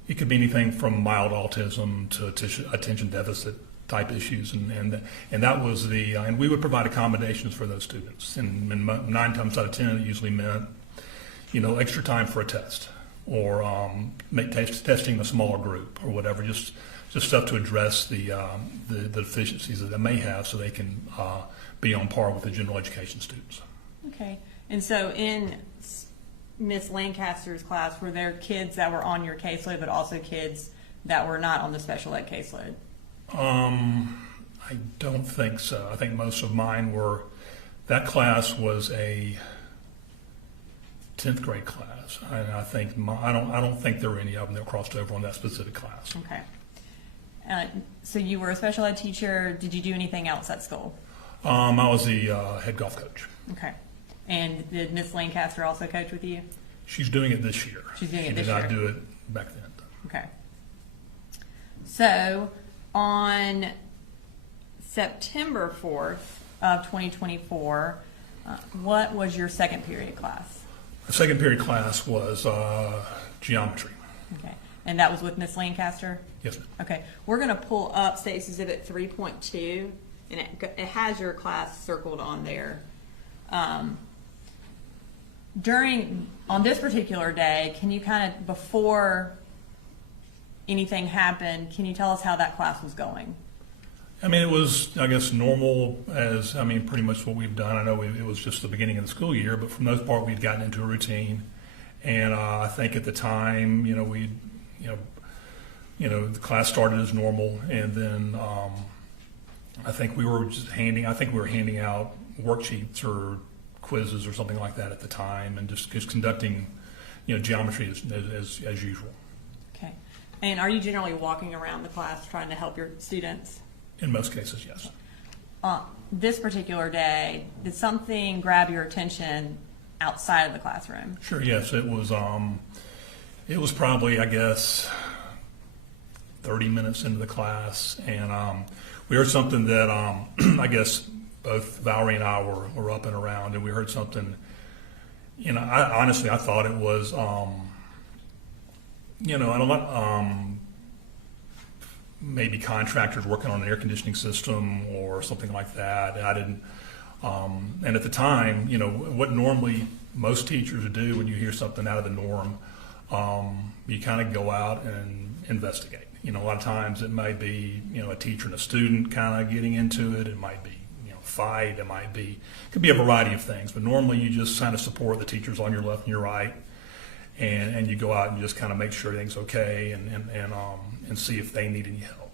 it could be anything from mild autism to attention deficit type issues, and that was and we would provide accommodations for those students, and 9 times out of 10 it usually meant, extra time for a test, or testing a smaller group or whatever, just stuff to address the deficiencies that they may have, so they can be on par with the general education students. Okay. And so in Miss Lancaster's class, were there kids that were on your caseload, but also kids that were not on the special ed caseload? I don't think so. I think most of mine were. That class was a 10th grade class, and I think I don't think there were any of them that crossed over on that specific class. Okay. So you were a special ed teacher. Did you do anything else at school? I was the head golf coach. Okay. And did Miss Lancaster also coach with you? She's doing it this year. She's doing it this year. She did not do it back then. Okay. So on September 4th of 2024, what was your second period class? The second period class was geometry. Okay. And that was with Miss Lancaster? Yes, ma'am. Okay. We're going to pull up State's Exhibit 3.2, and it has your class circled on there. On this particular day, can you kind of, before anything happened, can you tell us how that class was going? I mean, it was, I guess, normal pretty much what we've done. I know it was just the beginning of the school year, but for the most part, we'd gotten into a routine. And I think at the time, the class started as normal, and then I think we were handing out worksheets or quizzes or something like that at the time, and just conducting, geometry as usual. Okay. And are you generally walking around the class trying to help your students? In most cases, yes. This particular day, did something grab your attention outside of the classroom? Sure. Yes, it was. It was probably, I guess, 30 minutes into the class, and we heard something that I guess both Valerie and I were up and around, and we heard something. I thought it was, maybe contractors working on an air conditioning system or something like that. And I didn't. And at the time, what normally most teachers do when you hear something out of the norm, you kind of go out and investigate. A lot of times it might be, a teacher and a student kind of getting into it. It might be, fight. It could be a variety of things. But normally you just kind of support the teachers on your left and your right, and you go out and just kind of make sure everything's okay and see if they need any help.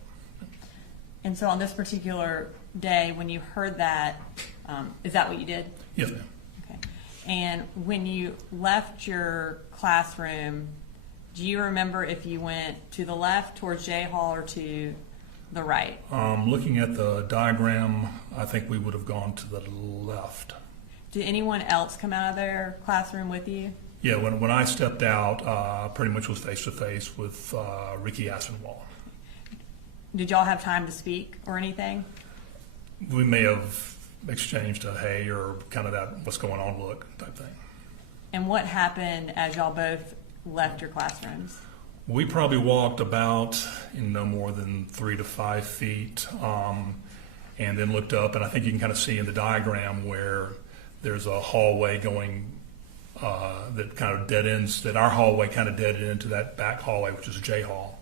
And so on this particular day, when you heard that, is that what you did? Yes, ma'am. Okay. And when you left your classroom, do you remember if you went to the left towards J Hall or to the right? Looking at the diagram, I think we would have gone to the left. Did anyone else come out of their classroom with you? Yeah, when I stepped out, pretty much was face to face with Ricky Asenwall. Did y'all have time to speak or anything? We may have exchanged a hey or kind of that what's going on look type thing. And what happened as y'all both left your classrooms? We probably walked about no more than 3 to 5 feet, and then looked up, and I think you can kind of see in the diagram where there's a hallway going that kind of dead ends, that our hallway kind of deaded into that back hallway, which is a J Hall.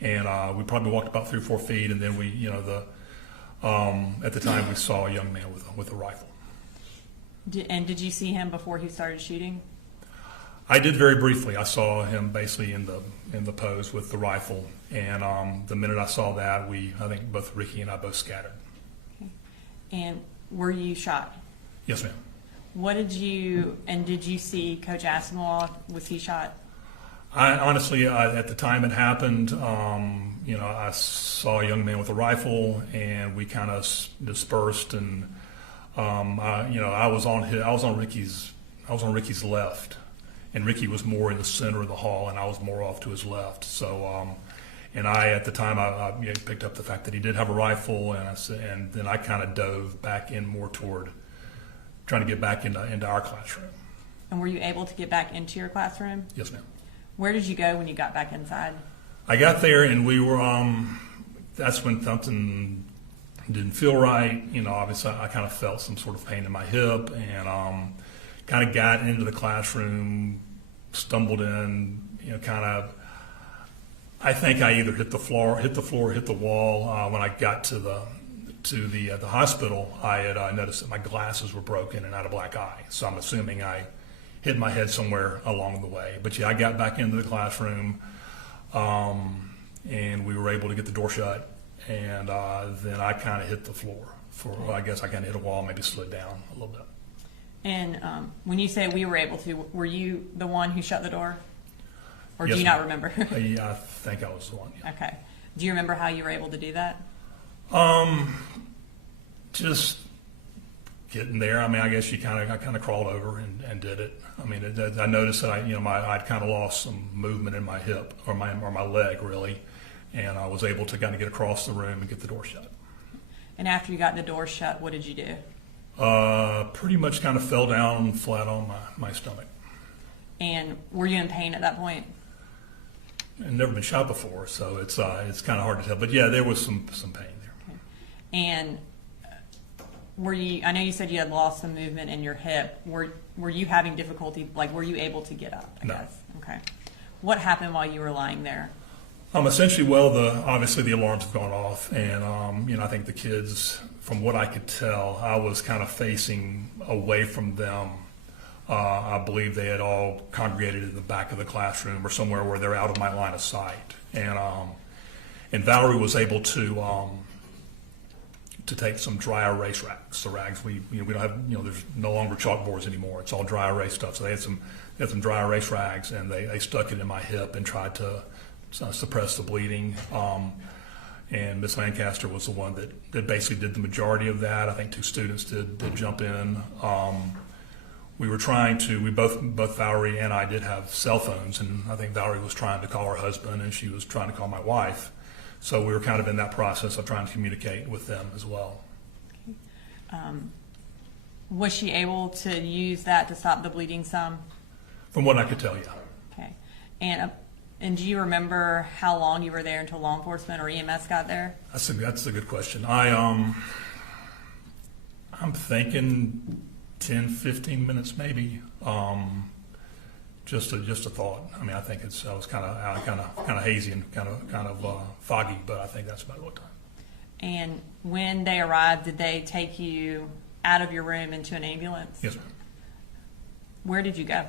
And we probably walked about 3 or 4 feet, and then we, at the time we saw a young man with a rifle. And did you see him before he started shooting? I did very briefly. I saw him basically in the pose with the rifle, and the minute I saw that, I think both Ricky and I both scattered. Okay. And were you shot? Yes, ma'am. Did you see Coach Asenwall? Was he shot? I honestly, at the time it happened, I saw a young man with a rifle, and we kind of dispersed, and I was on Ricky's left, and Ricky was more in the center of the hall, and I was more off to his left. So, And I, at the time, I picked up the fact that he did have a rifle, and then I kind of dove back in more toward trying to get back into our classroom. And were you able to get back into your classroom? Yes, ma'am. Where did you go when you got back inside? I got there, and we were, that's when something didn't feel right. You know, obviously I kind of felt some sort of pain in my hip, and kind of got into the classroom, stumbled in, you know, kind of, I think I either hit the floor, hit the wall. When I got to the hospital, I had noticed that my glasses were broken and I had a black eye. So I'm assuming I hit my head somewhere along the way. But yeah, I got back into the classroom, and we were able to get the door shut. And then I kind of hit the floor. I guess I kind of hit a wall, maybe slid down a little bit. And when you say we were able to, were you the one who shut the door? Or Yes, do you not remember? Yeah, I think I was the one. Yeah. Okay. Do you remember how you were able to do that? Just getting there. I mean, I guess I kind of crawled over and did it. I mean, I noticed that I'd kind of lost some movement in my hip or my leg really, and I was able to kind of get across the room and get the door shut. And after you got the door shut, what did you do? Pretty much kind of fell down flat on my stomach. And were you in pain at that point? I'd never been shot before, so it's kind of hard to tell. But yeah, there was some pain there. Okay. And were you? I know you said you had lost some movement in your hip. Were you having difficulty? Like, were you able to get up? I guess. Okay. What happened while you were lying there? Essentially, obviously the alarms have gone off, and I think the kids, from what I could tell, I was kind of facing away from them. I believe they had all congregated in the back of the classroom or somewhere where they're out of my line of sight. And Valerie was able to take some dry erase rags. The rags we don't have, there's no longer chalkboards anymore. It's all dry erase stuff. So they had some dry erase rags, and they stuck it in my hip and tried to suppress the bleeding. And Miss Lancaster was the one that basically did the majority of that. I think 2 students did jump in. We were both Valerie and I did have cell phones, and I think Valerie was trying to call her husband and she was trying to call my wife. So we were kind of in that process of trying to communicate with them as well. Was she able to use that to stop the bleeding some? From what I could tell, yeah. Okay. And do you remember how long you were there until law enforcement or EMS got there? That's a good question. I'm thinking 10, 15 minutes maybe. Just a thought. I mean, I think I was kind of hazy and kind of foggy, but I think that's about what time. And when they arrived, did they take you out of your room into an ambulance? Yes, ma'am. Where did you go?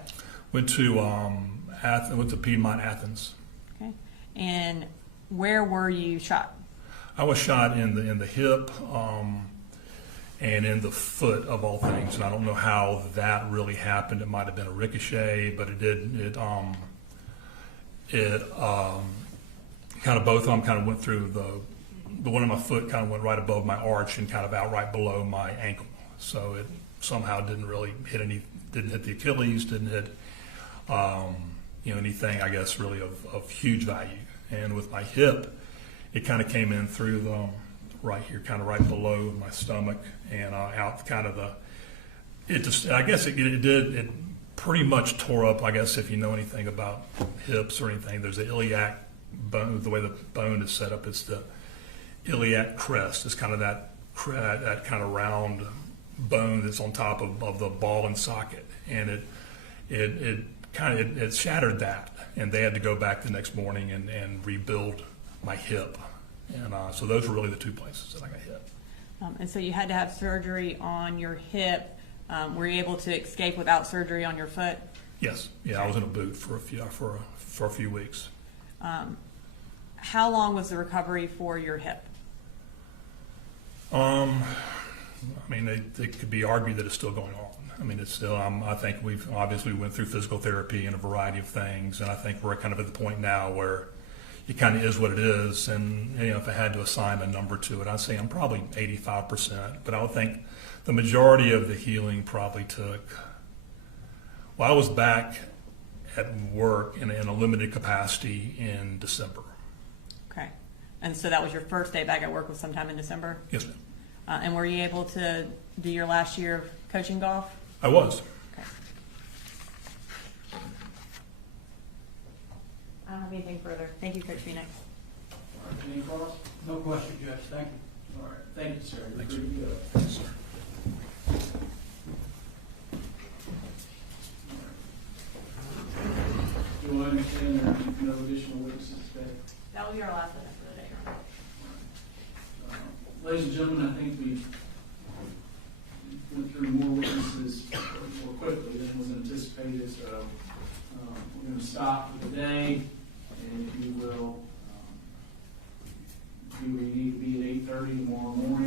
Went to Piedmont, Athens. Okay. And where were you shot? I was shot in the hip and in the foot, of all things. And I don't know how that really happened. It might have been a ricochet, but it did. Kind of both of them kind of went through the one in my foot kind of went right above my arch and kind of out right below my ankle. So it somehow didn't really didn't hit the Achilles, didn't hit anything, I guess, really of huge value. And with my hip, it kind of came in through the right here, kind of right below my stomach, and out kind of it pretty much tore up. I guess if you know anything about hips or anything, there's the iliac bone. The way the bone is set up, it's the iliac crest. It's kind of that kind of round bone that's on top of the ball and socket, and it shattered that, and they had to go back the next morning and rebuild my hip. And so those were really the 2 places that I got hit. And so you had to have surgery on your hip. Were you able to escape without surgery on your foot? Yes. Yeah, I was in a boot for a few weeks. How long was the recovery for your hip? I mean, it could be argued that it's still going on. I mean, it's still. I think we've obviously went through physical therapy and a variety of things, and I think we're kind of at the point now where it kind of is what it is. And if I had to assign a number to it, I'd say I'm probably 85%. But I would think the majority of the healing probably took. Well, I was back at work in a limited capacity in December. Okay. And so that was your first day back at work, was sometime in December? Yes, ma'am. And were you able to do your last year of coaching golf? I was. Okay. I don't have anything further. Thank you, Coach Phoenix. All right, any calls? No question, Judge, thank you. All right, thank you, sir. You're Thanks, pretty sir. good. Yes, sir. Do I understand there are no additional witnesses today? That will be our last witness for the day, Your Honor. Ladies and gentlemen, I think we went through more witnesses more quickly than was anticipated, so we're going to stop for the day, and if you will, do we need to be at 8:30 tomorrow morning?